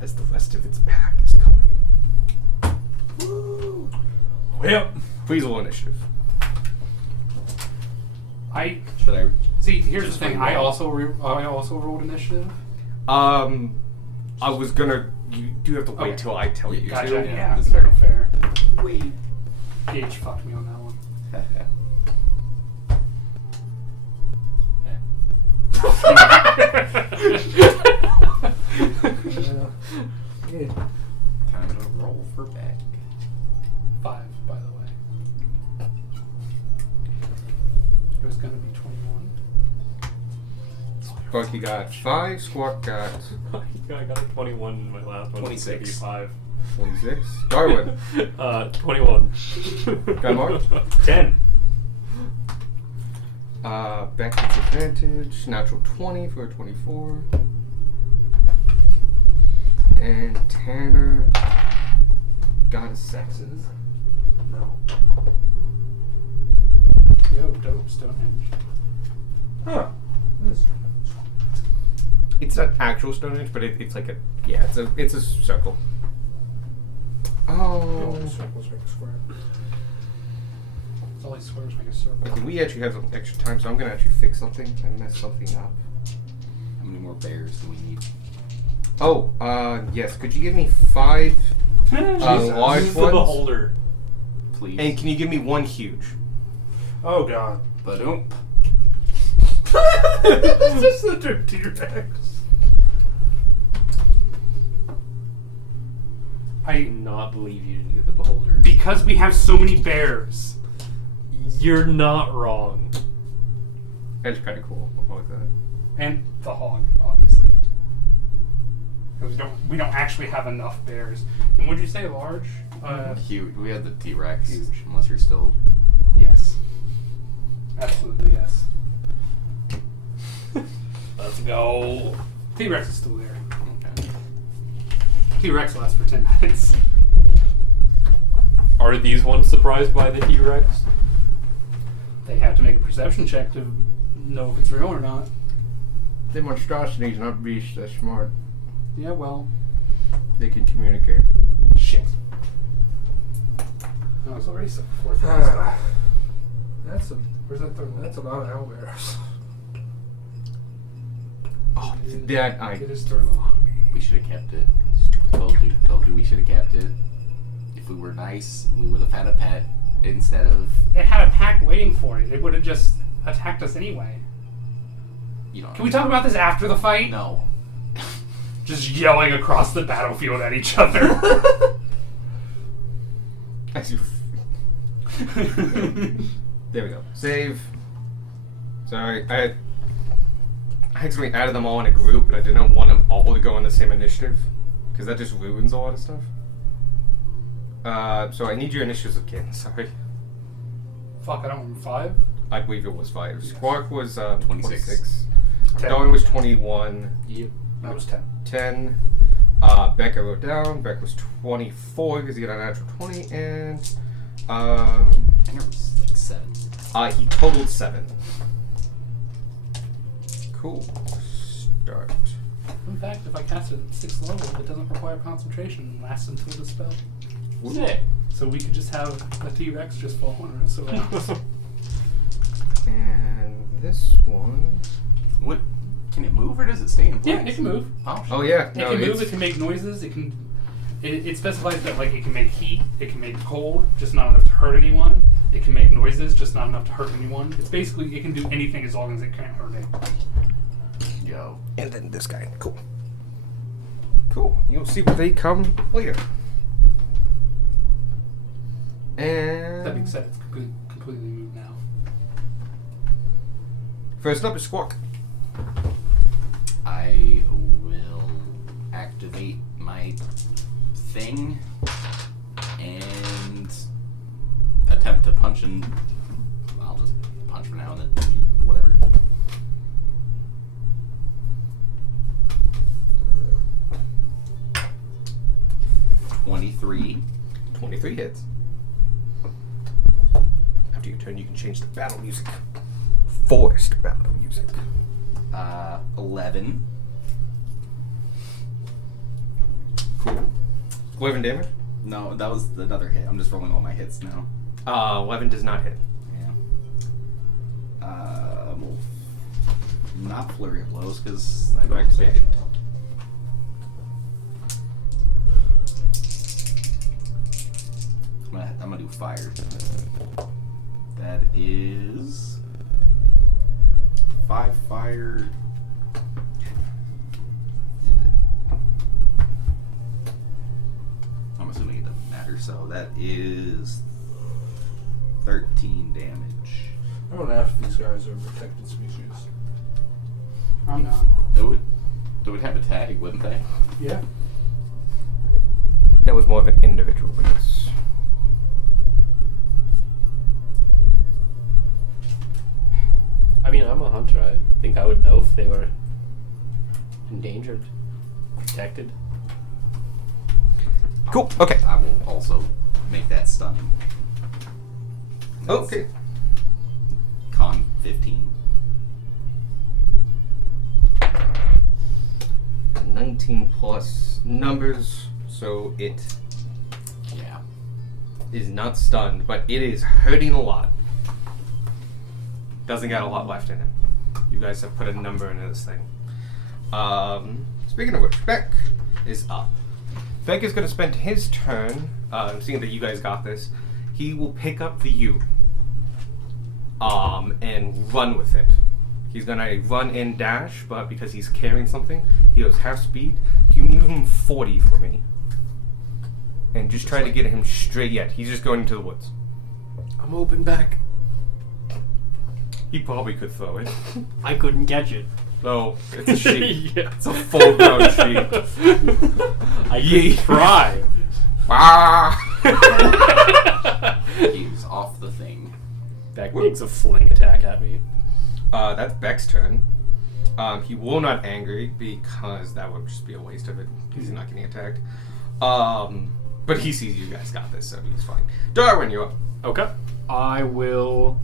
as the rest of its pack is coming. Woo! Well, Please roll initiative. Should I? See, here's the Just thing. one I roll. also rolled initiative. I was gonna. You do have to wait Okay. till I tell you Gotcha. to. Yeah, that's no, fair. fair. Wait. Gage fucked me on that one. yeah. Time to roll for bag. 5, by the way. It was gonna be 21. Bucky got 5, Squawk got I got a 21 in my last one. 26. Maybe 5. 26. Darwin. 21. Got Mark? 10. Beck gets advantage. Natural 20 for a 24. And Tanner got a 6. No. Yo, dope, Stonehenge. Huh. That's It's not actual Stonehenge, but it's like it's a circle. Oh. circles make a square. It's all these squares make a circle. Okay, we actually have some extra time, so I'm gonna actually fix something and mess something up. How many more bears do we need? Oh, yes. Could you give me 5 large Who's the ones? beholder? Please. And can you give me 1 huge? Oh god. Ba-doomp. It's just the dirty T-Rex. I do not believe you didn't get the beholder. Because we have so many bears. You're not wrong. That's kind of cool. I like that. And the hog, obviously. Because we don't actually have enough bears. And would you say large? Huge. We have the T-Rex. Huge. Unless you're still. Yes. Absolutely yes. Let's go. T-Rex is still there. Okay. T-Rex lasts for 10 minutes. Are these ones surprised by the T-Rex? They have to make a perception check to know if it's real or not. The monstrosities, not beasts, they're smart. Yeah, well, They can communicate. shit. I was already set before third. That's a Where's that third one? that's a lot of owlbears. Oh, that It is third one. We should have kept it. Told you we should have kept it. If we were nice, we would have had a pet instead of, It had a pack waiting for it. It would have just attacked us anyway. you know. Can we talk about this after the fight? No. Just yelling across the battlefield at each other. As you. There we go. Save. Sorry, I accidentally added them all in a group, but I didn't want them all to go on the same initiative, because that just ruins a lot of stuff. So I need your initiatives again. Sorry, Fuck, I don't remember. 5? I believe it was 5. Squawk was 26. 10. Darwin was 21. Yep. That was 10. 10. Becca wrote down. Becca was 24 because he got a natural 20, and I think it was like 7. he totaled 7. Cool. Start. In fact, if I cast it at 6th level, it doesn't require concentration and lasts until the spell. Sick. So we could just have a T-Rex just fall on it. So And this one. What? Can it move or does it stay in place? yeah, it can move. Oh, Oh yeah, It no, can move. it's- It can make noises. It can. It specifies that like it can make heat. It can make cold, just not enough to hurt anyone. It can make noises, just not enough to hurt anyone. It's basically it can do anything as long as it can't hurt anyone. Yo. And then this guy. Cool. Cool. You'll see where they come later. And That being said, it's completely moved now. first up is Squawk. I will activate my thing and attempt to punch and I'll just punch for now and then whatever. $23. 23 hits. After your turn, you can change the battle music. Forced battle music. 11. Cool. 11 damage. No, that was another hit. I'm just rolling all my hits now. 11 does not hit. Yeah. Well, not flurry of blows because I don't Activation. expect. I'm gonna do fire. That is 5 fire. I'm assuming it doesn't matter, so that is 13 damage. I don't know if these guys are protected species. I'm not. They would have a tag, wouldn't they? Yeah. That was more of an individual, but yes. I mean, I'm a hunter. I think I would know if they were endangered, protected. Cool. Okay. I will also make that stunning. Okay. Con 15. 19 plus numbers, so it Yeah. is not stunned, but it is hurting a lot. Doesn't got a lot left in it. You guys have put a number into this thing. Speaking of which, Beck is up. Beck is going to spend his turn, seeing that you guys got this, he will pick up the U and run with it. He's going to run and dash, but because he's carrying something, he goes half speed. Can you move him 40 for me? And just try to get him straight yet. He's just going into the woods. I'm open back. He probably could throw it. I couldn't catch it. No, it's a sheep. Yeah. It's a full-grown sheep. I Yee. could try. Ah! He's off the thing. Beck makes a fling attack at me. That's Beck's turn. He will not angry because that would just be a waste of it because he's not getting attacked. But he sees you guys got this, so he's fine. Darwin, you're up. Okay. I will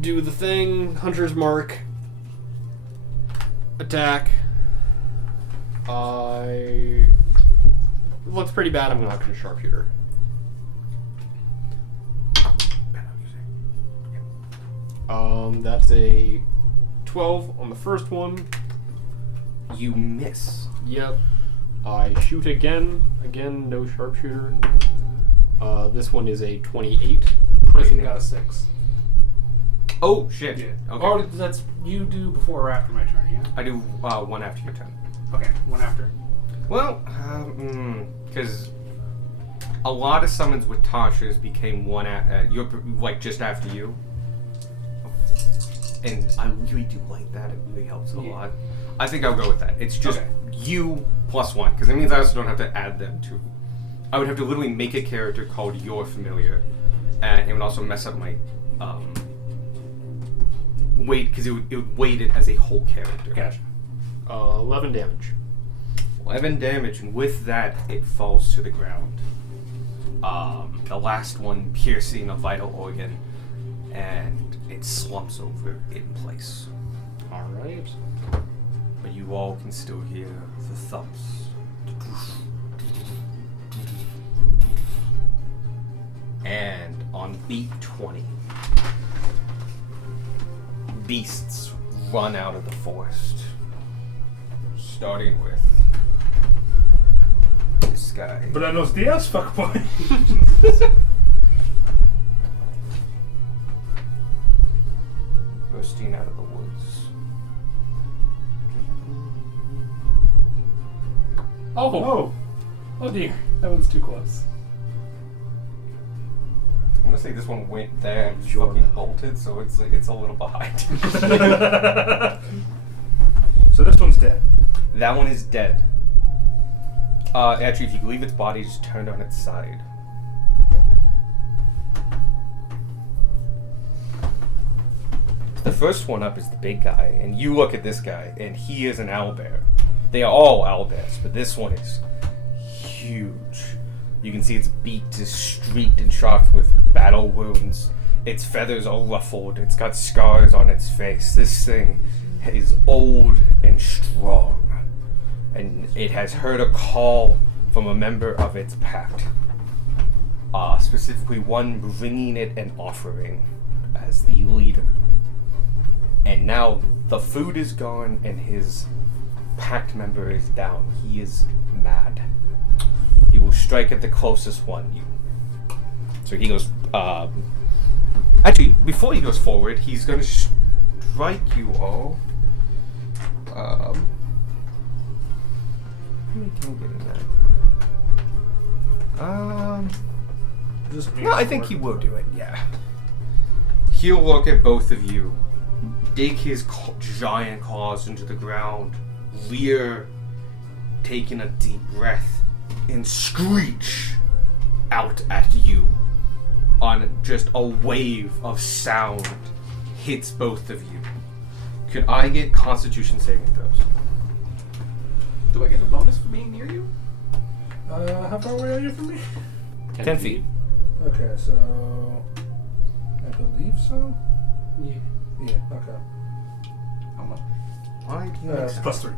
do the thing, Hunter's Mark, attack. It looks pretty bad. I'm not going to sharpshooter. That's a 12 on the first one. You miss. Yep. I shoot again. Again, no sharpshooter. This one is a 28. Prison got a 6. Oh shit. Yeah. Okay. Or that's you do before or after my turn, yeah? I do one after your turn. Okay, one after. Well, because a lot of summons with Tasha's became one like just after you, and I really do like that. It really helps a lot. I think I'll go with that. It's just you plus 1, because it means I also don't have to add them to. I would have to literally make a character called Your Familiar, and it would also mess up my weight, because it would weight it as a whole character. Gotcha. 11 damage. 11 damage, and with that, it falls to the ground. The last one piercing a vital organ, and it slumps over in place. Alright. But you all can still hear the thumps. And on beat 20, beasts run out of the forest. Starting with this guy. Buenos dias, fuckboy. Bursting out of the woods. Oh dear. That one's too close. I'm gonna say this one went there and fucking bolted, so it's a little behind. So this one's dead. That one is dead. Actually, if you leave its body just turned on its side. The first one up is the big guy, and you look at this guy, and he is an owlbear. They are all owlbears, but this one is huge. You can see its beak is streaked and sharp with battle wounds. Its feathers are ruffled. It's got scars on its face. This thing is old and strong, and it has heard a call from a member of its pack. Specifically one bringing it an offering as the leader. And now the food is gone and his pact member is down. He is mad. He will strike at the closest one. So he goes. Actually, before he goes forward, he's going to strike you all. How many can we get in that? No, I think he will do it. Yeah. He'll look at both of you, dig his giant claws into the ground, leer, taking a deep breath, and screech out at you on just a wave of sound hits both of you. Could I get Constitution saving throws? Do I get a bonus for being near you? How far away are you from me? 10 feet. Okay, so I believe so. Yeah. Yeah. Okay. How much? Why do you It's plus 3.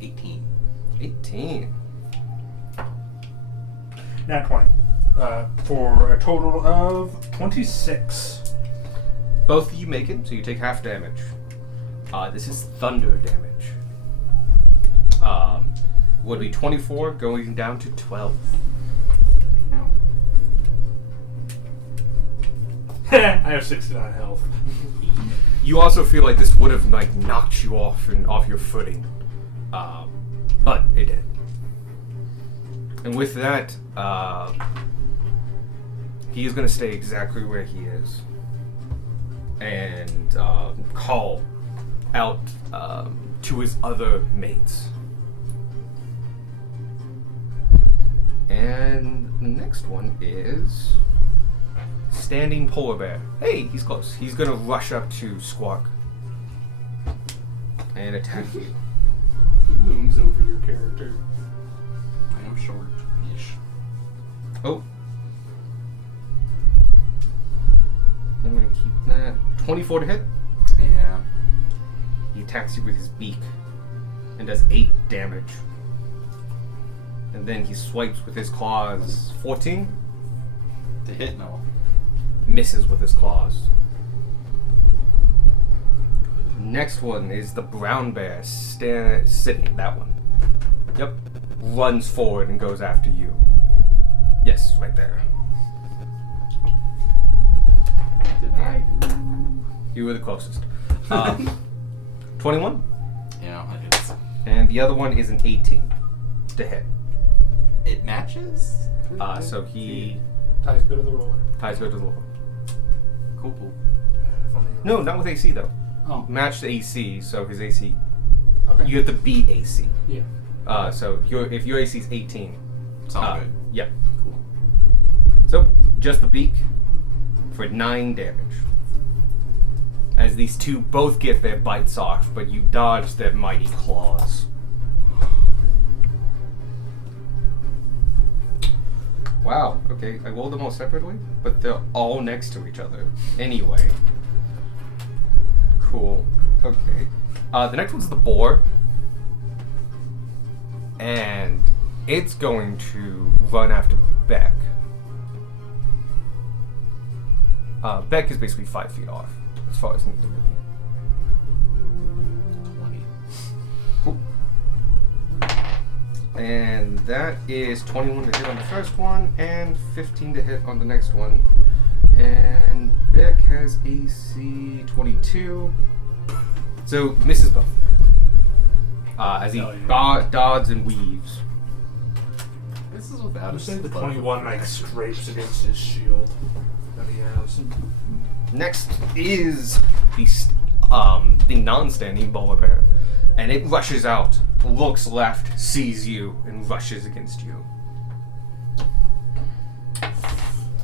18. 18. Nat 20. For a total of 26. Both of you make it, so you take half damage. This is thunder damage. Would be 24 going down to 12. I have 69 health. You also feel like this would have like knocked you off your footing, but it did. And with that, he is going to stay exactly where he is and call out to his other mates. And the next one is Standing Polar Bear. Hey, he's close. He's gonna rush up to Squawk and attack you. He looms over your character. I am short-ish. Oh. I'm gonna keep that. 24 to hit. Yeah. You attacks you with his beak and does 8 damage. And then he swipes with his claws. 14? To hit, no. Misses with his claws. Next one is the brown bear sitting. That one. Yep. Runs forward and goes after you. Yes, right there. Did I do? You were the closest. 21. Yeah, it hits. And the other one is an 18 to hit. It matches? So he Ties go to the roller. ties go to the roll. Cool. No, not with AC though. Oh, Match the AC, so his AC. okay. You have to beat AC. Yeah. So if your AC is 18. Sound good. Yep. Cool. So just the beak for 9 damage. As these two both get their bites off, but you dodge their mighty claws. Wow, okay, I rolled them all separately, but they're all next to each other. Anyway. Cool. Okay. The next one's the boar. And it's going to run after Beck. Beck is basically 5 feet off, as far as need to be. 20. Cool. And that is 21 to hit on the first one, and 15 to hit on the next one. And Beck has AC 22. So, misses both. As he dodges and weaves. This is without I'm a saying the slow 21 like reaction. scrapes against his shield that he has. Next is the non-standing polar bear. And it rushes out, looks left, sees you, and rushes against you.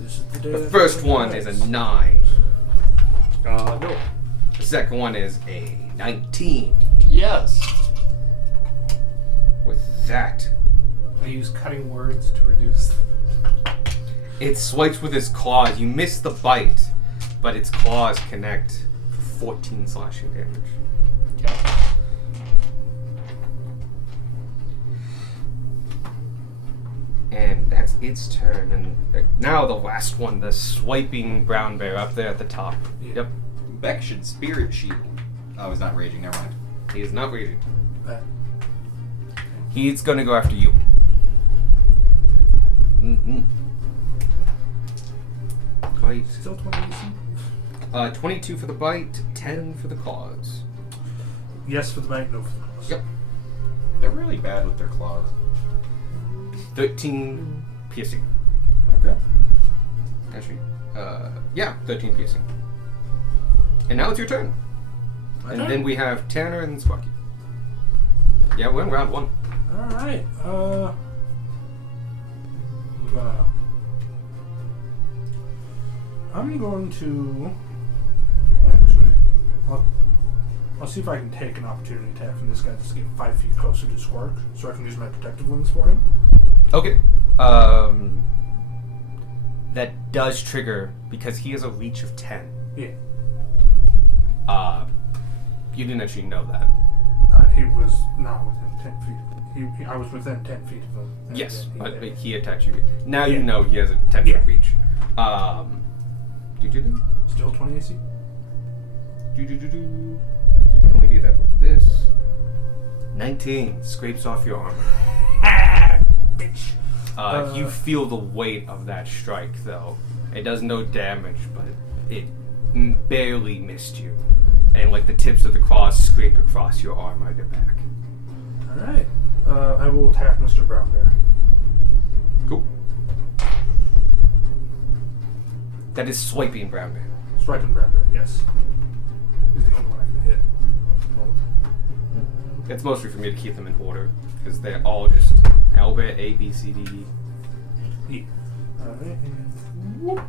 This is the day The that first he one dies. is a 9. No. The second one is a 19. Yes. With that, I use cutting words to reduce. it swipes with its claws. You miss the bite, but its claws connect for 14 slashing damage. Yeah. And that's its turn. And now the last one, the swiping brown bear up there at the top. Yep. Beck should spirit shield. Oh, he's not raging. Never mind. He is not raging. That- He's gonna go after you. Mm-hmm. Bite. Still 20 AC? 22 for the bite, 10 for the claws. Yes for the bite, no for the claws. Yep. They're really bad with their claws. 13 piercing. Okay. Actually, 13 piercing. And now it's your turn. My And turn? then we have Tanner and Sparky. Yeah, we're in round 1. Alright, I'm going to actually I'll see if I can take an opportunity attack from this guy just to get 5 feet closer to Squark so I can use my protective wings for him. Okay. That does trigger because he has a reach of 10. Yeah. You didn't actually know that. He was not within 10 feet. I was within 10 feet of him. and Yes, then but hit. he attacked you. Now you Yeah. know he has a 10 Yeah. foot reach. Do-do-do. Still 20 AC? Do-do-do-do. He can only do that with this. 19 scrapes off your armor. Bitch. You feel the weight of that strike, though. It does no damage, but it barely missed you. And like the tips of the claws scrape across your armor and your back. Alright. I will attack Mr. Brown Bear. Cool. That is swiping brown bear. Striking Brown Bear, yes. He's the only one I can hit. It's mostly for me to keep them in order, because they're all just alphabet A, B, C, D, E. E. Alright, and whoop.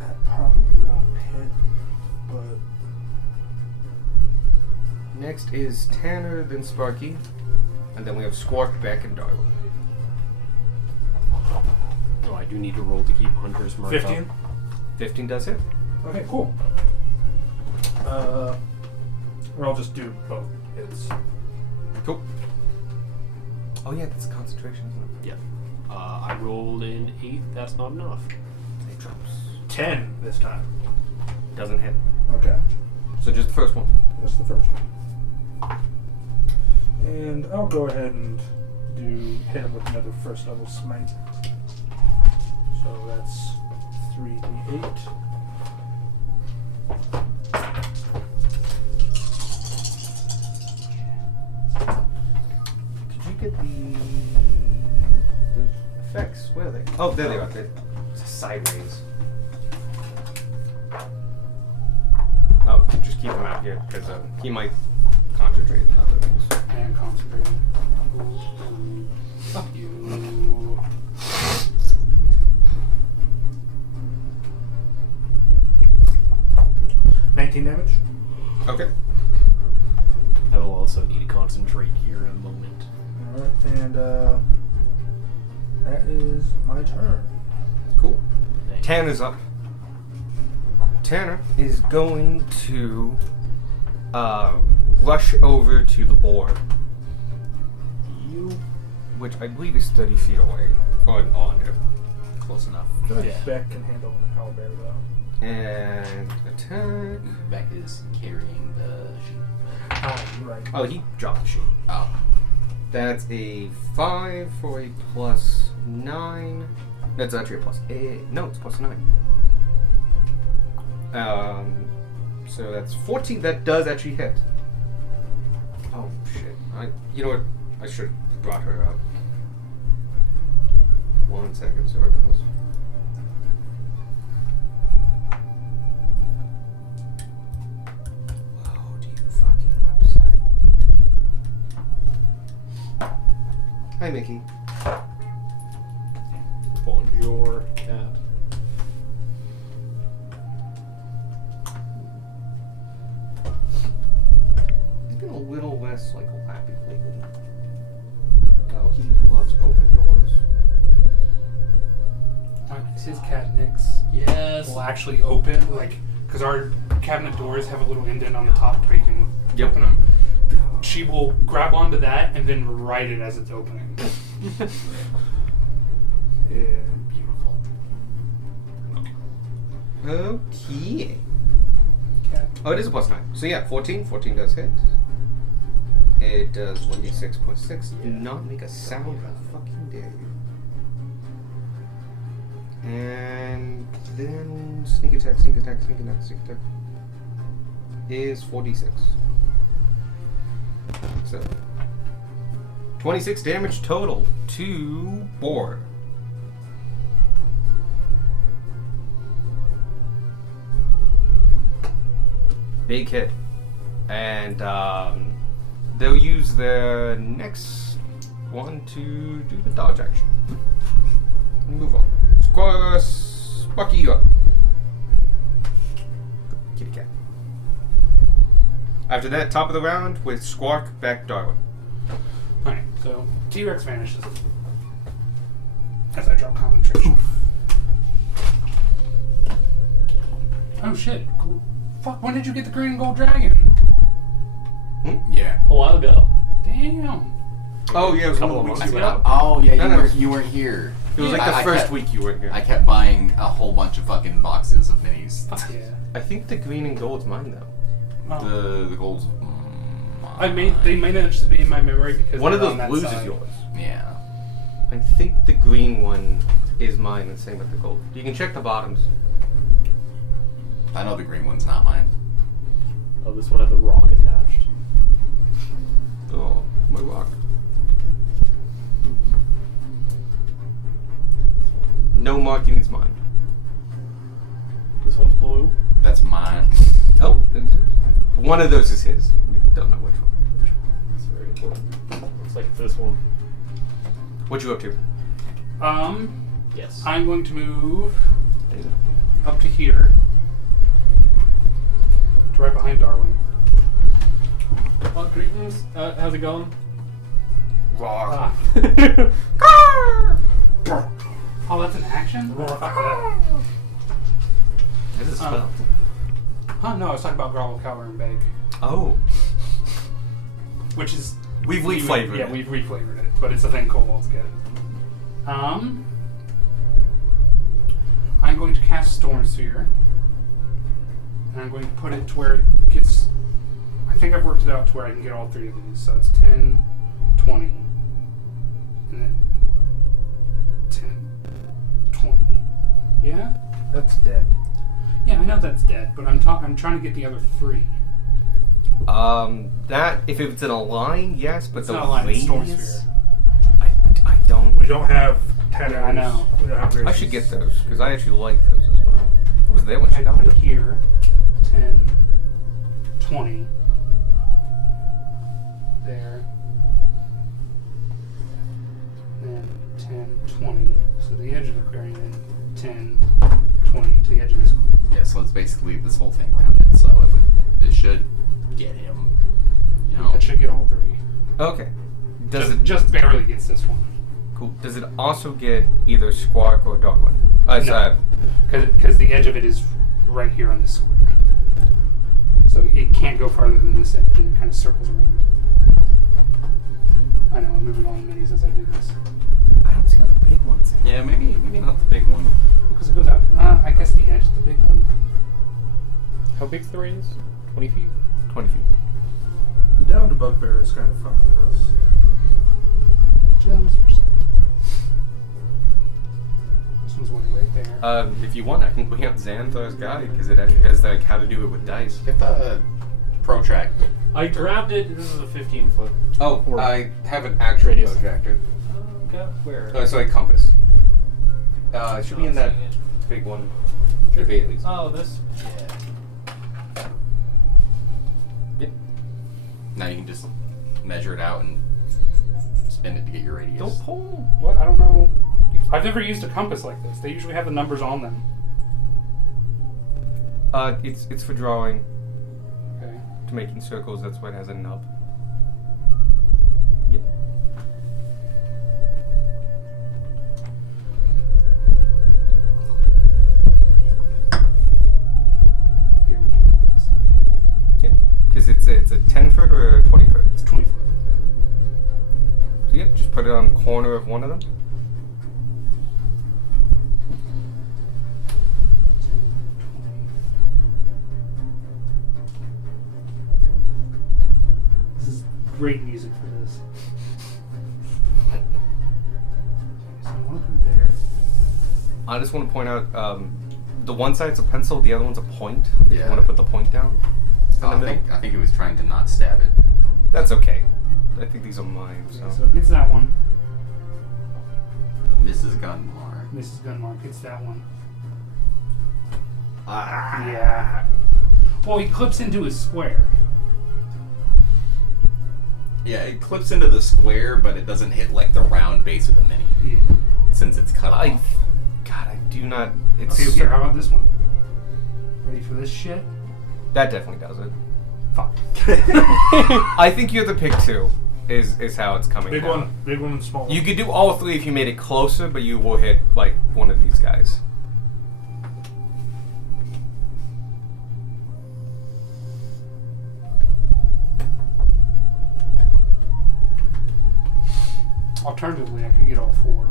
That probably won't hit, but Next is Tanner, then Sparky, and then we have Squark, Beck, and Darwin. Oh, I do need to roll to keep Hunter's mark 15. up. 15 does hit. Okay, cool. Or I'll just do both hits. Cool. Oh yeah, that's concentration, isn't Yeah. I rolled an 8. That's not enough. it? It drops. 10 this time. Doesn't hit. Okay. So just the first one. That's the first one. And I'll go ahead and hit him with another first level smite. So that's 3d8. Did you get the effects? Where are they? Oh, there they are. They're sideways. Oh, just keep him out here because he might concentrate on other things. I am concentrating. Fuck you. Damage. Okay. I will also need to concentrate here in a moment. Alright, and that is my turn. Cool. Thanks. Tanner's up. Tanner is going to rush over to the boar. You, which I believe is 30 feet away. On it. Close enough. I feel like Yeah. Beck can handle an owlbear though. And attack. Beck is carrying the sheep. Ah, you're right. Oh, he dropped the sheet. Oh. That's a 5 for a plus 9. That's actually a plus 8. No, it's plus 9. So that's 14. That does actually hit. Oh shit! You know what? I should have brought her up. 1 second, so I can listen. Load you fucking website. Hi, Mickey. Bonjour, cat. He's been a little less like happy lately. Oh, he loves open doors. His cat Nyx Yes. will actually open, like, because our cabinet doors have a little indent on the top where you can open them. She will grab onto that and then write it as it's opening. Yeah. Beautiful. Okay. Cat. Oh, it is a plus 9. So yeah, 14. 14 does hit. It does 1d6 plus 6. Do not make a sound, I fucking dare you. And then sneak attack is 4d6. So 26 damage total to Boar. Big hit. And they'll use their next one to do the dodge action. Move on. Spucky, you up. Kitty cat. After that, top of the round with Squawk, Beck, Darwin. Alright, so T-Rex vanishes as I drop concentration. Oh shit. Cool. Fuck, when did you get the green and gold dragon? Yeah. A while ago. Damn. Oh yeah, it was one of the Couple of weeks months you ago. went. Oh yeah, No, no. you weren't here. It was like I the first kept- week you were here. I kept buying a whole bunch of fucking boxes of minis. Fuck yeah. I think the green and gold's mine though. Oh. The gold's They may not just be in my memory because One of they're those on that blues side. is yours. Yeah. I think the green one is mine, and same with the gold. You can check the bottoms. I know the green one's not mine. Oh, this one had the rock attached. Oh, my rock. No marking is mine. This one's blue. That's mine. Oh, that's yours. One of those is his. We don't know which one. It's very important. Looks like this one. What you up to? Yes. I'm going to move up to here. To right behind Darwin. Oh, greetings. How's it going? Rock. Oh, that's an action? Fuck that. This is spelled. Huh? No, I was talking about Grovel, Cower, and Beg, Oh. which is We've reflavored Yeah, it. we've reflavored it, but it's a thing called altogether. I'm going to cast Storm Sphere, and I'm going to put it to where it gets. I think I've worked it out to where I can get all three of these. So it's 10, 20, and then 10, 20. Yeah. That's dead. Yeah, I know that's dead, but I'm trying to get the other three. That if it's in a line, yes, but It's the not a line, it's Storm radius, Sphere. I don't. We don't have tethers. Yeah, I know. We don't have I should races. get those because I actually like those as well. What was there when she I got put it them? here, 10, 20, there, then 10, 20, so the edge of the clearing, then 10, 20 to the edge of this clearing. Yeah, so it's basically this whole thing around it. So it should get him. You know. It should get all three. Okay. Does Just, it just barely gets this one. cool? Does it also get either Squark or Darkling? No. Because the edge of it is right here on this square. So it can't go farther than this edge, and it kind of circles around. I know, I'm moving all the minis as I do this. I don't see all the big ones. Yeah, maybe not the big one. Because it goes out. I guess the edge is the big one. How big's the radius? 20 feet? 20 feet. The down to Bugbear is kind of fucked with us. Just for a second. This one's way right there. If you want, I can bring up Xanthar's guide because it actually has like how to do it with dice. Get the protract. I grabbed it. This is a 15-foot. Oh, Or- I have an actual Radius. protractor. Okay. Where? Oh, so a compass. It should be in that big one. Should be at least. Oh, this. Yeah. Yep. Now you can just measure it out and spin it to get your radius. Don't pull. What? I don't know. I've never used a compass like this. They usually have the numbers on them. It's for drawing, Okay. to making circles. That's why it has a nub. Yep. Here, we'll do it like this. Yep. Because it's a 10-foot or a 20-foot. It's 20 foot. So yep, just put it on the corner of one of them. 10, 20. This is great music for this. Okay, so I want to put it there. I just want to point out, the one side's a pencil, the other one's a point. If you Yeah. want to put the point down in the I middle. think he was trying to not stab it. That's okay. I think these are mine, so. Okay, so it gets that one. Mrs. Gunmar. Mrs. Gunmark gets that one. Ah. Yeah. Well, he clips into his square. Yeah, it clips into the square, but it doesn't hit like the round base of the mini Yeah. since it's cut off. God, I do not. It's Okay, here, how about this one? Ready for this shit? that definitely does it. Fuck. I think you have to pick two. Is how it's coming. Big down. one, big one, and small one. You could do all three if you made it closer, but you will hit like one of these guys. Alternatively, I could get all four.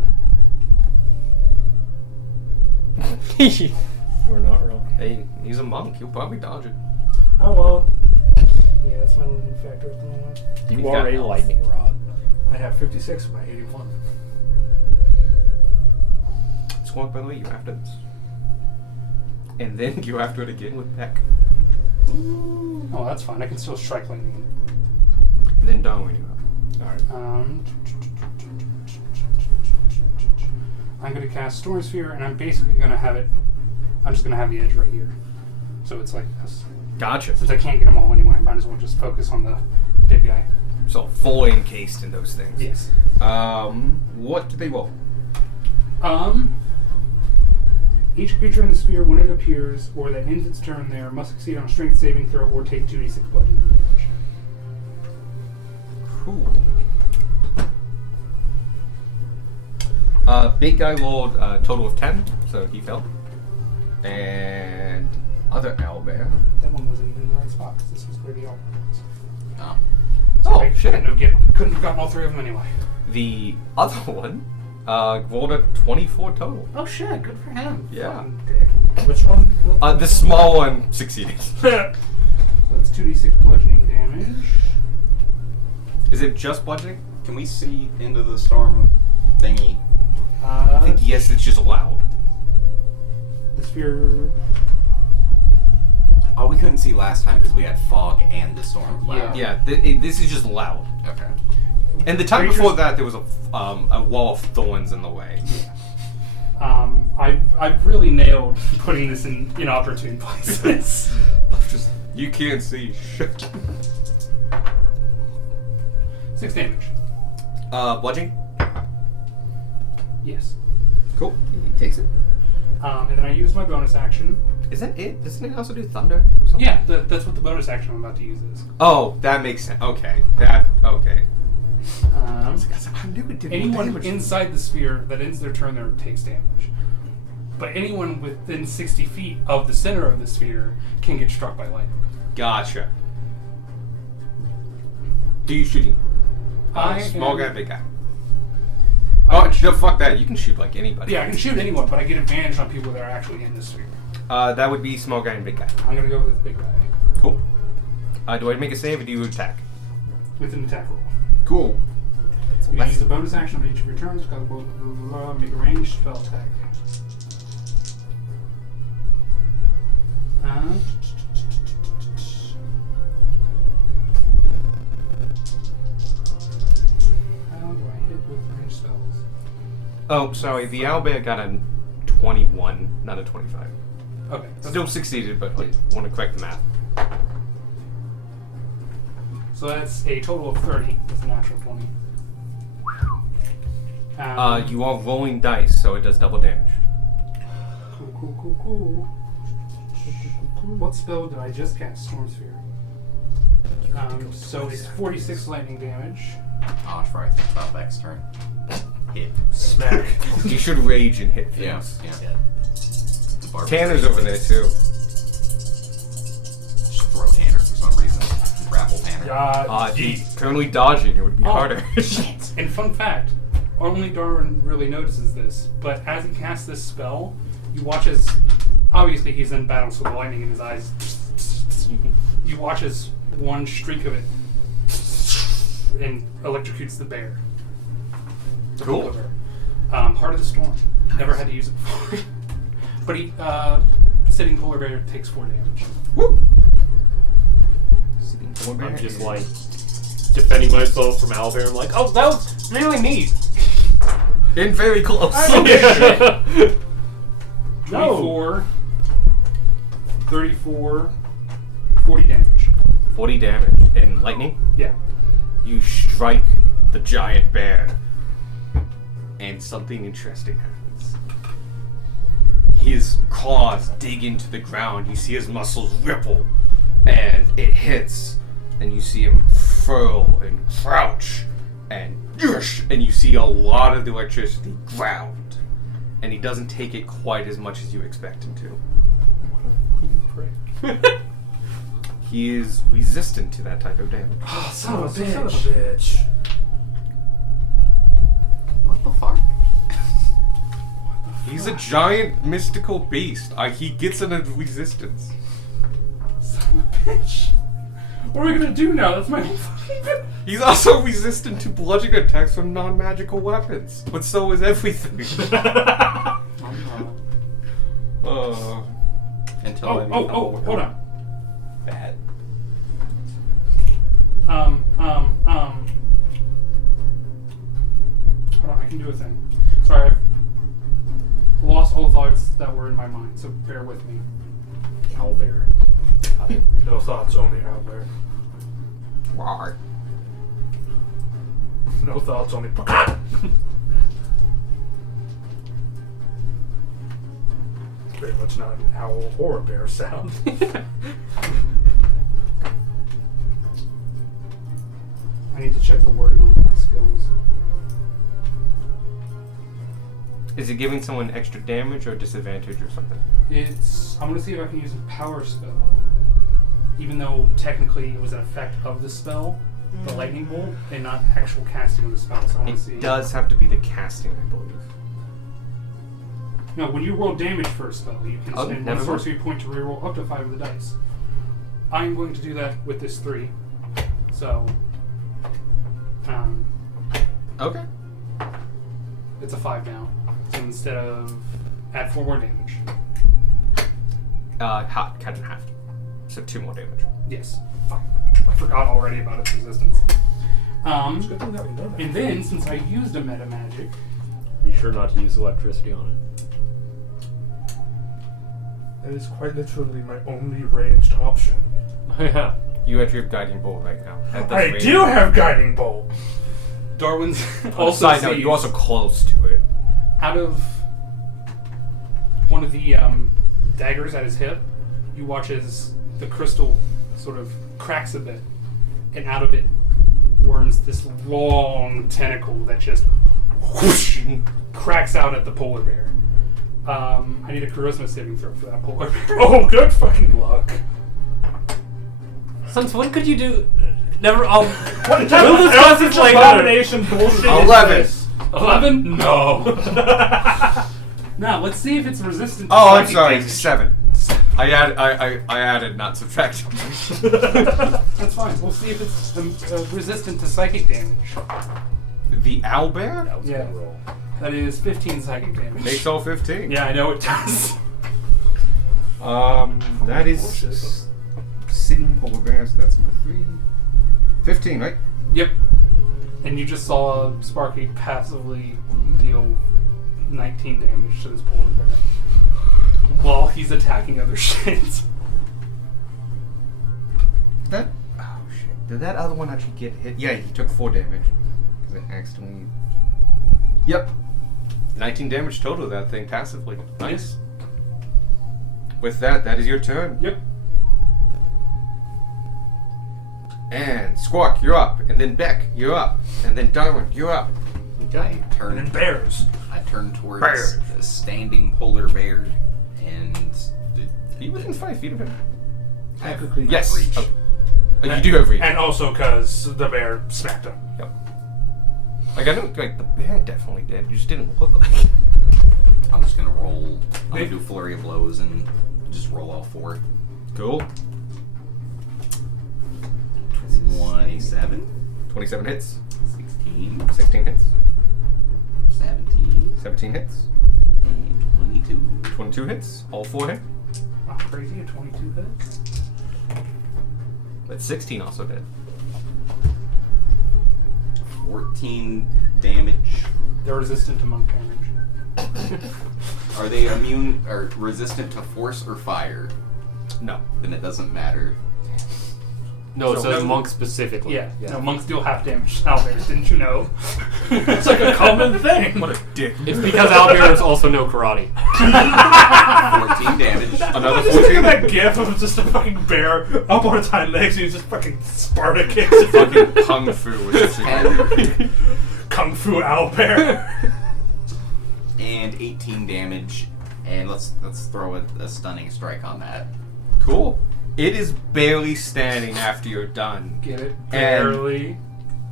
We're not wrong. Hey, he's a monk. He'll probably dodge it. I won't. Yeah, that's my limiting factor at the moment. He's You got are a health. lightning rod. I have 56 of my 81. Squawk, by the way, you're after this. And then you're after it again with Peck. Oh, that's fine. I can still strike lightning. And then Darwin, you're up. Alright. I'm going to cast Storm Sphere, and I'm basically going to have it. I'm just going to have the edge right here. So it's like this. Gotcha. Since I can't get them all anyway, I might as well just focus on the big guy. So fully encased in those things. Yes. What do they roll? Each creature in the sphere, when it appears or that ends its turn there, must succeed on a strength saving throw or take 2d6 bludgeoning damage. Cool. Big guy rolled a total of 10, so he failed. And other owlbear. That one wasn't even in the right spot because this was where the owlbear was. Oh. Oh, I shit. couldn't have gotten all three of them anyway. The other one rolled a 24 total. Oh shit! Good for him. Yeah. Fucking dick. Which one? The small one succeeded. So it's 2d6 bludgeoning damage. Is it just bludgeoning? Can we see into the storm thingy? I think yes, it's just loud. The sphere. Oh, we couldn't see last time because we had fog and the storm cloud. Yeah, this is just loud. Okay. And the time Creatures- before that, there was a wall of thorns in the way. I've really nailed putting this in inopportune places. Just you can't see shit. 6 damage. Bludgeoning. Yes. Cool. He takes it. And then I use my bonus action. Is that it? Doesn't it also do thunder or something? Yeah, that's what the bonus action I'm about to use is. Oh, that makes sense. Okay. Okay. I knew it did more Anyone damage. inside the sphere that ends their turn there takes damage. But anyone within 60 feet of the center of the sphere can get struck by lightning. Gotcha. Do you shooting? Small am- guy, big guy. I Oh, can no, fuck that. You can shoot like anybody. Yeah, I can shoot anyone, but I get advantage on people that are actually in the sphere. That would be small guy and big guy. I'm gonna go with the big guy Cool. Do I make a save or do you attack? with an attack roll. Cool. You use a bonus action on each of your turns because make a ranged spell attack. How do I hit with ranged spells? Oh, sorry. The owlbear got a 21, not a 25. Okay. that's Still fine. succeeded, but I want to correct the math. So that's a total of 30 with a natural 20. You are rolling dice, so it does double damage. Cool. What spell did I just cast? Storm Sphere. So it's 46 lightning damage. Oh, I should probably think about Vex's turn. Hit. Smack. You should rage and hit Yeah. things. Yeah. The barbed Tanner's blade over there things. too. Just throw Tanner for some reason. Grapple Tanner. If he's currently dodging, it would be harder. And fun fact, only Darwin really notices this, but as he casts this spell, you watch as, obviously he's in battle, so the lightning in his eyes, you watch as one streak of it and electrocutes the bear. The Cool. polar bear. Heart of the Storm. Never had to use it before. But he, sitting polar bear takes 4 damage. Woo! I'm just like defending myself from owlbear. I'm like, oh, that was really neat. In very close. Yeah. 24, 34, 40 damage. 40 damage. And lightning, Yeah. you strike the giant bear. And something interesting happens. His claws dig into the ground. You see his muscles ripple. And it hits. And you see him furl and crouch. And you see a lot of the electricity ground. And he doesn't take it quite as much as you expect him to. He is resistant to that type of damage. Oh, son of a Son of a bitch. bitch. What the fuck? He's a giant mystical beast. He gets in a resistance. Son of a bitch. What are we gonna do now? That's my whole fucking bit. He's also resistant to bludgeoning attacks from non-magical weapons. But so is everything. Until Oh, I hold on. Bad. Hold on, I can do a thing. Sorry, I've lost all thoughts that were in my mind, so bear with me. Owlbear. No thoughts, only owlbear. Rawr. No thoughts, only. Very much not an owl or a bear sound. I need to check the wording on my skills. Is it giving someone extra damage or disadvantage or something? I'm gonna see if I can use a power spell. Even though technically it was an effect of the spell, the lightning bolt, and not actual casting of the spell. So I want to see. It does have to be the casting, I believe. No, when you roll damage for a spell, you can Oh, spend never one mind. sorcery point to reroll up to 5 of the dice. I'm going to do that with this 3. So, Okay. it's a 5 now. So instead of add 4 more damage. Cut in half. So 2 more damage. Yes. Fuck. I forgot already about its resistance. It's a good thing that we know that. And then, since I used a meta magic, Be sure not to use electricity on it. That is quite literally my only ranged option. Yeah. You have your guiding bolt right now. That does I range. do have guiding bolt. Darwin's Also, also side note, sees you're also close to it. out of one of the daggers at his hip, you watch as the crystal sort of cracks a bit, and out of it worms this long tentacle that just whoosh, cracks out at the polar bear. I need a charisma saving throw for that polar bear. Oh, good fucking luck. Since when could you do? Never. I'll. What We'll discuss this later. abomination bullshit 11. is this? 11? No. Now let's see if it's resistant to Oh, I'm psychic sorry. damage. 7. I added, not subtracted. That's fine. We'll see if it's resistant to psychic damage. The owlbear Yeah. That is 15 psychic damage. makes all 15. Yeah, I know it does. That is sitting polar bears. That's number 3. 15, right? Yep. And you just saw Sparky passively deal 19 damage to this polar bear while he's attacking other shit. That. Oh shit! Did that other one actually get hit? Yeah, he took 4 damage because it accidentally. Yep. 19 damage total to that thing passively. Nice. With that, that is your turn. Yep. And Squawk, you're up. And then Beck, you're up. And then Darwin, you're up. I And then turn. bears. I turn towards Bears. the standing polar bear, and Are you within 5 feet of him? Technically, Yes. reach. Oh. You do have reach. And also because the bear smacked him. Yep. Like I know, like the bear definitely did. You just didn't look like it. I'm just gonna roll. I'm gonna do flurry of blows and just roll all 4. Cool. 27, 27 hits. 16, 16 hits. 17, 17 hits. and 22. 22 hits. All 4 hit. Wow, crazy, a 22 hit. But 16 also did. 14 damage. They're resistant to monk damage. Are they immune or resistant to force or fire? No. Then it doesn't matter. No, it So- says monk specifically. Yeah, no, monks deal half damage to owlbears, didn't you know? It's like a common thing. What a dick. It's because owlbears also know karate. 14 damage. Another Just look 14. at that gif of just a fucking bear up on its hind legs and he's just fucking Sparta kicks it. Fucking kung fu is 10 Kung Fu owl bear. and 18 damage. And let's throw a stunning strike on that. Cool. It is barely standing after you're done. Get it? And- Barely.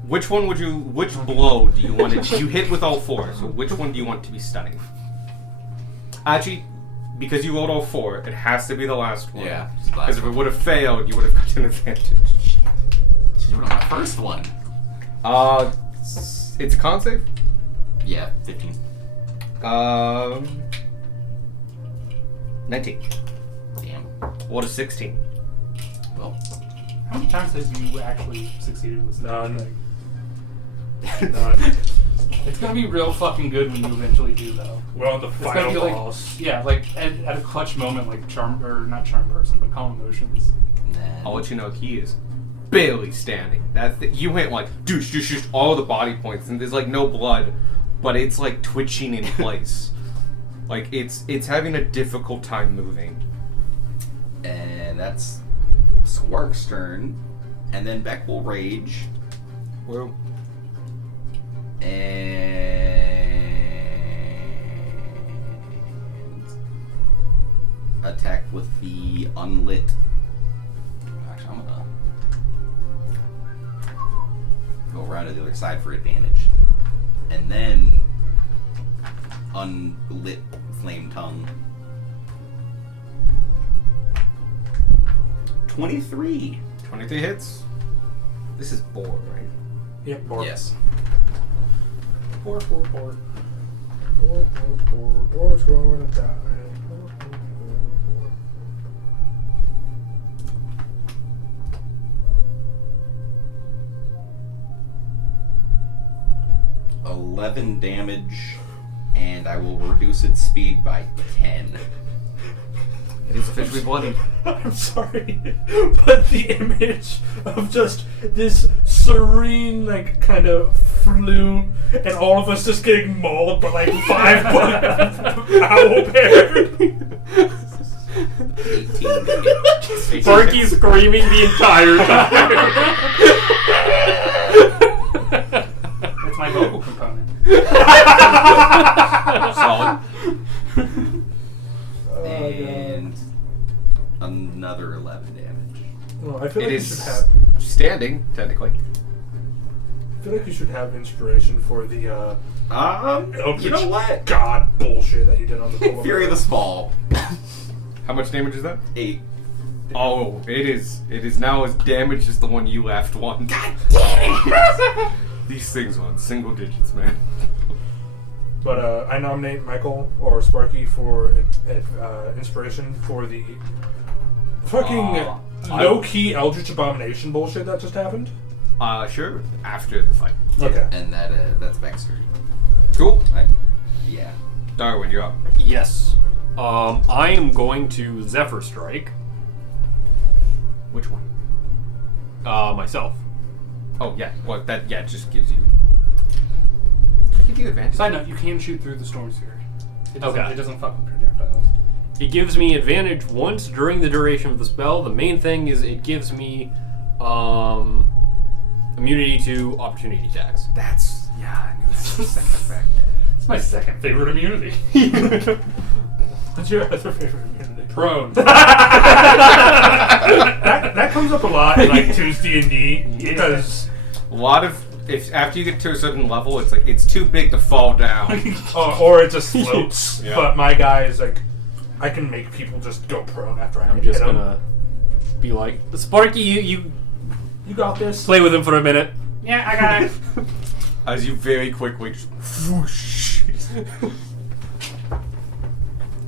Which blow do you want to... You hit with all 4, so which one do you want to be stunning? Actually, because you rolled all 4, it has to be the last one. Yeah. Because if it would have failed, you would have gotten an advantage. Should do it on my first one. It's a con save? Yeah, 15. 19. Damn. What a 16. Well, How many times have you actually succeeded with None. Like, None. it's gonna be real fucking good when you eventually do, though. We're on the It's final gonna be like, boss. yeah, like at a clutch moment, like not charm person, but calm emotions. then I'll let you know he is barely standing. You went like douche all the body points, and there's like no blood, but it's like twitching in place. Like it's having a difficult time moving. And that's Squark's turn. And then Beck will rage. Well, And unlit. Actually, I'm gonna go around to the other side for advantage, and then unlit flame tongue. 23. 23 hits. This is boar, right? Yep, Borg. Yes. Poor. Borg's going to die. Poor. 11 damage, and I will reduce its speed by 10. It is officially bloody. I'm sorry, but the image of just this serene, like, kind of flute, and all of us just getting mauled by like 5 owl bear. 18. Sparky's screaming the entire time. That's my vocal component. Solid. And another 11 damage. Well, I feel It like you is should have. standing, technically. I feel like you should have inspiration for the You know what? God bullshit that you did on the polar Fury of bear. the Small. How much damage is that? 8. Oh, it is now as damaged as the one you left one. God damn it! These things on single digits, man. But I nominate Michael or Sparky for inspiration for the fucking low-key Eldritch Abomination bullshit that just happened. Sure. After the fight. Okay. And that's Baxter. Cool. Yeah. Darwin, you're up. Yes. I am going to Zephyr Strike. Which one? Myself. Oh yeah. Well, that just gives you. Does it give you advantage? Side note: you can shoot through the storm sphere. It doesn't, Okay. It doesn't fuck with projectiles. It gives me advantage once during the duration of the spell. The main thing is it gives me immunity to opportunity attacks. That's I knew that was the second effect. It's my second favorite immunity. What's your other favorite immunity? Prone. that comes up a lot in like 2's D&D because A lot of if after you get to a certain level, it's like it's too big to fall down. or it just floats. Yeah. But my guy is like, I can make people just go prone after I I'm hit just them. gonna be like, Sparky, you You got this. play with him for a minute. Yeah, I got it. As you very quickly just whoosh.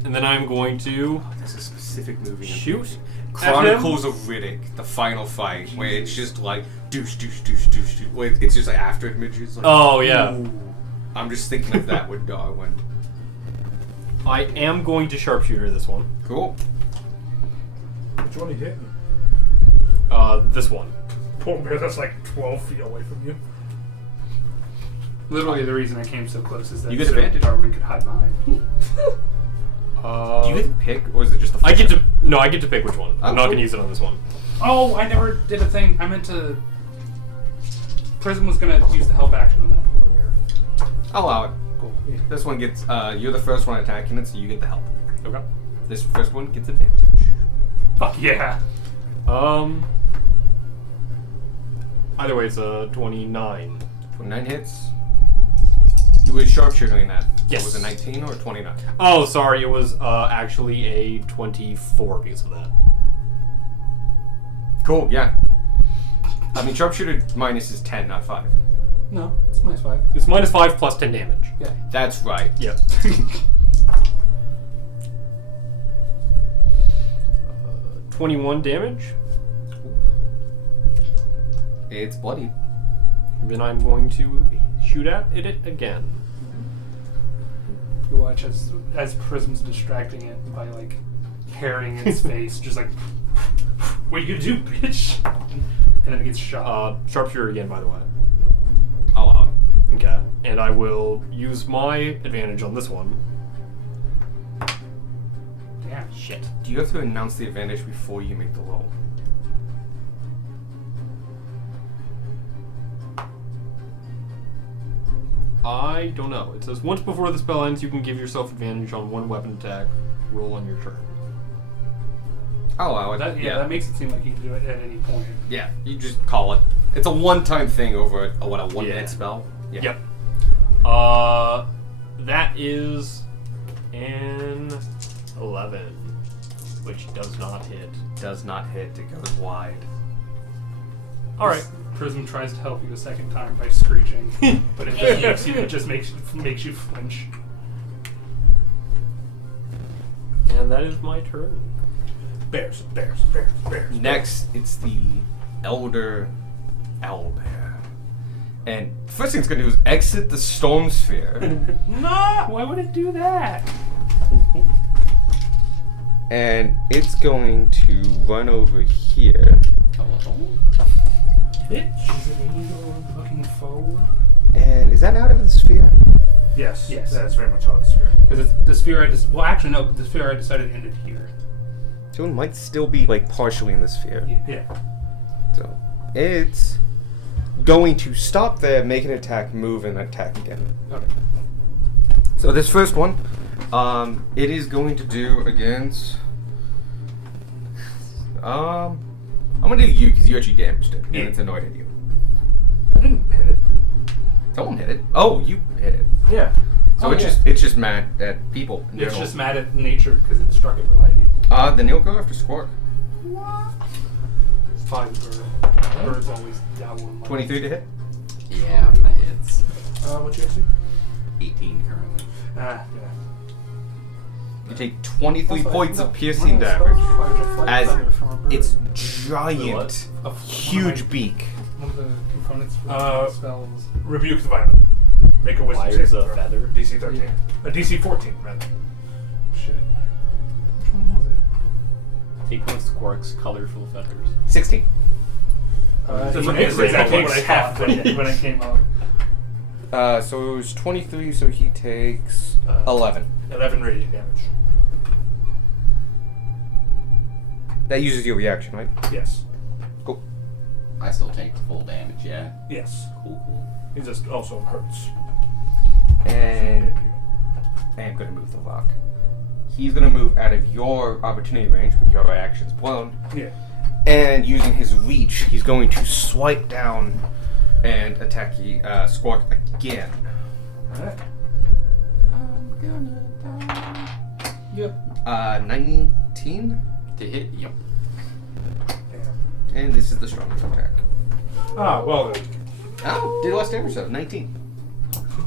And then I'm going to There's a specific movie. shoot. Chronicles of Riddick, the final fight, where it's just like douche. Where it's just like after images. Like, Oh, yeah. ooh. I'm just thinking of that with Darwin. I am going to sharpshooter this one. Cool. Which one are you hitting? This one. Poor bear that's like 12 feet away from you. Literally, the reason I came so close is that You get so advantage. Darwin could hide behind. Do you get to pick, or is it just a I get to pick which one. I'm not cool. gonna use it on this one. Oh, I never did a thing. I meant to. Prism was gonna use the help action on that polar bear. I'll allow it. Cool. This one gets, you're the first one attacking it, so you get the help. Okay. This first one gets advantage. Fuck yeah. Either way, it's a 29. 29 hits. You were sharpshooting that. Yes. So was it 19 or 29? Oh, sorry, it was actually a 24 because of that. Cool, yeah. I mean, sharpshooter minus is 10, not 5. No, it's -5. It's -5 plus 10 damage. Yeah. That's right. Yep. 21 damage. It's bloody. Then I'm going to shoot at it again. You watch as Prism's distracting it by like herring its face, just like, what you gonna do, bitch? And then it gets shot. Sharpshooter again, by the way. I'll allow it. Okay. And I will use my advantage on this one. Damn. Shit. Do you have to announce the advantage before you make the roll? I don't know. It says once before the spell ends, you can give yourself advantage on one weapon attack roll on your turn. I'll allow it. That makes it seem like you can do it at any point. Yeah, you just call it. It's a one-time thing over a 1-minute spell. Yeah. Yep. That is an 11, which does not hit. Does not hit. It goes wide. All right. Prism tries to help you a second time by screeching, but it just makes you flinch. And that is my turn. Bears. Next, it's the Elder Owlbear. And first thing it's going to do is exit the Storm Sphere. No! Why would it do that? And it's going to run over here. Bitch. Is it an angel looking forward? And is that out of the sphere? Yes. Yes. That is very much out of the sphere. Because it's the sphere the sphere I decided ended here. So it might still be like partially in the sphere. Yeah. So it's going to stop there, make an attack, move, and attack again. Okay. So this first one, it is going to do against. I'm gonna do you because you actually damaged it, and it's annoyed at you. I didn't hit it. Someone hit it. Oh, you hit it. Yeah. So it's just mad at people. in It's general. just mad at nature because it struck it with lightning. Then you'll go after Squark. Fine bird. Birds always down one. 23 to hit. Yeah, that hits. What's your AC? 18 currently. Yeah. You take 23 Also, points no, of piercing one of the damage spells fires a flight as feather from a bird. its What? giant, huge beak. One of the components for the spells. Rebuke the violent. Make a wisdom Fires saving a throw. feather? DC 13. Yeah. A DC 14, rather. Shit. Which one was it? Take one of Squark's colorful feathers. 16. That's He what makes it exactly takes what I half thought. when it came out. So it was 23, so he takes 11. 11 radiant damage. That uses your reaction, right? Yes. Cool. I still take the full damage, yeah. Yes. Cool. He just also hurts. And I'm going to move the lock. He's going to move out of your opportunity range, but your action's blown. Yeah. And using his reach, he's going to swipe down and attack Squawk again. Alright. I'm gonna die. Yep. 19? To hit? Yep. Damn. And this is the strongest attack. Ah, well then. Oh, did less damage though, 19.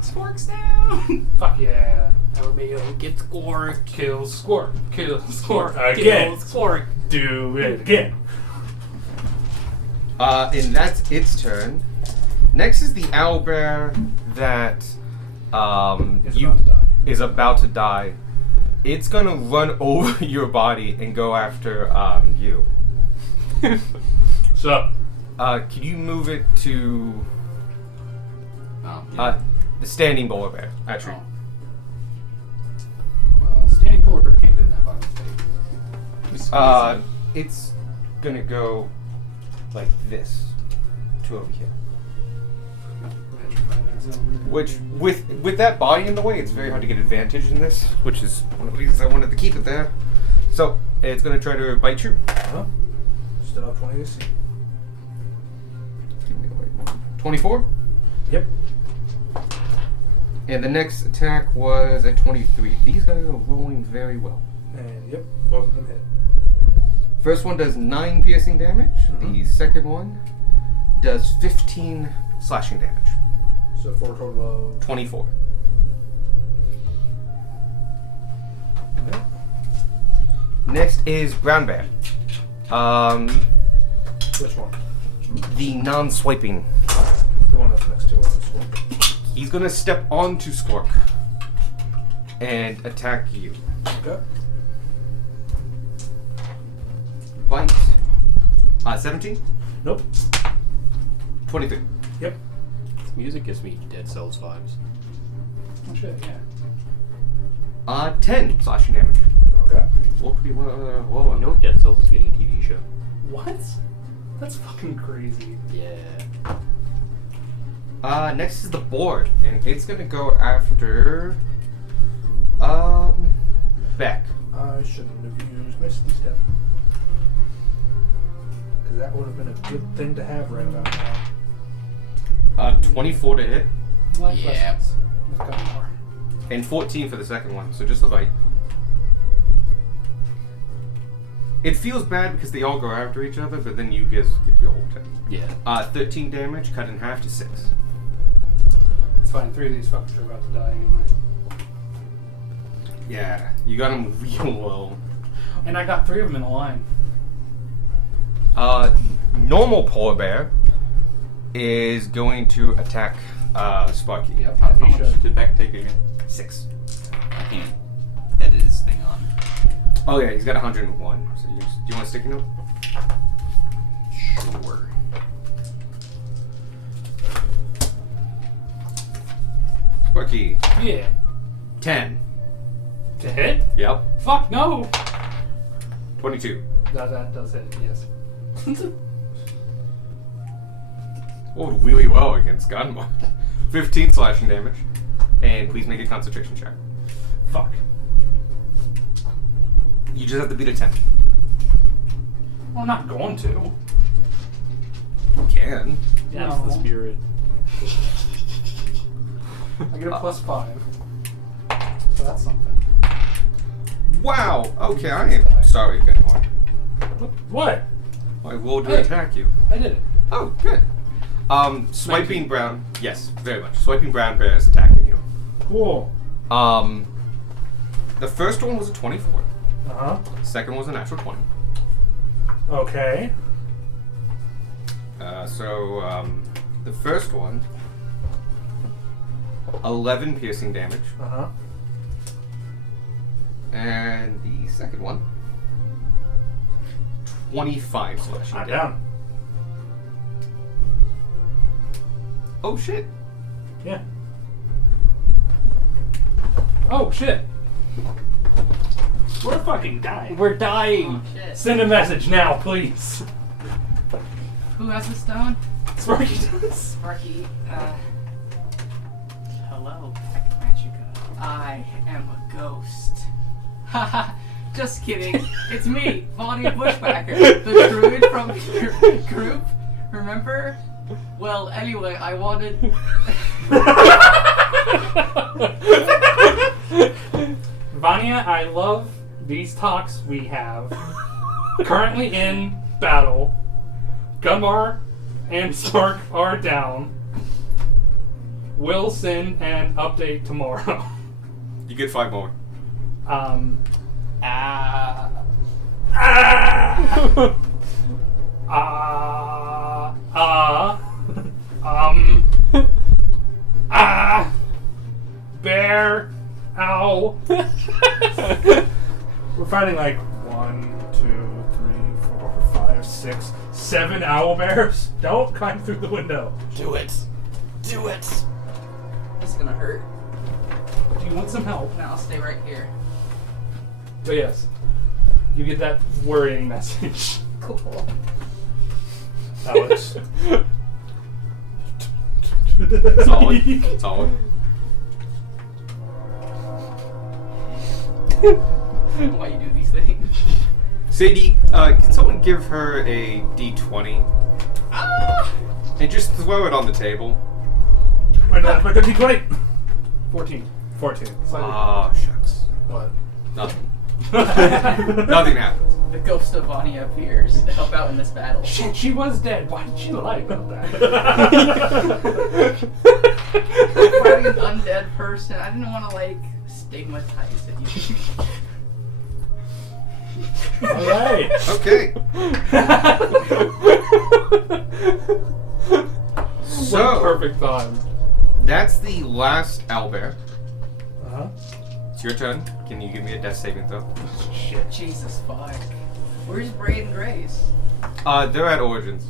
Sparks down. Fuck yeah. LMAO, get Squark. Kill Squark. Kill Squark. Again. Kill Squark. Do it again. And that's its turn. Next is the owlbear that is about to die. It's gonna run over your body and go after you. So, Can you move it to Oh, yeah. the standing polar bear? Actually, Well, standing polar bear can't fit in that box space. it's gonna go like this to over here. Which, with that body in the way, it's very hard to get advantage in this. Which is one of the reasons I wanted to keep it there. So it's gonna try to bite you. still have 20 AC. Give me a wait one. 24. Yep. And the next attack was at 23. These guys are rolling very well. And yep, both of them hit. First one does 9 piercing damage. Mhm. The second one does 15 slashing damage. So for a total of 24. Okay. Next is Brown Bear. Which one? The non-swiping. The one that's next to the school. He's gonna step onto Squark and attack you. Okay. Bite. 17? Nope. 23. Yep. Music gives me Dead Cells vibes. Oh shit, yeah. 10 slashing damage. Okay. Well, pretty well. Whoa, You know Dead Cells is getting a TV show. What? That's fucking crazy. Yeah. Next is the board, and it's gonna go after Beck. I shouldn't have used Misty Step. Because that would have been a good thing to have right about now. 24 to hit, Life Yeah. lessons with Gunnar. and 14 for the second one, so just a bite. It feels bad because they all go after each other, but then you guys get your whole 10. Yeah. 13 damage, cut in half to 6. It's fine. 3 of these fuckers are about to die anyway. Yeah, you got him real low. And I got 3 of them in a line. Normal polar bear is going to attack Sparky. Yep, How as he much should. did Beck take again? 6. I can't edit his thing on. Oh yeah, he's got 101. So do you want a sticky note? Sure. Sparky, Yeah. 10. To hit? Yep. Fuck no! 22. That does hit, yes. Rolled really well against Gunmore. 15 slashing damage. And please make a concentration check. Fuck. You just have to beat a 10. Well, I'm not going to. You can. That's No. the spirit. I get a +5. So that's something. Wow! Okay, I am sorry, Gunmore. What? I rolled to Hey. attack you. I did it. Oh, good. Swiping brown. Yes, very much. Swiping brown bear is attacking you. Cool. The first one was a 24. Uh-huh. Second was a natural 20. Okay. The first one, 11 piercing damage. Uh-huh. And the second one, 25 slashing I'm damage. down. Oh shit. Yeah. Oh, shit. We're fucking dying. We're dying. Shit. Send a message now, please. Who has the stone? Sparky does. Sparky, Hello. Machiko. I am a ghost. Haha, just kidding. It's me, Vonnie Bushwhacker, the druid from your group. Remember? Well, anyway, I wanted. Vanya, I love these talks we have. Currently in battle. Gunmar and Stark are down. We'll send an update tomorrow. You get 5 more. Um. Bear. Ow. We're fighting like 1, 2, 3, 4, 5, 6, 7 owl bears. Don't climb through the window. Do it. Do it. This is gonna hurt. Do you want some help? Now I'll stay right here. So yes, you get that worrying message. Cool. Alex. Solid. Solid. Why you do these things? Sadie, can someone give her a d20? Ah! And just throw it on the table. Wait, no, my good D20. 14. 14. Ah, shucks. What? Nothing. Nothing happens. The ghost of Vonnie appears to help out in this battle. Shit, she was dead. Why did she lie about that? I'm fighting an undead person. I didn't want to like stigmatize it. Alright. Okay. What So, perfect time. that's the last owlbear. Uh-huh. It's your turn. Can you give me a death saving throw? Shit. Jesus fuck. Where's Braid and Grace? They're at Origins.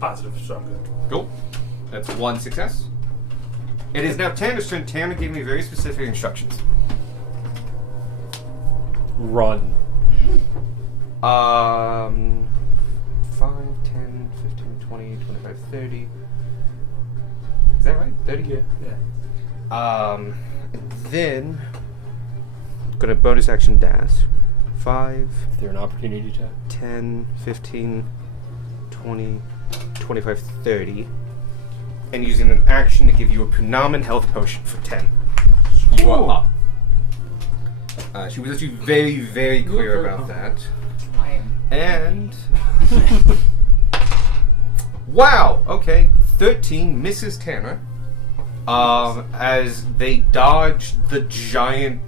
Positive, so I'm good. Cool. That's 1 success. It is now Tanner's turn. Tanner gave me very specific instructions. Run. 5, 10, 15, 20, 25, 30. Is that right? 30? Yeah. Then gonna bonus action dash. 5, Is there an opportunity check? 10, 15, 20, 25, 30. And using an action to give you a Punaman health potion for 10. You are up. She was actually very, very clear about that. I am. And... wow! Okay. 13 misses Tanner. As they dodged the giant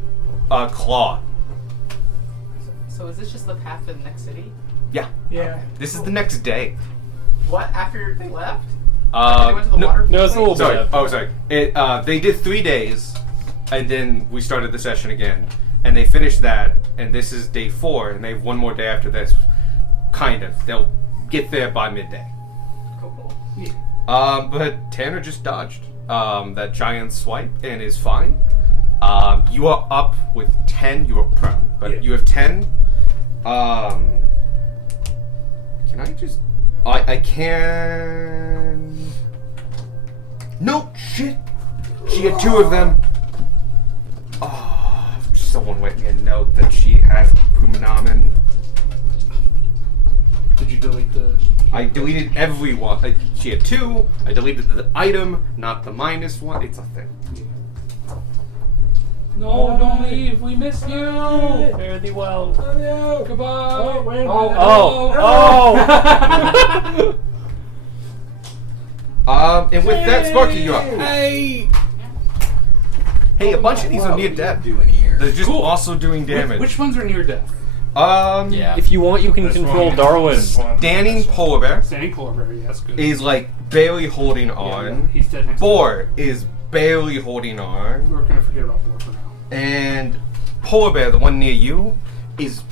claw. So is this just the path to the next city? Yeah. Yeah. This is the next day. What? After they left? After they went to the water? No, it's a little Sorry. bit. Oh, sorry. They did 3 days, and then we started the session again, and they finished that, and this is day 4, and they have one more day after this. Kind of. They'll get there by midday. Cool. But Tanner just dodged that giant swipe and is fine. You are up with 10. You are prone, but Yeah. you have 10. Can I just? I can. No shit. She had 2 of them. Oh, someone write me a note that she has Punaman. Did you delete the? I deleted everyone. She had 2. I deleted the item, not the -1. It's a thing. No, don't leave. We miss you. Fare thee well. Goodbye. Oh, wait a minute. And with that, Sparky, you're up. Hey! Hey, a bunch of these are near What death. doing here? They're just Cool. also doing damage. Which ones are near death? Yeah. If you want, you can This control one, Darwin. this one, Standing this one. polar bear Standing polar bear. Yeah, that's good. is like barely holding Yeah, on. he's dead next. Boar is barely holding to on. We're gonna forget about Boar for now. And polar bear, the one near you, is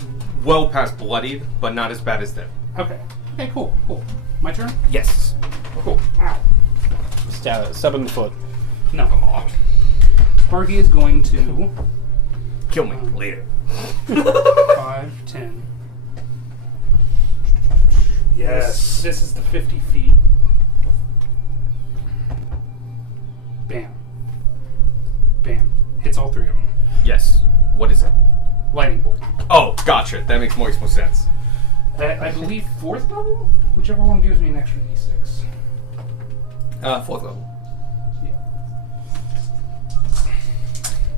well past bloodied, but not as bad as them. Okay. Okay. Cool. Cool. My turn. Yes. Cool. Ow. Stab in the foot. No. Sparky is going to Kill me later. 5, 10. Yes. This is the 50 feet. Bam. Bam. Hits all 3 of them. Yes. What is it? Lightning bolt. Oh, gotcha. That makes more sense. I believe 4th level? Whichever one gives me an extra d6. 4th level. Yeah.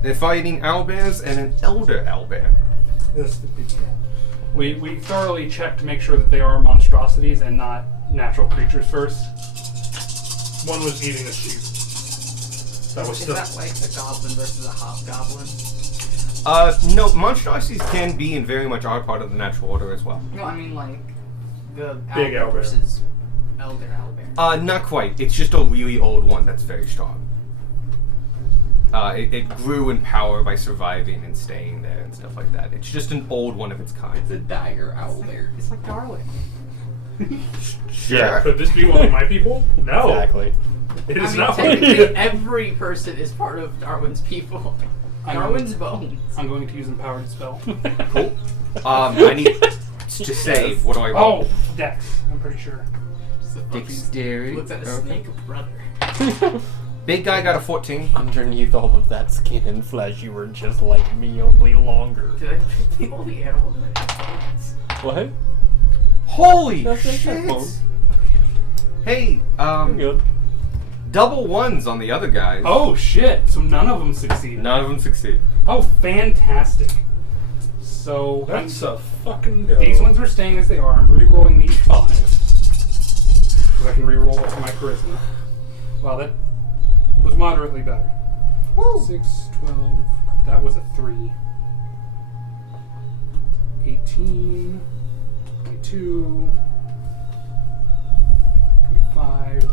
They're fighting owlbears and an elder owlbear. This the big cat. We thoroughly checked to make sure that they are monstrosities and not natural creatures first. One was eating a sheep. That was Is still. that like a goblin versus a hobgoblin? No, monstrosities can be and very much are part of the natural order as well. No, I mean like the Big owlbear owlbear. versus elder owlbear. Not quite. It's just a really old one that's very strong. It grew in power by surviving and staying there and stuff like that. It's just an old one of its kind. It's a dire owl bear. It's like Darwin. Sure. Could this be one of my people? No. Exactly. It I is mean, not. technically, every person is part of Darwin's people. I'm Darwin's bones. I'm going to use empowered spell. Cool. I need to save. What do I roll? Oh, Dex. I'm pretty sure. Just a fucking- Dexterity. Looks at a Okay. snake brother. Big guy got a 14. Underneath all of that skin and flesh, you were just like me, only longer. Did I pick the only animal that has What? Holy That's like shit! bones. Hey, You're good. double ones on the other guys. Oh shit! So none of them succeeded. None of them succeed. Oh, fantastic. So That's a fucking go. these ones are staying as they are. I'm re-rolling these 5. Because I can re-roll it to my charisma. Wow, that was moderately better. 6, 12. That was a 3. 18. 22. 25.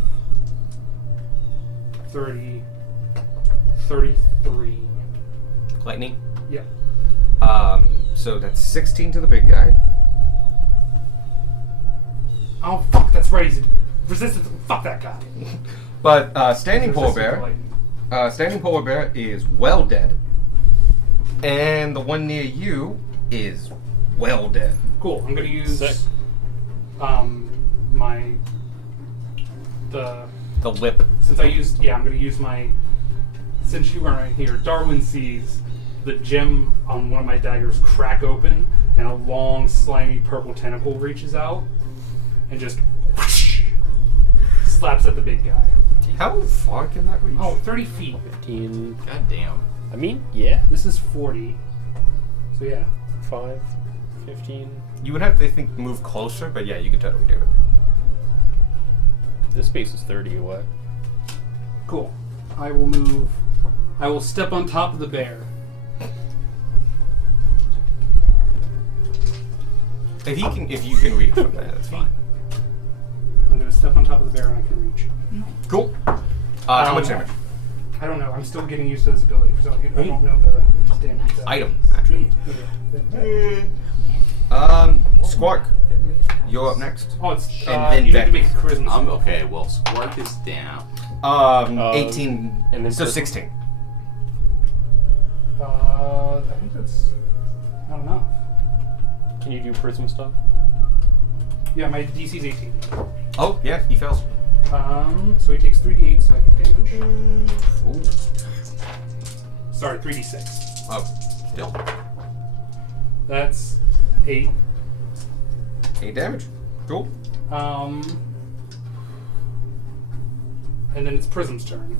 30. 33. Lightning. Yep. So that's 16 to the big guy. Oh, fuck, that's right. He's resistant. Fuck that guy. But standing He's polar resistant to bear. lightning. Standing polar bear is well dead. And the one near you is well dead. Cool. I'm gonna use Sick. my The lip. since I used I'm gonna use my since you weren't right here. Darwin sees the gem on one of my daggers crack open, and a long, slimy purple tentacle reaches out and just slaps at the big guy. How far can that reach? Oh, 30 feet. 15. God damn. I mean, yeah. This is 40. So yeah. 5, 15. You would have to think move closer, but yeah, you could totally do it. This space is 30 away. Cool. I will move. I will step on top of the bear. If you can reach from there, that's fine. I'm going to step on top of the bear and I can reach. Cool. How much damage? I don't know. I'm still getting used to this ability, so I don't know the damage. Item, actually. Squark, you're up next. Oh, it's And then you need to Vex. make a charisma. I'm save. okay. Well, Squark is down. 18, and then so Prism. 16. I think that's not enough. Can you do prism stuff? Yeah, my DC is 18. Oh, yeah, he fails. So he takes 3d8 psychic damage. Ooh. Sorry, 3d6. Oh, still. That's 8. 8 damage. Cool. And then it's Prism's turn.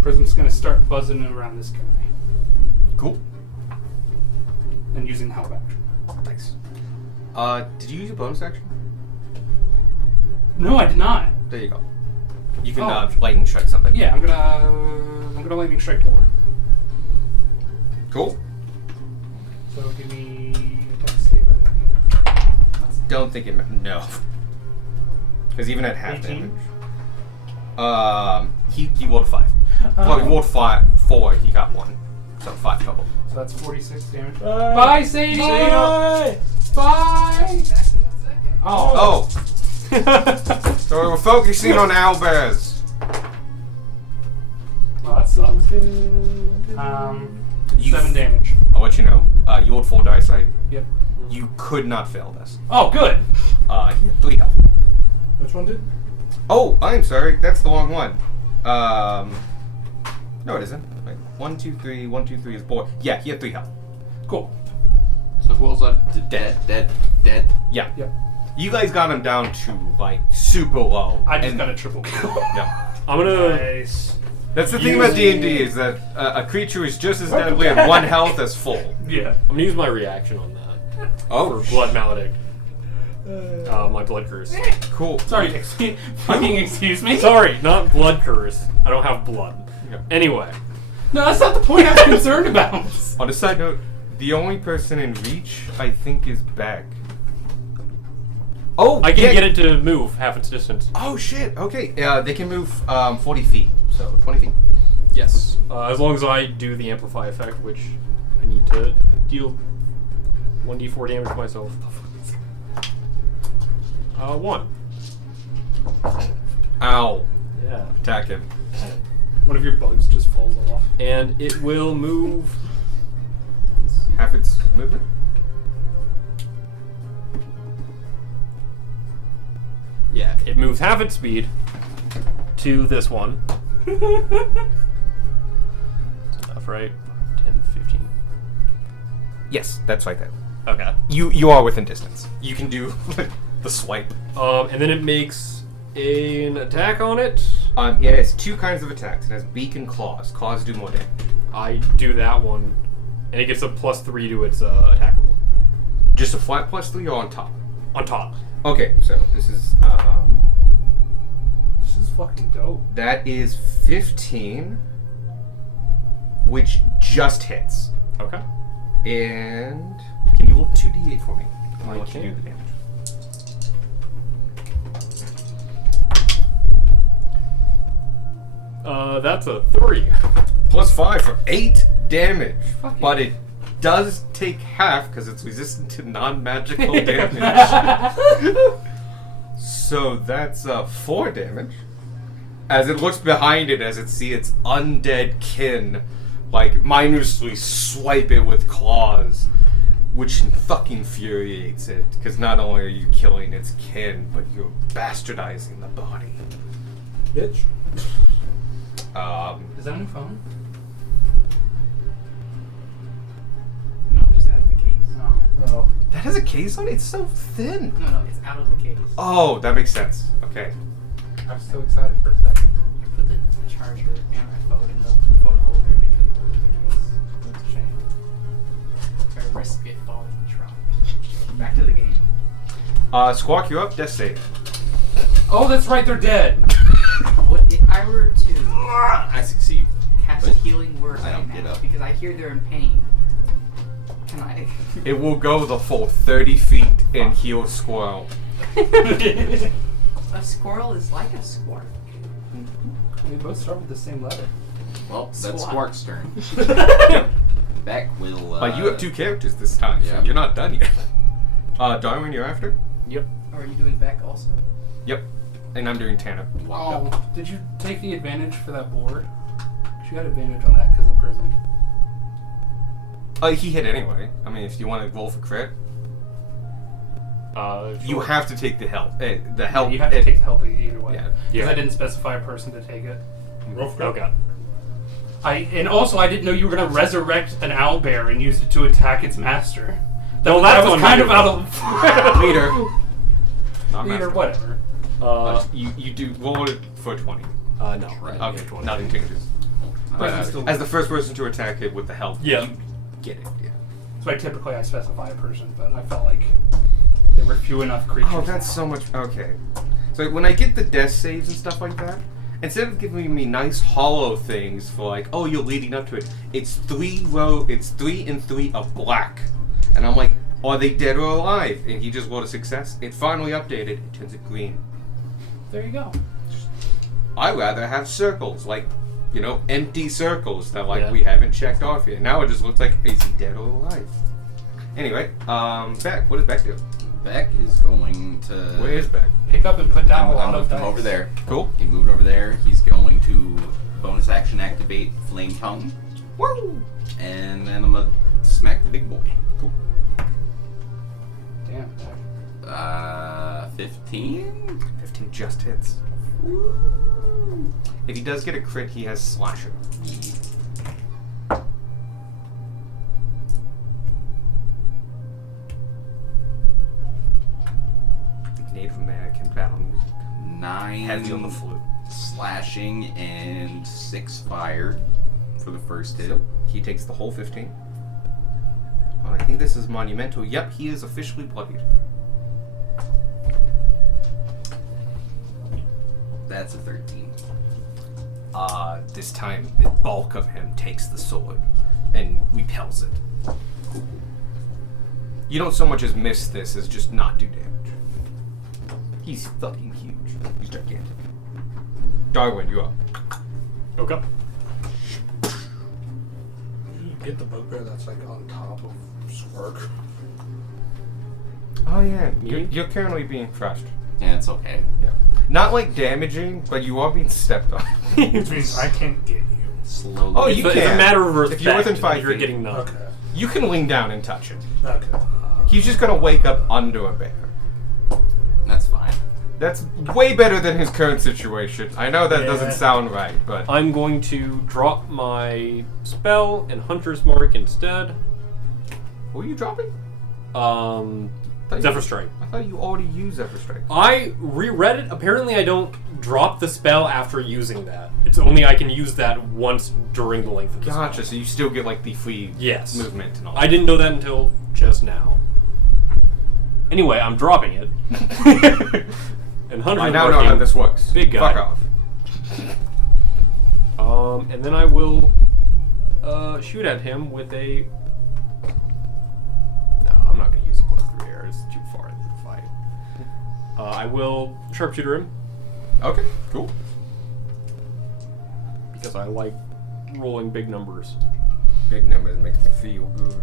Prism's gonna start buzzing around this guy Cool. and using help action. Nice. Did you use your bonus action? No, I did not. There you go. You can Oh. lightning strike something. Yeah, I'm gonna lightning strike 4. Cool. So give me attack save. Don't think it. No. Because even at half 18? damage. He rolled 5. Well, he rolled 4. He got 1. So 5 total. So that's 46 damage. Bye, Sadie. Bye. Oh. Oh. So we're focusing on owlbears. Well, that sucks. You- 7 damage. I'll let you know. You rolled 4 dice, right? Yep. You could not fail this. Oh, good. He had 3 health. Which one did? Oh, I'm sorry. That's the wrong one. No, it isn't. Wait, 1, 2, 3. 1, 2, 3 is 4. Yeah, he had 3 health. Cool. So who else? Dead. Yeah. Yep. You guys got him down to like super low. I just And- got a triple kill. Yeah. I'm gonna. Nice. That's the thing about D&D is that a creature is just as deadly at 1 health as full. Yeah. I'm gonna use my reaction on that. Oh, For Blood Maledict. My Blood Curse. cool. Sorry, excuse me? Sorry, not Blood Curse. I don't have blood. Yeah. Anyway. No, that's not the point I was concerned about. On a side note, the only person in reach, I think, is Beck. Oh, I can yeah. get it to move half its distance. Oh shit. Okay. They can move 40 feet, so 20 feet. Yes. As long as I do the Amplify effect, which I need to deal 1d4 damage to myself. 1. Ow. Yeah. Attack him. One of your bugs just falls off. And it will move. Half its movement. Yeah, it moves half its speed to this one. That's enough, right? 10, 15. Yes, that's like that. Okay. You are within distance. You can do the swipe. And then it makes an attack on it. It has 2 kinds of attacks. It has beak and claws. Claws do more damage. I do that one, and it gets a +3 to its attack roll. Just a flat +3 or on top? On top. Okay, so this is This is fucking dope. that is 15, which just hits. Okay. And can you roll 2d8 for me? I'll let you do can. the damage. That's a 3. +5 for 8 damage, Fucking- but it does take half because it's resistant to non-magical damage. So that's 4 damage. As it looks behind it, as it sees its undead kin, like mindlessly swipe it with claws, which fucking infuriates it. Because not only are you killing its kin, but you're bastardizing the body. Bitch. Is that a new phone? No, just out of the case. Oh. Oh. That has a case on it? It's so thin. No, it's out of the case. Oh, that makes sense. Okay. I'm so excited for a second. I put the charger and my phone in the phone holder because of the case. It's a shame. I risk it falling in the trunk. Back to the game. Squawk, you up? Death save. Oh, that's right, they're dead. What if I were to I succeed. cast a healing word I right don't now get up. because I hear they're in pain? Can I? It will go the full 30 feet and heal Squirrel. A squirrel is like a squirrel. We both start with the same letter. Well, that's Squat. Squark's turn. Beck will. But you have 2 characters this time, so yeah. you're not done yet. Darwin, you're after? Yep. Or are you doing Beck also? Yep. And I'm doing Tana. Walk up. Oh, did you take the advantage for that board? 'Cause you got advantage on that because of prism. He hit anyway. I mean, if you want to roll for crit, you Sure. have to take the help. The help. You have to take the help either way. Yeah. Because Yeah. I didn't specify a person to take it. Roll for Okay. And also I didn't know you were gonna resurrect an owlbear and use it to attack its master. Well, that that's was on kind me. of out of Leader. Not Leader, master. whatever. You do roll it for 20. No. I Okay, didn't get 20. nothing changes. But But still- as the first person to attack it with the help, Yeah. you get it. Yeah. So typically I specify a person, but I felt like there were few enough creatures. Oh, that's so much. Okay. So when I get the death saves and stuff like that, instead of giving me nice hollow things for like, oh, you're leading up to it, it's 3 and 3 of black, and I'm like, are they dead or alive? And he just rolled a success. It finally updated. It turns it green. There you go. I rather have circles, like, you know, empty circles that like Yeah. we haven't checked off yet. Now it just looks like, is he dead or alive? Anyway, Beck, what does Beck do? Beck is going to. Where is Beck? Pick up and put down a I'm lot of moved him dice. over there. Cool. He moved over there. He's going to bonus action activate Flame Tongue. Woo! And then I'm going to smack the big boy. Cool. Damn. 15? 15 just hits. If he does get a crit, he has Slasher. Native American battle music. 9 Heavy on the flute. slashing and 6 fire for the first hit. So he takes the whole 15. Oh, I think this is monumental. Yep, he is officially bloodied. That's a 13. This time the bulk of him takes the sword and repels it. You don't so much as miss this as just not do damage. He's fucking huge. He's gigantic. Darwin, you up. Okay. You get the bugbear that's like on top of Squirk. Oh yeah, Me? you're currently being crushed. Yeah, it's okay. Yeah. Not like damaging, but you are being stepped on. Which means I can't get you. Slowly. Oh, It's you a, it's a can. matter of respect. If you're within 5 you're feet. getting knocked. Okay. You can lean down and touch it. Okay. He's just gonna wake up under a bear. That's fine. That's way better than his current situation. I know that Yeah. doesn't sound right, but I'm going to drop my spell and Hunter's Mark instead. what are you dropping? Zephyr Strike. I thought you already used Zephyr Strike. I reread it. Apparently, I don't drop the spell after using that. It's only I can use that once during the length of the Gotcha. spell. So you still get like the free Yes. movement and all. I didn't know that until just now. Anyway, I'm dropping it. And Hunter's I now know Marking, how this works. Big guy. Fuck off. And then I will shoot at him with a. No, I'm not going to use a +3 arrow. It's too far into the fight. I will sharpshooter him Okay. Cool. because I like rolling big numbers. Big numbers makes me feel good.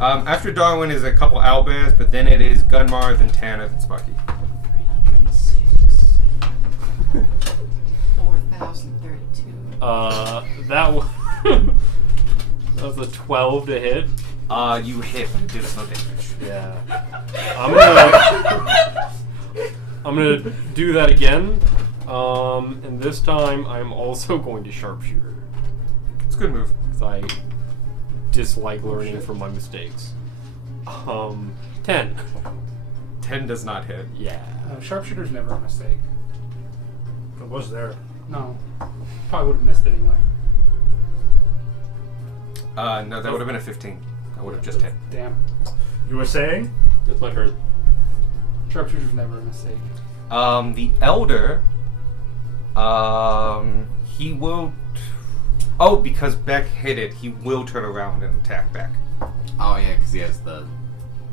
After Darwin is a couple owlbears, but then it is Gunmar, then Tanner, then Sparky. 306. 4,032. That was that was a 12 to hit. You hit, but it does no damage. Yeah. I'm gonna do that again. And this time I'm also going to sharpshooter. It's a good move. Because dislike learning shit. from my mistakes. 10. 10 does not hit. Yeah. Sharpshooter's never a mistake. It was there. No. Probably would have missed anyway. No, that would have been a 15. I would have just hit. Damn. You were saying? That's my turn. Sharpshooter's never a mistake. The Elder, he will... Oh, because Beck hit it, he will turn around and attack Beck. Oh yeah, because he has the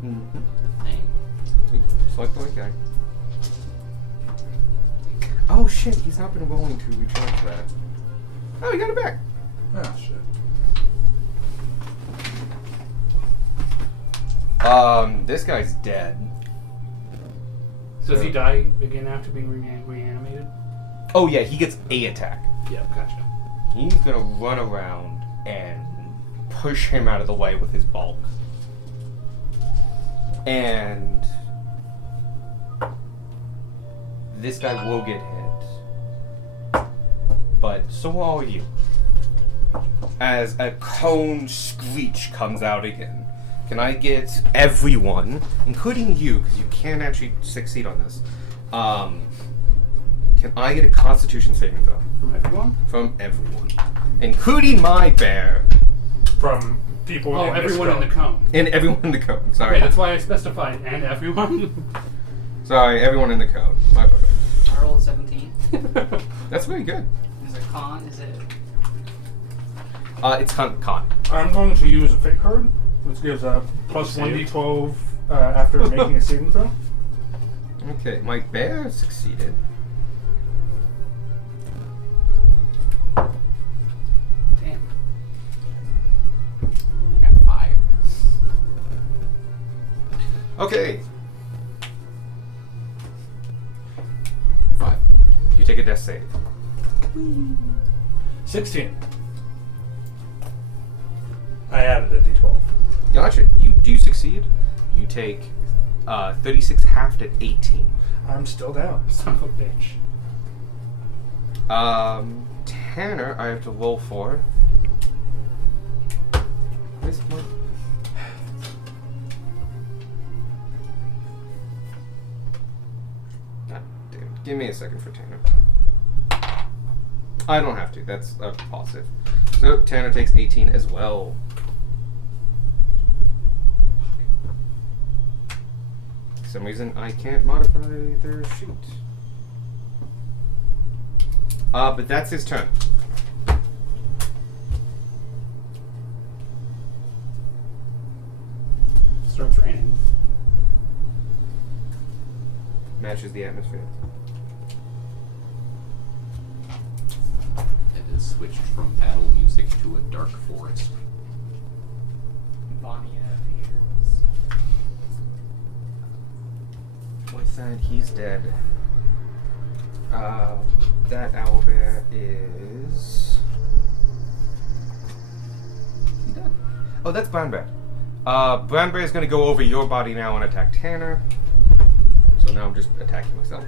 thing. Oops, select the right guy. Oh shit, he's not been willing to recharge that. Oh, he got it back. Oh, shit. This guy's dead. Does he die again after being reanimated? Oh yeah, he gets a attack. Yeah, gotcha. He's gonna run around and push him out of the way with his bulk. And this guy will get hit. But so will all you. As a cone screech comes out again. Can I get everyone, including you, because you can't actually succeed on this, can I get a Constitution saving throw? From everyone? From everyone. Including my bear. From people Oh, in this everyone in cone. the cone. And everyone in the code. Sorry. Okay, that's why I specified and everyone. Sorry, everyone in the code. My bad. I rolled a 17. That's very good. Is it con? Is it? It's con. I'm going to use a fate card, which gives a plus Save. 1d12 after making a saving throw. Okay, my bear succeeded. Damn. Got 5. Okay, 5. you take a death save. 16. I added a d12. Gotcha. You do succeed. You take 36 halved at 18. I'm still down. Son of a bitch. Tanner, I have to roll for. Where's my... God damn it. Give me a second for Tanner. I don't have to. That's a positive. So Tanner takes 18 as well. For some reason, I can't modify their sheet. But that's his turn. Starts raining. Matches the atmosphere. It is switched from battle music to a dark forest. Vanya appears. With that, he's dead. That owlbear is... He dead? Oh, that's Brown Bear. Brown Bear is going to go over your body now and attack Tanner. So now I'm just attacking myself.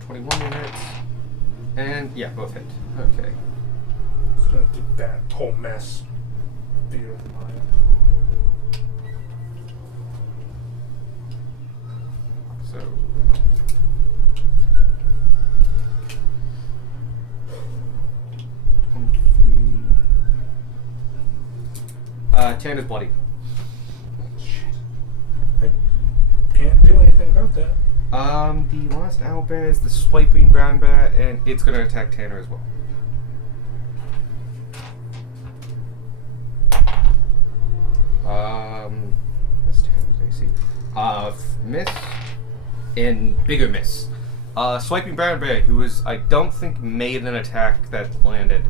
21 minutes. And, yeah, both hit. Okay. It's gonna do that whole mess. Bigger than mine. So... Tanner's bloody. I can't do anything about that. The last owlbear is the swiping brown bear, and it's going to attack Tanner as well. That's Tanner's AC. Miss and bigger miss. Swiping brown bear, who was I don't think made an attack that landed,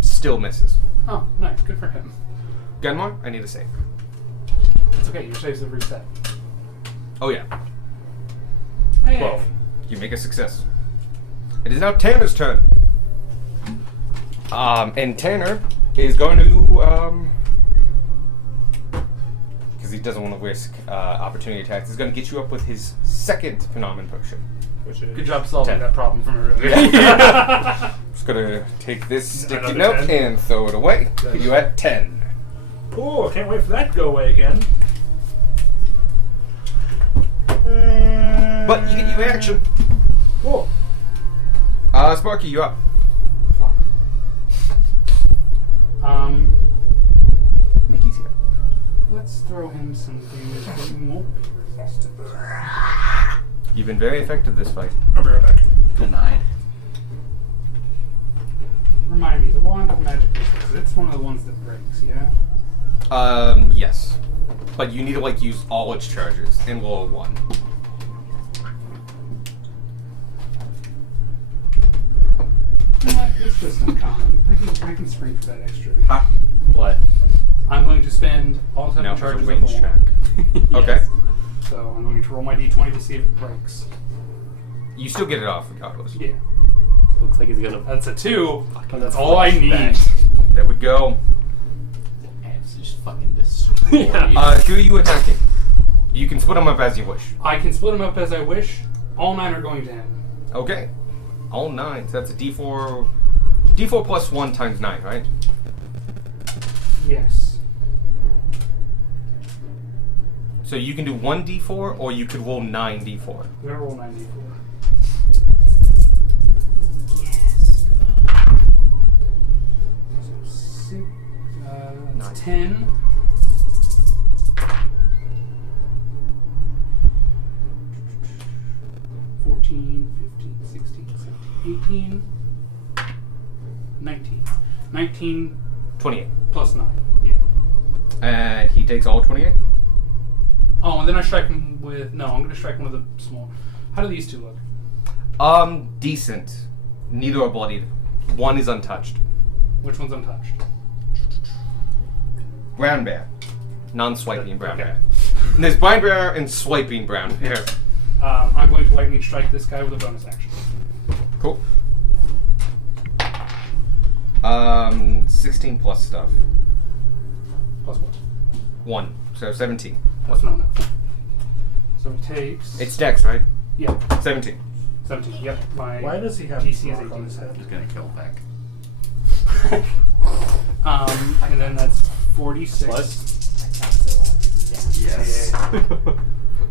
still misses. Oh, nice. Good for him. Gunmore, I need a save. It's okay. Your saves have reset. Oh yeah, Hey. 12. you make a success. It is now Tanner's turn. And Tanner is going to, because because he doesn't want to risk opportunity attacks, is going to get you up with his second phenomenon potion. Which is Good job solving 10. that problem from earlier. Just going to take this sticky Another note 10? and throw it away. Put you at 10. Cool. Can't wait for that to go away again. But you get your action. Cool. Sparky, you up. Fuck. Mickey's here. Let's throw him some damage that he won't be resistant. You've been very effective this fight. I'll be right back. Denied. Remind me, the wand of magic resistance, it's one of the ones that breaks, yeah? Yes. But you need to, like, use all its charges and roll a 1. You know what? It's just uncommon. I can spring for that extra. Ha. What? I'm going to spend all 7 Now it's a charges of range the check. wand. Okay. So I'm going to roll my d20 to see if it breaks. You still get it off regardless. Yeah. Looks like he's gonna. That's a 2, but that's all I need. Flashback. There we go. Abs just fucking destroyed. Yeah. Who are you attacking? You can split them up as you wish. I can split them up as I wish. All 9 are going to him. Okay. All 9. So that's a D4. D4 plus 1 times 9, right? Yes. So you can do 1 D4 or you could roll 9 D4. I'm going to roll 94. So Nine. 10. 14, 15, 16, 17, 18, 19. 19 28. plus 9. Yeah. And he takes all 28? Oh, and then I strike him with... No, I'm going to strike one of the small... How do these two look? Decent. Neither are bloodied. One is untouched. Which one's untouched? Brown bear. Non-swiping brown Okay. bear. And there's blind bear and swiping brown bear. I'm going to lightning strike this guy with a bonus action. Cool. 16 plus stuff. Plus what? 1. So 17. That's not enough. So it takes... It's dex, right? Yeah, 17. 17. Yep. My Why does he have DC is rock 18. on his head? He's gonna kill Beck. And then that's 46. Yes.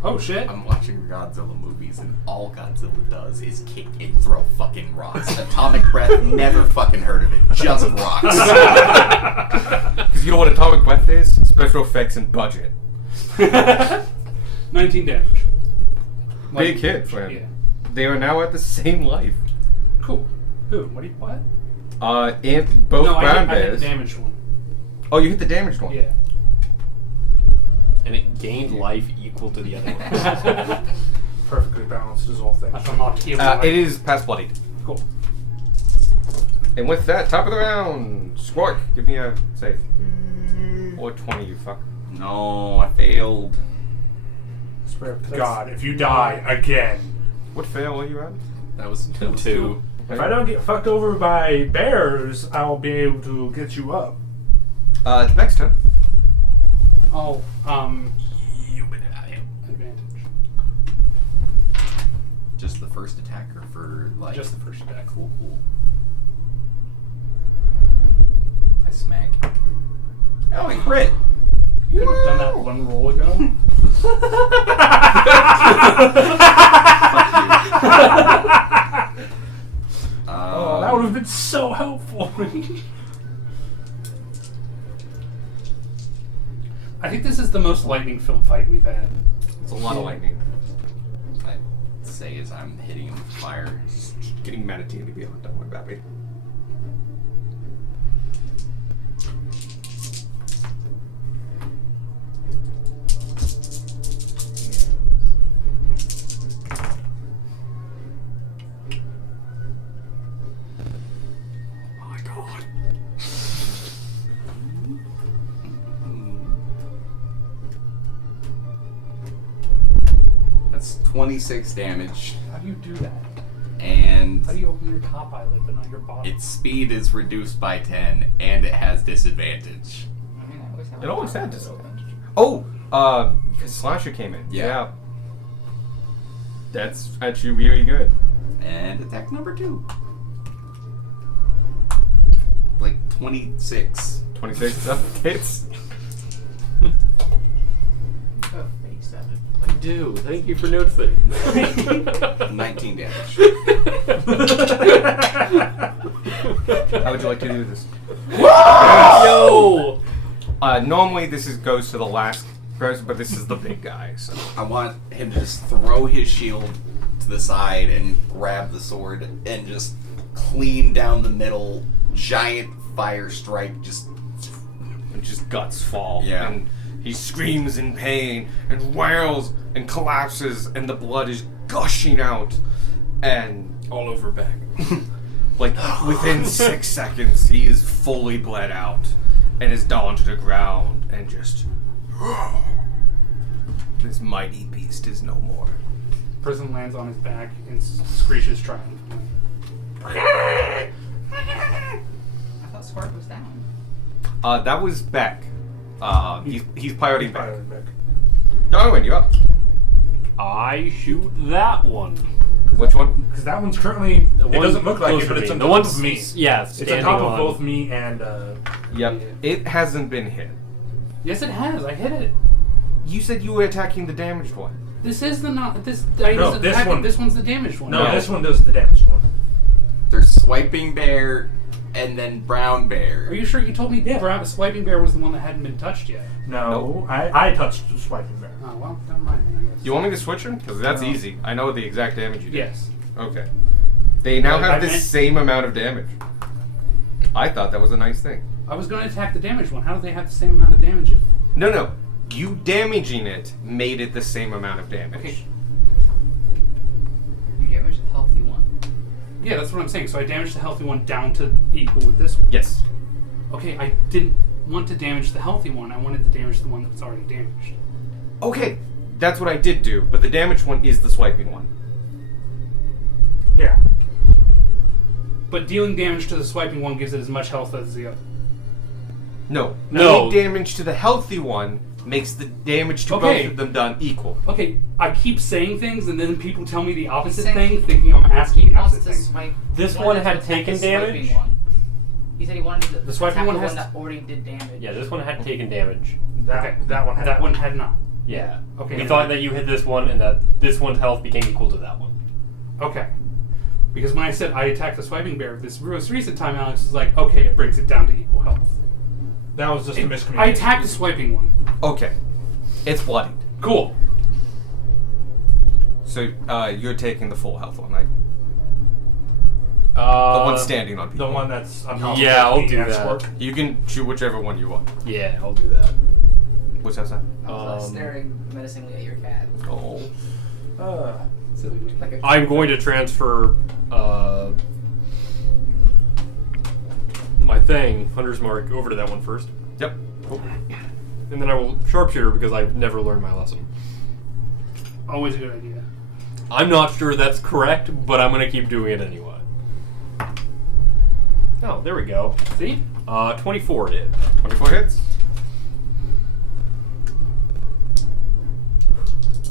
Oh shit! I'm watching Godzilla movies and all Godzilla does is kick and throw fucking rocks. Atomic breath, never fucking heard of it. Just rocks. Because you know what atomic breath is? Special effects and budget. 19 damage. Big hit for him. Yeah. They are now at the same life. Cool. Who? What? And both No, I brown hit the bears. damaged one. Oh, you hit the damaged one. Yeah. And it gained life equal to the other one. Perfectly balanced as all things. That's unlocked healing. It is past bloodied. Cool. And with that, top of the round, Squark, give me a save. Or 20, you fuck. No, I failed. Swear to God, if you die again, What fail are you at? That was 2. if I don't get fucked over by bears, I'll be able to get you up. It's next turn. Oh, advantage. Just the first attacker for like. Just the first attack. Cool. I smack. Oh, he crit. You could have done that one roll ago. Oh, that would have been so helpful. I think this is the most lightning-filled fight we've had. It's a lot of lightning. I'd say as I'm hitting him with fire. Getting Manatee to be on. Don't worry about me. Oh my god. That's 26 damage, How do you do that? and How do you open your top eyelid but not your bottom? its speed is reduced by 10, and it has disadvantage. I mean, I always have It a always top had eyelid disadvantage. open. Oh, Because Slasher came in. Yeah. That's actually really good. And attack number 2. Like 26. 26 that hits. Oh, 87. I do. Thank you for noticing. 19 damage. How would you like to do this? Yo! Normally this goes to the last person, but this is the big guy, so. I want him to just throw his shield to the side and grab the sword and just clean down the middle, giant fire strike, just And just guts fall. Yeah. And he screams in pain and wails and collapses, and the blood is gushing out. And All over back. like within 6 seconds, he is fully bled out and is down to the ground and just. This mighty beast is no more. Prison lands on his back and screeches triumphantly. I thought Spark was down. That was Beck. He's piloting back. Firing back. Darwin, you up? I shoot that one. Which one? Because that one's currently. The It one doesn't look like it, closer but to it's me. on The top one's of me. Yeah, It's on standing top on. of both me and. Yep. It hasn't been hit. Yes, it has. I hit it. You said you were attacking the damaged one. This is the not. This. No, this one. This one's the damaged one. No, No. this one does the damage one. there's Swiping Bear and then Brown Bear. Are you sure you told me Swiping Bear was the one that hadn't been touched yet? No, I touched Swiping Bear. Oh well, never mind. Then, I guess. You want me to switch them? Because that's No. easy. I know the exact damage you did. Yes. Okay. They now Well, have I the meant- same amount of damage. I thought that was a nice thing. I was going to attack the damaged one. How do they have the same amount of damage? If... No. You damaging it made it the same amount of damage. Okay. You damaged the healthy one. Yeah, that's what I'm saying. So I damaged the healthy one down to equal with this one. Yes. Okay, I didn't want to damage the healthy one. I wanted to damage the one that was already damaged. Okay. That's what I did do, but the damaged one is the swiping one. Yeah. But dealing damage to the swiping one gives it as much health as the other. No. No. Doing damage to the healthy one makes the damage to Okay. both of them done equal. Okay, I keep saying things and then people tell me the opposite He's saying thing, thinking I'm asking He the wants opposite to thing. swipe. This he one wanted to had attack taken the swiping damage? one. He said he wanted to The swiping attack one the has- one that already did damage. Yeah, this one had taken damage. That one had. That one had not. Yeah. Okay. We thought that you hit this one and that this one's health became equal to that one. Okay. Because when I said I attacked the swiping bear this most recent time, Alex was like, okay, it brings it down to equal health. That was just a miscommunication. I attacked the swiping one. Okay. It's bloodied. Cool. So you're taking the full health one, right? The one standing on people. The one that's on top Yeah, of I'll me do and that. Spark. You can shoot whichever one you want. Yeah, I'll do that. What's that sound? I was staring menacingly at your cat. Oh. Silly me. Like a I'm going to transfer my thing, Hunter's Mark, over to that one first. Yep. And then I will sharpshooter because I've never learned my lesson. Always a good idea. I'm not sure that's correct, but I'm going to keep doing it anyway. Oh, there we go. See? 24 did. 24 hits.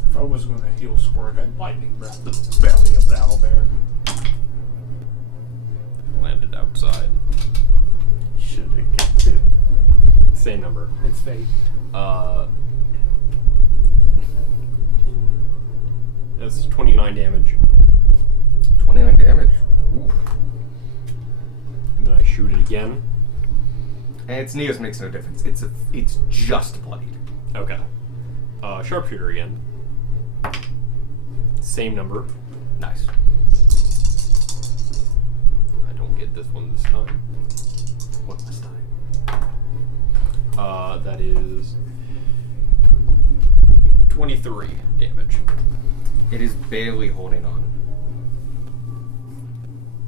If I was going to heal Spark, I'd lightning breath the belly of the owlbear. Landed outside. Should have kept it. Same number. It's fate. That's 29 damage. 29 damage. Oof. And then I shoot it again. And its Neos makes no difference. It's just bloodied. Okay. Sharpshooter again. Same number. Nice. I don't get this one this time. One last time. That is 23 damage. It is barely holding on.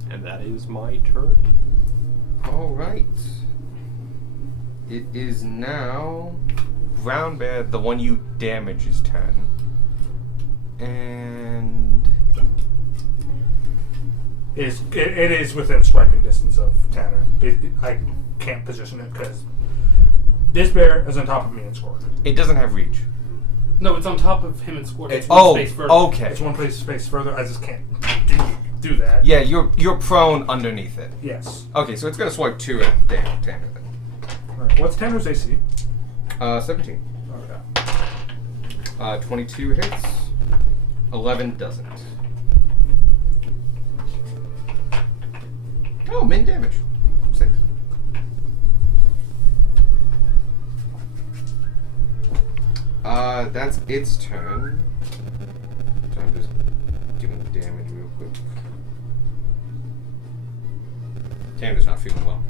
And that is my turn. All right. It is now Brown Bear. The one you damage is 10. And It is within swiping distance of Tanner. I can't position it because this bear is on top of me and Spark. it doesn't have reach. No, it's on top of him and Squirt. It's Oh, one space further. okay. It's one place space further. I just can't do that. Yeah, you're prone underneath it. Yes. Okay, so it's gonna swipe 2 at Tanner then. Alright, what's Tanner's AC? 17. Okay. 22 hits. 11 doesn't. Oh, min damage. 6. That's its turn. So I'm just doing damage real quick. Tanner's not feeling well.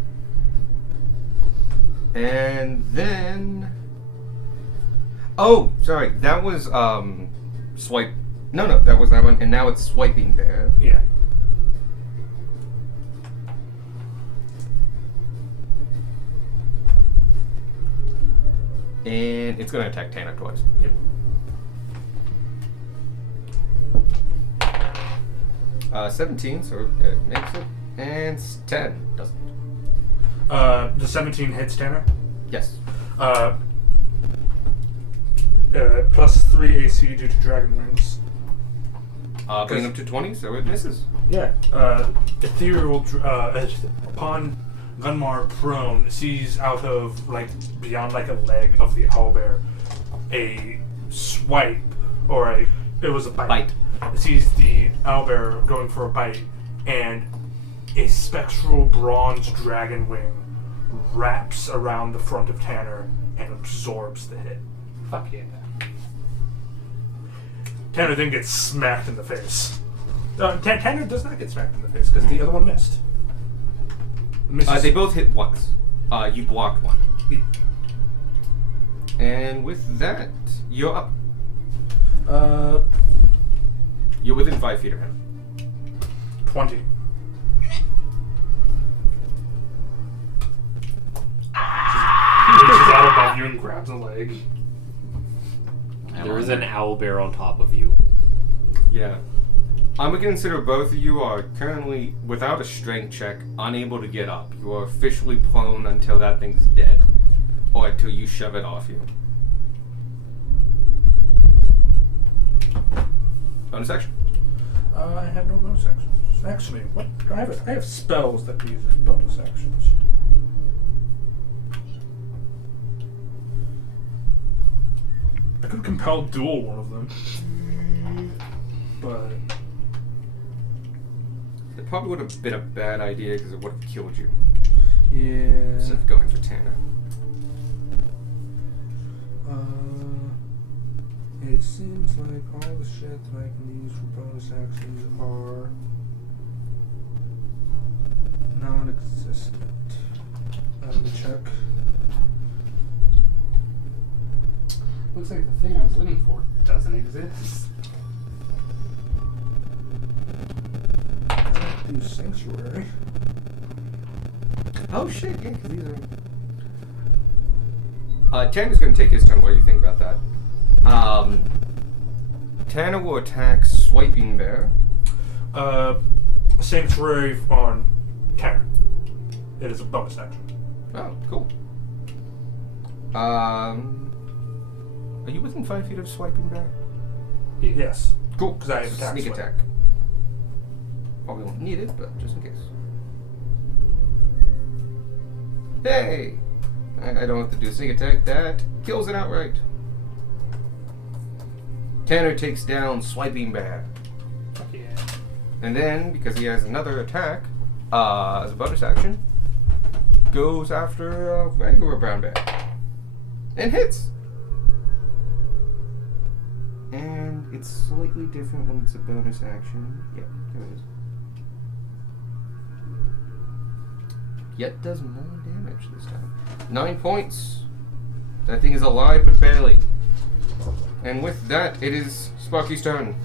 And then... Oh, sorry. That was, swipe... No, that was that one. And now it's swiping there. Yeah. And it's going to attack Tanner twice. Yep. 17, so it makes it. And 10 doesn't. The 17 hits Tanner. Yes. Plus 3 AC due to dragon wings. Bringing up to 20, so it misses. Yeah. Ethereal, upon Gunmar prone, sees out of, like, beyond, like, a leg of the owlbear, a swipe, or it was a bite. It sees the owlbear going for a bite, and a spectral bronze dragon wing wraps around the front of Tanner and absorbs the hit. Fuck yeah. Tanner then gets smacked in the face. Tanner does not get smacked in the face, because the other one missed. They both hit once. You blocked one. And with that, you're up. You're within 5 feet of him. 20. Reaches out above you and grabs a leg. There is an owlbear on top of you. Yeah. I'm going to consider both of you are currently, without a strength check, unable to get up. You are officially prone until that thing's dead. Or until you shove it off you. Bonus action. I have no bonus actions. Actually, what? I have spells that use as bonus actions. I could compel duel one of them. But It probably would have been a bad idea because it would have killed you. yeah. Instead of going for Tanner. It seems like all the shit that I can use for bonus actions are non-existent. Let me check. Looks like the thing I was looking for doesn't exist. I do Sanctuary. Oh shit, yeah, because these are... Tanner's going to take his turn. What do you think about that? Tanner will attack Swiping Bear. Sanctuary on Tanner. It is a bonus action. Oh, cool. Are you within 5 feet of Swiping Bear? Yes. Cool. 'Cause I have attack Sneak swipe. attack. Probably won't need it, but just in case. Hey! I don't have to do a sneak attack. That kills it outright. Tanner takes down Swiping Bear. Fuck yeah. And then, because he has another attack, as a bonus action, goes after a regular brown bear. And hits! And it's slightly different when it's a bonus action. Yeah, there it is. Yet does more damage this time. 9 points. That thing is alive, but barely. And with that, it is Sparky's turn.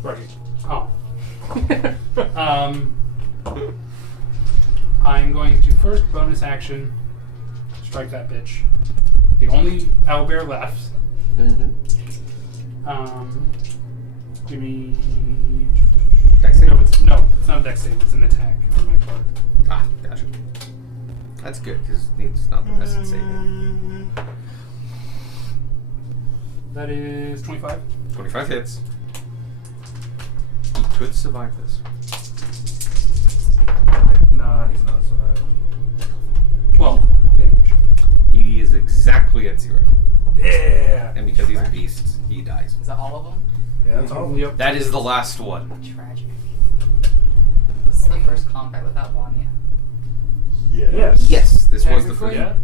Sparky. Oh. I'm going to first bonus action strike that bitch. The only owlbear left. Mm-hmm. Give me. Dex save? No, it's not a dex save. It's an attack on my part. Ah, gotcha. That's good, because it's not the best at saving. That is 25. 25 hits. He could survive this. Nah, he's not surviving. 12 damage. He is exactly at 0. Yeah. And because he's a beast, he dies. Is that all of them? Yeah, that's all. Yep. That is the last one. Tragic. This is the first combat without Vanya. Yes. Yes, this was the Technically? first. Yeah.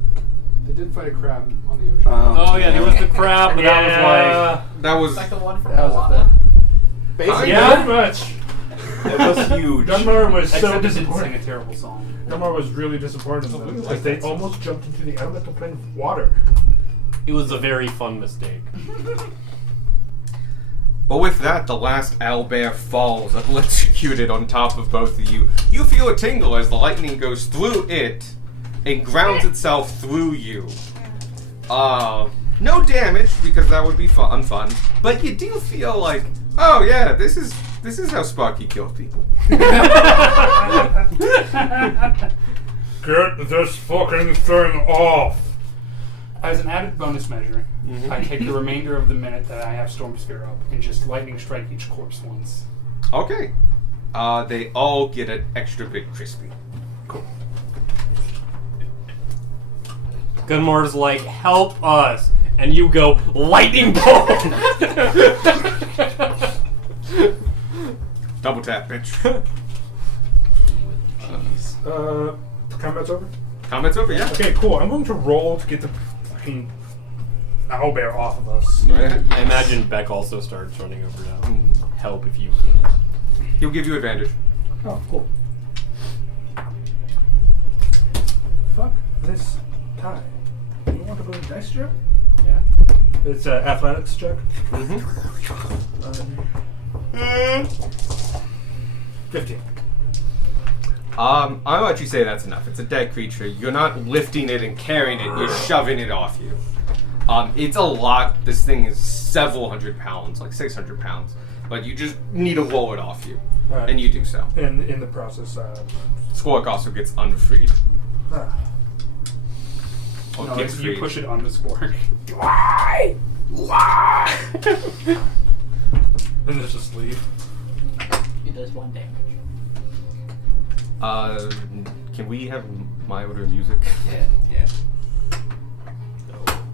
They did fight a crab on the ocean. Oh yeah, there was the crab, but that was That was. It's like the one from That was a Moana. Basically, Yeah. Pretty much. it was huge. Dunmar was so Except it didn't sing disappointed. a terrible song. Dunmar was really disappointed in them really because like they that song. almost jumped into the elemental plane of water. It was a very fun mistake. But with that, the last owlbear falls, electrocuted on top of both of you. You feel a tingle as the lightning goes through it and grounds itself through you. No damage because that would be unfun. But you do feel like, oh yeah, this is how Sparky kills people. Get this fucking thing off! As an added bonus measure, I take the remainder of the minute that I have Storm Sphere up and just lightning strike each corpse once. Okay. They all get an extra bit crispy. Cool. Gunmar's like, help us, and you go, lightning bolt. Double tap, bitch. Combat's over? Comments over, yeah. Okay, cool. I'm going to roll to get the fucking owlbear off of us. Right ahead. I imagine Beck also starts running over now. Help if you can. He'll give you advantage. Oh, cool. Fuck this tie. You want to go to dice check? Yeah. It's an athletics check. Mm-hmm. 15. I'll let you say that's enough. It's a dead creature. You're not lifting it and carrying it. You're shoving it off you. It's a lot. This thing is several hundred pounds, like 600 pounds. But you just need to roll it off you. Alright. And you do so. And in the process, Squawk also gets unfreed. ah. Or No, gets you freed. push it on the score. Then there's a sleeve. It does 1 damage. Can we have milder music? Yeah.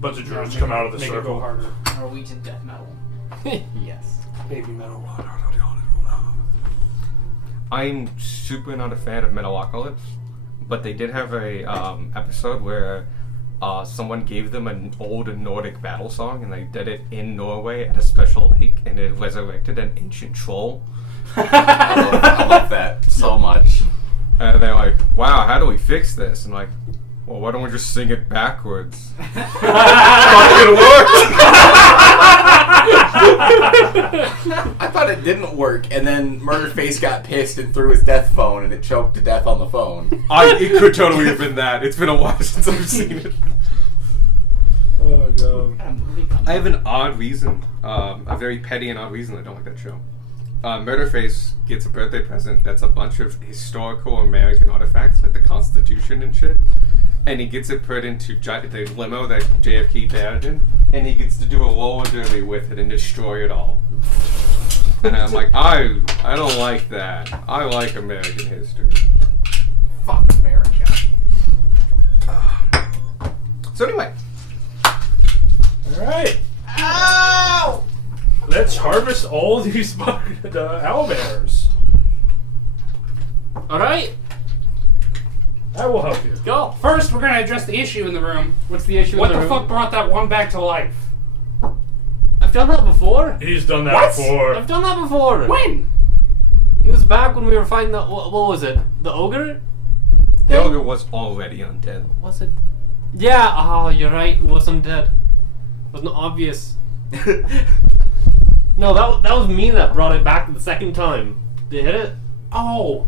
Bunch of druids come out of the Make circle. it go harder. Norwegian death metal. Yes. Baby metal. I'm super not a fan of Metalocalypse, but they did have a episode where someone gave them an old Nordic battle song, and they did it in Norway at a special lake, and it resurrected an ancient troll. I love that so much. And they're like, wow, how do we fix this? And like, well, why don't we just sing it backwards? It's not gonna work! I thought it didn't work, and then Murderface got pissed and threw his death phone, and it choked to death on the phone. It could totally have been that. It's been a while since I've seen it. Oh my god. What kind of movie comes I have an odd reason, a very petty and odd reason I don't like that show. Murderface gets a birthday present that's a bunch of historical American artifacts, like the Constitution and shit. And he gets it put into the limo that JFK died in, and he gets to do a roller derby with it and destroy it all. And I'm like, I don't like that. I like American history. Fuck America. So anyway, Alright. Ow! Let's harvest all these owlbears. Alright, That will help you. go. First, we're gonna address the issue in the room. What's the issue What in the the fuck room? brought that one back to life? I've done that before. He's done that What? before. I've done that before. When? It was back when we were fighting the, what was it? The ogre? the ogre was already undead. Was it? Yeah, oh, you're right. It wasn't dead. It wasn't obvious. No, that was me that brought it back the second time. Did it hit it? Oh.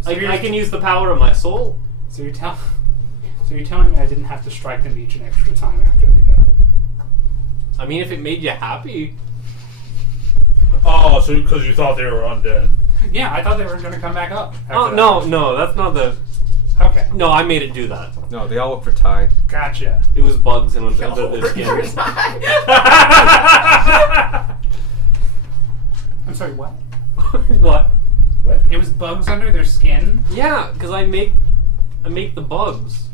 So you're, I can use the power of my soul. So you're telling me I didn't have to strike them each an extra time after they died? I mean, if it made you happy. Oh, so because you thought they were undead. Yeah, I thought they were gonna come back up. Oh, after that. no, that's not the... Okay, No, I made it do that. No, they all look for Ty. gotcha. It was bugs and under their skin. I'm sorry, what? What? It was bugs under their skin? Yeah, because I make the bugs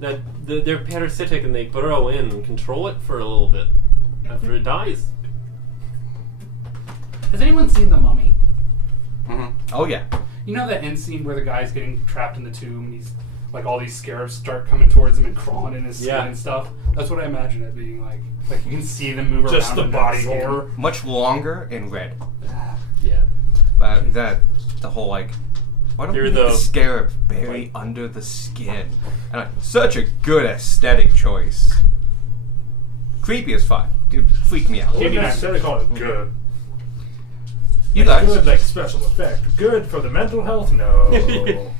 that they're parasitic and they burrow in and control it for a little bit after it dies. Has anyone seen The Mummy? Mm-hmm. Oh yeah. You know that end scene where the guy's getting trapped in the tomb and he's like all these scarabs start coming towards him and crawling in his skin Yeah. and stuff? That's what I imagine it being like. Like you can see them move Just around. the under body skin. horror. Much longer and red. Yeah. But the whole like, why don't we You're make the the- scarab bury under the skin? And like, such a good aesthetic choice. Creepy as fuck. Dude, freak me out. I wouldn't Maybe not. necessarily call it good. You Like, guys, good, like special effect. Good for the mental health? No.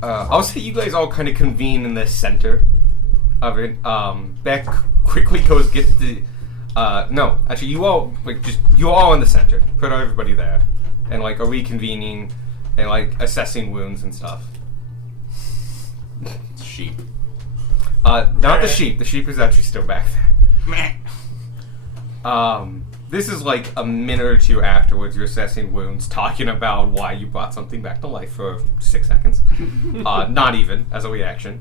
I'll say you guys all kind of convene in the center of it. Beck quickly goes get the. No, actually, you all you all in the center. Put everybody there, and like are reconvening and like assessing wounds and stuff. Sheep. Not the sheep. The sheep is actually still back there. Meh. This is like a minute or two afterwards. You're assessing wounds, talking about why you brought something back to life for 6 seconds. Not even as a reaction.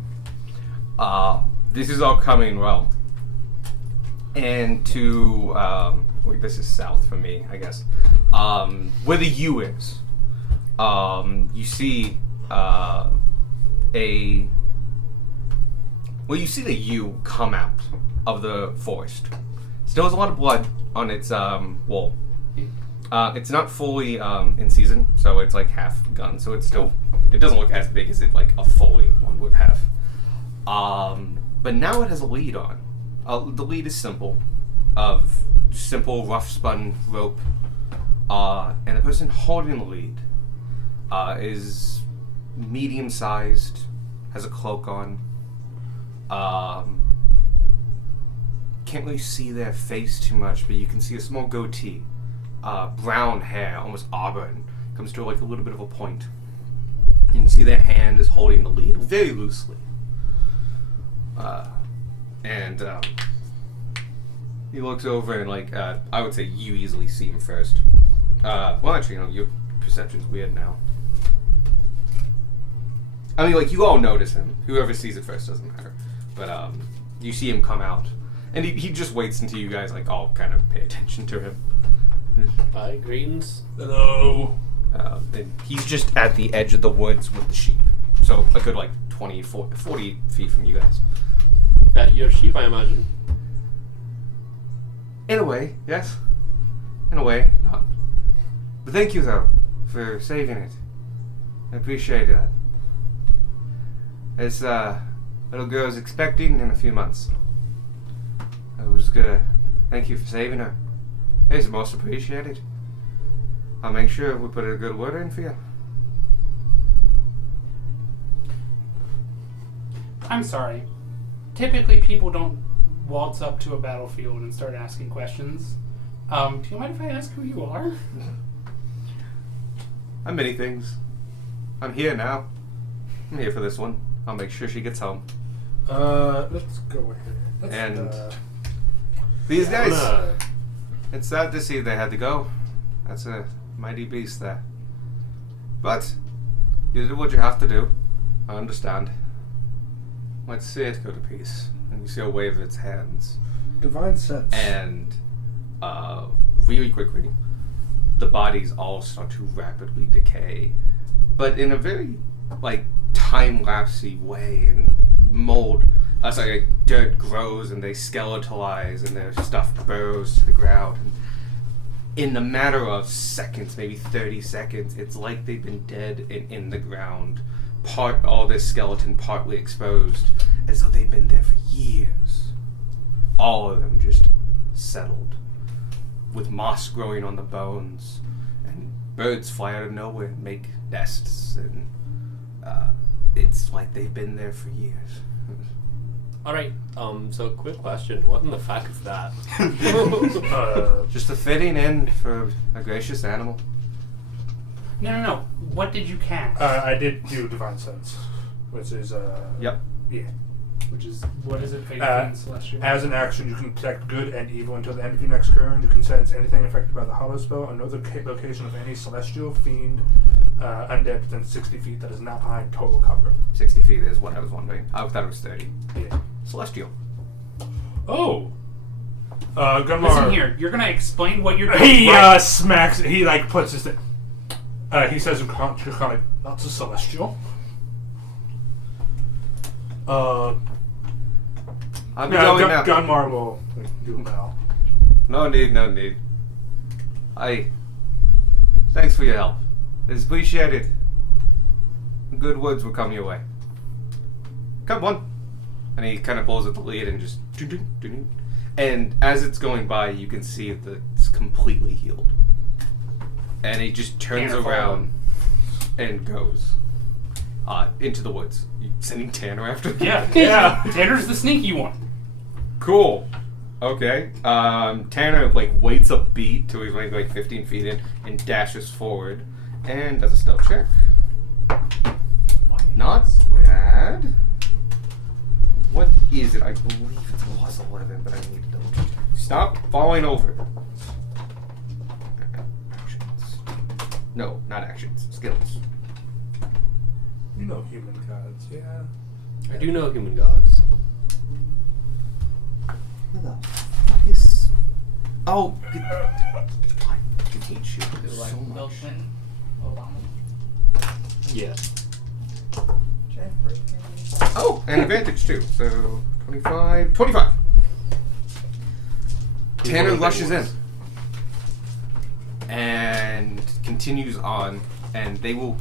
This is all coming well. And to wait, this is south for me, I guess. Where the U is, you see you see the U come out of the forest. Still has a lot of blood on its wool. It's not fully in season, so it's like half gone. So it doesn't look as big as it like a fully one would have. But now it has a lead on. The lead is simple rough spun rope, and the person holding the lead is medium sized, has a cloak on. Can't really see their face too much, but you can see a small goatee, brown hair, almost auburn, comes to like a little bit of a point. You can see their hand is holding the lead very loosely. And he looks over and like I would say you easily see him first. Well, actually, your perception's weird now. I mean, like you all notice him. Whoever sees it first doesn't matter. But you see him come out, and he just waits until you guys like all kind of pay attention to him. Hi, greetings. Hello. And he's just at the edge of the woods with the sheep, so a good like 20, 40 feet from you guys. That your sheep, I imagine. In a way, yes. In a way, not. But thank you, though, for saving it. I appreciate that. This little girl is expecting in a few months. I was gonna thank you for saving her. It's most appreciated. I'll make sure we put a good word in for you. I'm sorry. Typically, people don't waltz up to a battlefield and start asking questions. Do you mind if I ask who you are? I'm many things. I'm here now. I'm here for this one. I'll make sure she gets home. Let's go ahead. Let's, And these guys, it's sad to see they had to go. That's a mighty beast there. But you did what you have to do. I understand. Let's see it go to peace. And you see a wave of its hands. divine sense. And really quickly, the bodies all start to rapidly decay. But in a very, like, time-lapsey way, and mold, dirt grows and they skeletalize and their stuff burrows to the ground. And in a matter of seconds, maybe 30 seconds, it's like they've been dead and in the ground. All their skeleton partly exposed, as though they've been there for years. All of them just settled, with moss growing on the bones, and birds fly out of nowhere and make nests, and it's like they've been there for years. Alright, so quick question. What in the fuck is that? Just a fitting in for a gracious animal. No. What did you cast? I did do divine sense. which is Yep. yeah. Which is, what is it? Faith Uh, Celestial? As an action, you can protect good and evil until the end of your next turn. You can sense anything affected by the Hollow spell or know the location of any celestial, fiend, undead within 60 feet that is not behind total cover. 60 feet is what I was wondering. I thought it was 30. Yeah. Celestial. Oh. Gunmar. Listen here, you're gonna explain what you're doing. He right? smacks. He like puts his. He says, "Draconic, that's a celestial." I'm going now. Gunmar will do well. No need, no need. Thanks for your help. It's appreciated. Good words will come your way. Come on. And he kind of pulls at the lead and just... And as it's going by, you can see that it's completely healed. And he just turns Tanner around and goes into the woods. You sending Tanner after him? Yeah. Tanner's the sneaky one. Cool. Okay. Tanner waits a beat till he's like 15 feet in and dashes forward and does a stealth check. Not bad. What is it? I believe it's plus 11, but I need to double check. Stop falling over. Actions. No, not actions. Skills. You know human gods, yeah. I do know human gods. Who the fuck is... Oh! I hate you Is it like so much. Milkman Obama? Yeah. Jeffrey. Oh, and advantage too. So 25. 25. Tanner rushes in and continues on, and they will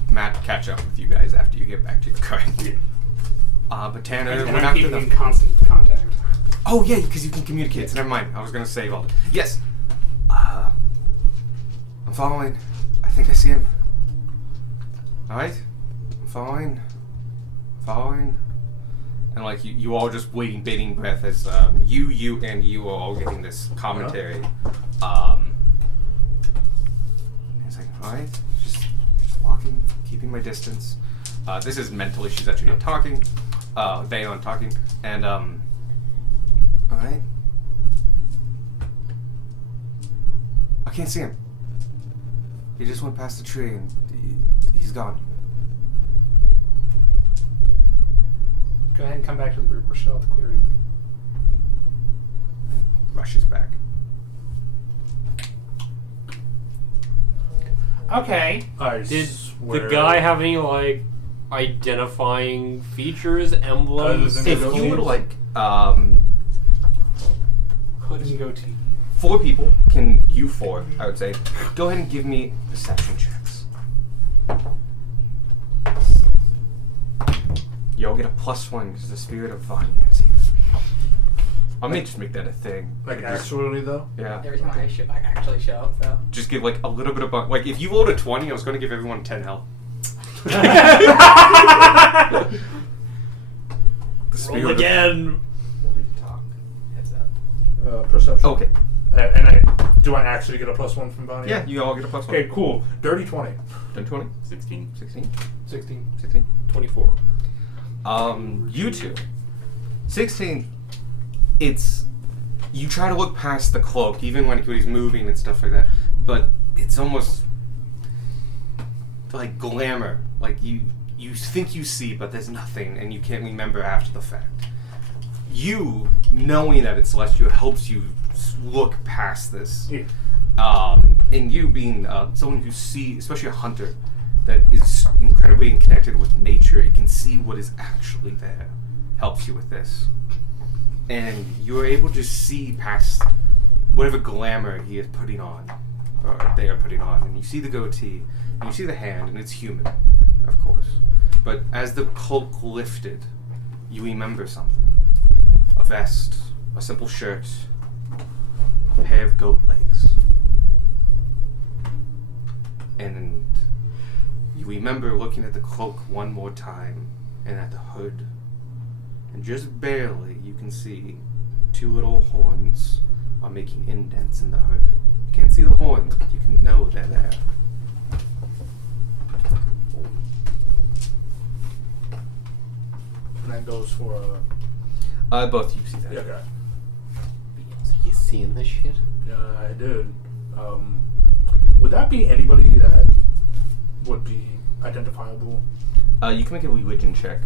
catch up with you guys after you get back to your car. But Tanner And went I'm after keeping them. in constant contact. Oh yeah, because you can communicate. So never mind. I was gonna save all. Yes. I'm following. I think I see him. All right. I'm following. And you all just waiting, bating breath as you and you are all getting this commentary. He's like, all right, just walking, keeping my distance. This is mentally. She's actually not talking. They aren't talking, and all right. I can't see him. He just went past the tree and he's gone. Go ahead and come back to the group. We're still at the clearing. And rushes back. Okay. I Did swear. the guy have any identifying features, emblems? Other than If the you would goatees? like, Hood and goatee. 4 people you 4, I would say, go ahead and give me perception checks. You'll get a +1 because the spirit of Vanya is here. I may just make that a thing. Like actually though. Yeah. Every time I actually show up, though. Just give a little bit of if you rolled a 20, I was going to give everyone 10 health. The spirit Roll of- again. What we talk. Heads up. Perception. Okay. And do I actually get a +1 from Bonnie? Yeah, you all get a +1. Okay, cool. Dirty 20. Then 20, 16. 16, 16. 16. 24. You two. 16, it's... You try to look past the cloak, even when he's moving and stuff like that, but it's almost like glamour. Like you think you see, but there's nothing, and you can't remember after the fact. You, knowing that it's celestial, helps you look past this. Yeah. And you being someone who sees, especially a hunter, that is incredibly connected with nature, it can see what is actually there, helps you with this. And you're able to see past whatever glamour he is putting on, or they are putting on. And you see the goatee, and you see the hand, and it's human, of course. But as the cloak lifted, you remember something. A vest, a simple shirt, a pair of goat legs. And you remember looking at the cloak one more time, and at the hood. And just barely you can see 2 little horns are making indents in the hood. You can't see the horns, but you can know they're there. goes for Both you see that. yeah, okay. You seeing this shit? Yeah, I did. Would that be anybody that would be identifiable? You can make a religion check.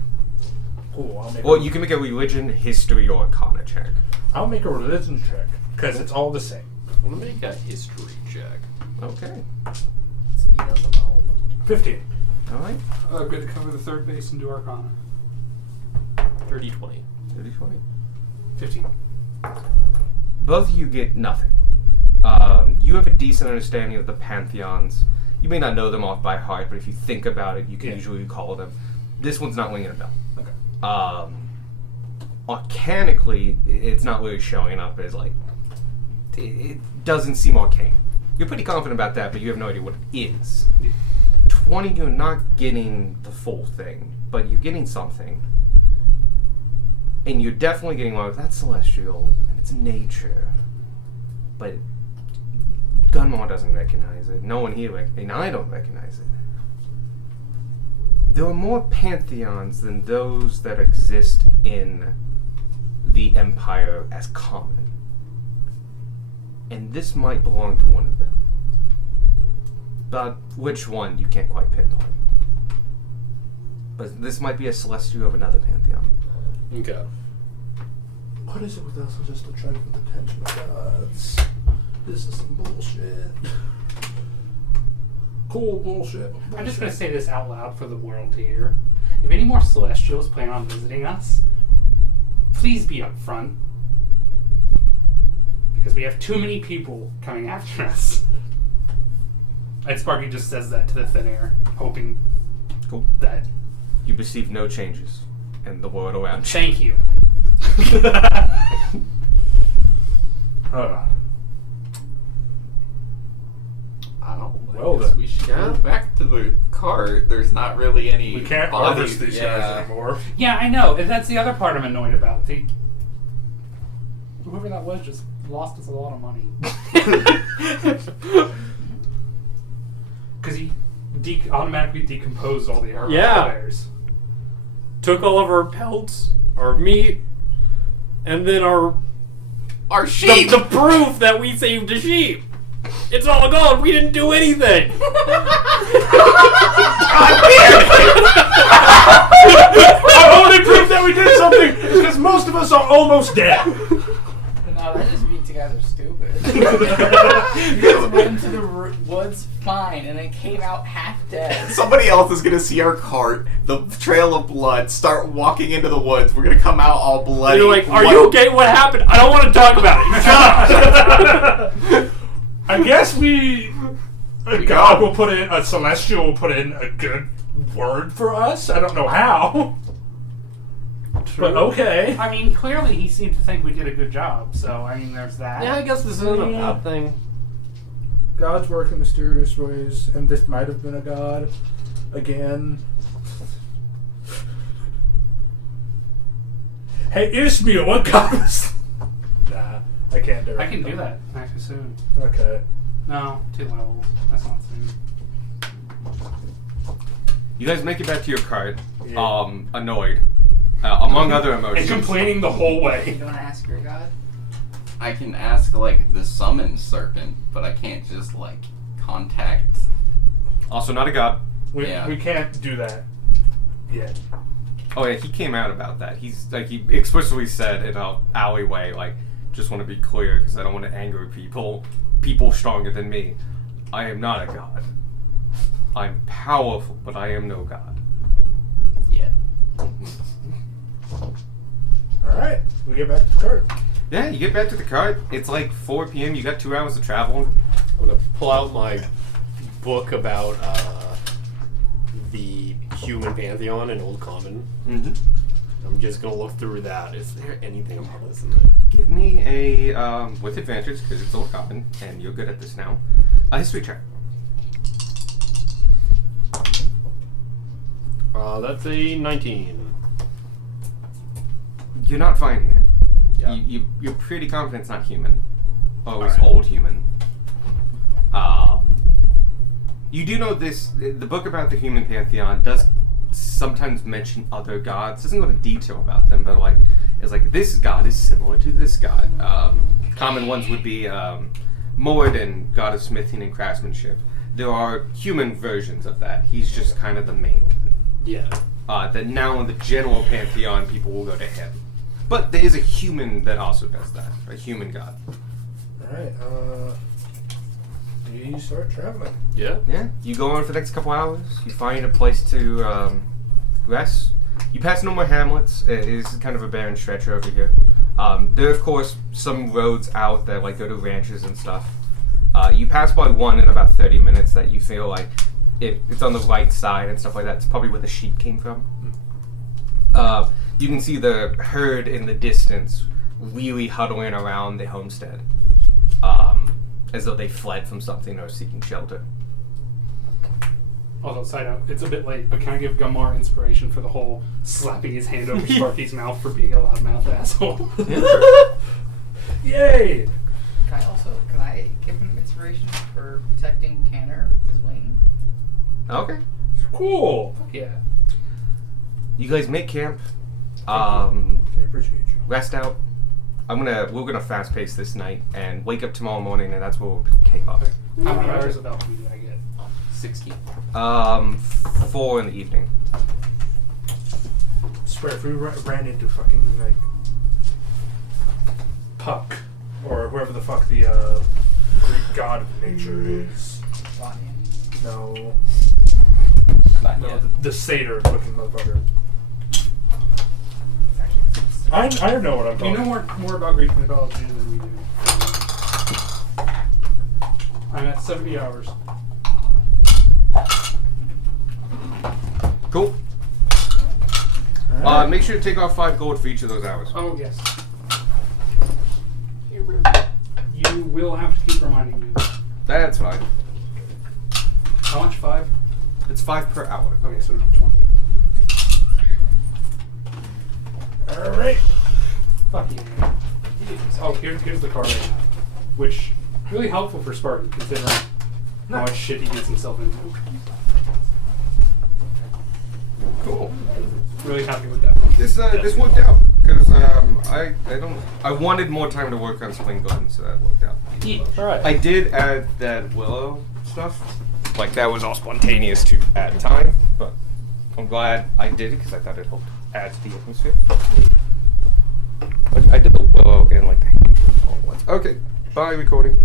Cool. Well, you can make a religion, history, or arcana check. I'll make a religion check because it's all the same. I'm gonna make a history check. Okay. Speed of the bulb. 15. All right. Good to cover the third base and do Arcana. 30-20. 30-20. 15. Both of you get nothing. You have a decent understanding of the pantheons. You may not know them off by heart, but if you think about it, you can usually recall them. This one's not ringing a bell. Okay. Arcanically, it's not really showing up as like. It doesn't seem arcane. You're pretty confident about that, but you have no idea what it is. Yeah. 20, you're not getting the full thing, but you're getting something. And you're definitely getting one. That's celestial, and it's nature. But Gunmar doesn't recognize it. No one here and I don't recognize it. There are more pantheons than those that exist in the Empire as common. And this might belong to one of them. But which one, you can't quite pinpoint. But this might be a celestial of another pantheon. Okay. What is it with us? I'm just attracting the attention of gods. This is some bullshit. Cool bullshit. I'm just going to say this out loud for the world to hear. If any more Celestials plan on visiting us, please be up front. Because we have too many people coming after us. And Sparky just says that to the thin air, hoping Cool. that. You perceive no changes in the world around you. Thank you. Well, guess then. we should go back to the cart. There's not really any. We can't bodies. harvest these guys anymore. Yeah, I know. And that's the other part I'm annoyed about. Whoever that was just lost us a lot of money. Because he automatically decomposed all the arrow players. Took all of our pelts, our meat, and then our sheep. the proof that we saved a sheep. It's all gone. We didn't do anything. The only proof that we did something is because most of us are almost dead. No, that just means you guys are stupid. You guys went into the woods fine and then came out half dead. Somebody else is gonna see our cart, the trail of blood, start walking into the woods. We're gonna come out all bloody. You're like, are you okay? What happened? I don't want to talk about it. Shut up. I guess a god will put in, a celestial will put in a good word for us. I don't know how. But okay. I mean, clearly he seemed to think we did a good job, so, I mean, there's that. Yeah, I guess this isn't a bad thing. Gods work in mysterious ways, and this might have been a god. Again. Hey, Ishmael, what god was... Nah, I can't do it. I can do that, actually, soon. Okay. No, 2 levels. That's not soon. You guys make it back to your cart, Yeah. annoyed, among other And emotions. complaining the whole way. You want to ask your god? I can ask like the summon serpent, but I can't just like contact. Also not a god. We Yeah. can't do that yet. Oh yeah, he came out about that. He's like, he explicitly said in a alleyway, like, just want to be clear because I don't want to anger people stronger than me. I am not a god. I'm powerful, but I am no god. Yeah. Alright, we get back to the cart. Yeah, you get back to the cart. It's like 4 p.m. You got 2 hours to travel. I'm gonna pull out my book about the human pantheon in Old Common. Mm-hmm. I'm just gonna look through that. Is there anything about this in there? Give me a, with advantage, because it's Old Common, and you're good at this now, a history check. That's a 19. You're not finding it. Yeah. You're pretty confident it's not human. Or at least Alright. old human. You do know this, the book about the human pantheon does sometimes mention other gods. Doesn't go into detail about them, but like it's like this god is similar to this god. Common ones would be Moradin, god of smithing and craftsmanship. There are human versions of that. He's just kind of the main one. Yeah. That now in the general pantheon, people will go to him. But there is a human that also does that. A human god. Alright, you start traveling. Yeah. Yeah. You go on for the next couple hours. You find a place to rest. You pass no more hamlets. It is kind of a barren stretch over here. There are, of course, some roads out that like go to ranches and stuff. You pass by one in about 30 minutes that you feel like it's on the right side and stuff like that. It's probably where the sheep came from. You can see the herd in the distance really huddling around the homestead. As though they fled from something or seeking shelter. Although, side note, it's a bit late, but can I give Gumar inspiration for the whole slapping his hand over Sparky's mouth for being a loudmouth asshole? Yay! Can I give him inspiration for protecting Tanner with his wing? Okay. Cool! Fuck yeah. You guys make camp. I appreciate you. Rest out. We're gonna fast pace this night and wake up tomorrow morning, and that's where we'll kick off. How many hours of alchemy did I get? 60. 4 in the evening. Swear, if we ran into fucking, like, Puck, or whoever the fuck the Greek god of nature is. Vanya. No. Not No, yet. the satyr looking motherfucker. It's actually I know what I'm talking You know more about Greek mythology than we do. I'm at 70 hours. Cool. Alright. Make sure to take off 5 gold for each of those hours. Oh, yes. You will have to keep reminding me. That's fine. How much? 5? It's 5 per hour. Okay, so 20. Alright. Fuck yeah. Oh, here's the card I have. Which, really helpful for Sparky, considering how much shit he gets himself into. Cool. Really happy with that one. This worked out because I wanted more time to work on Spring Garden, so that worked out. Alright. I did add that Willow stuff. Like that was all spontaneous to add time, but I'm glad I did it because I thought it helped add to the atmosphere. I did the Willow and like the Hanging all at once. Okay, bye recording.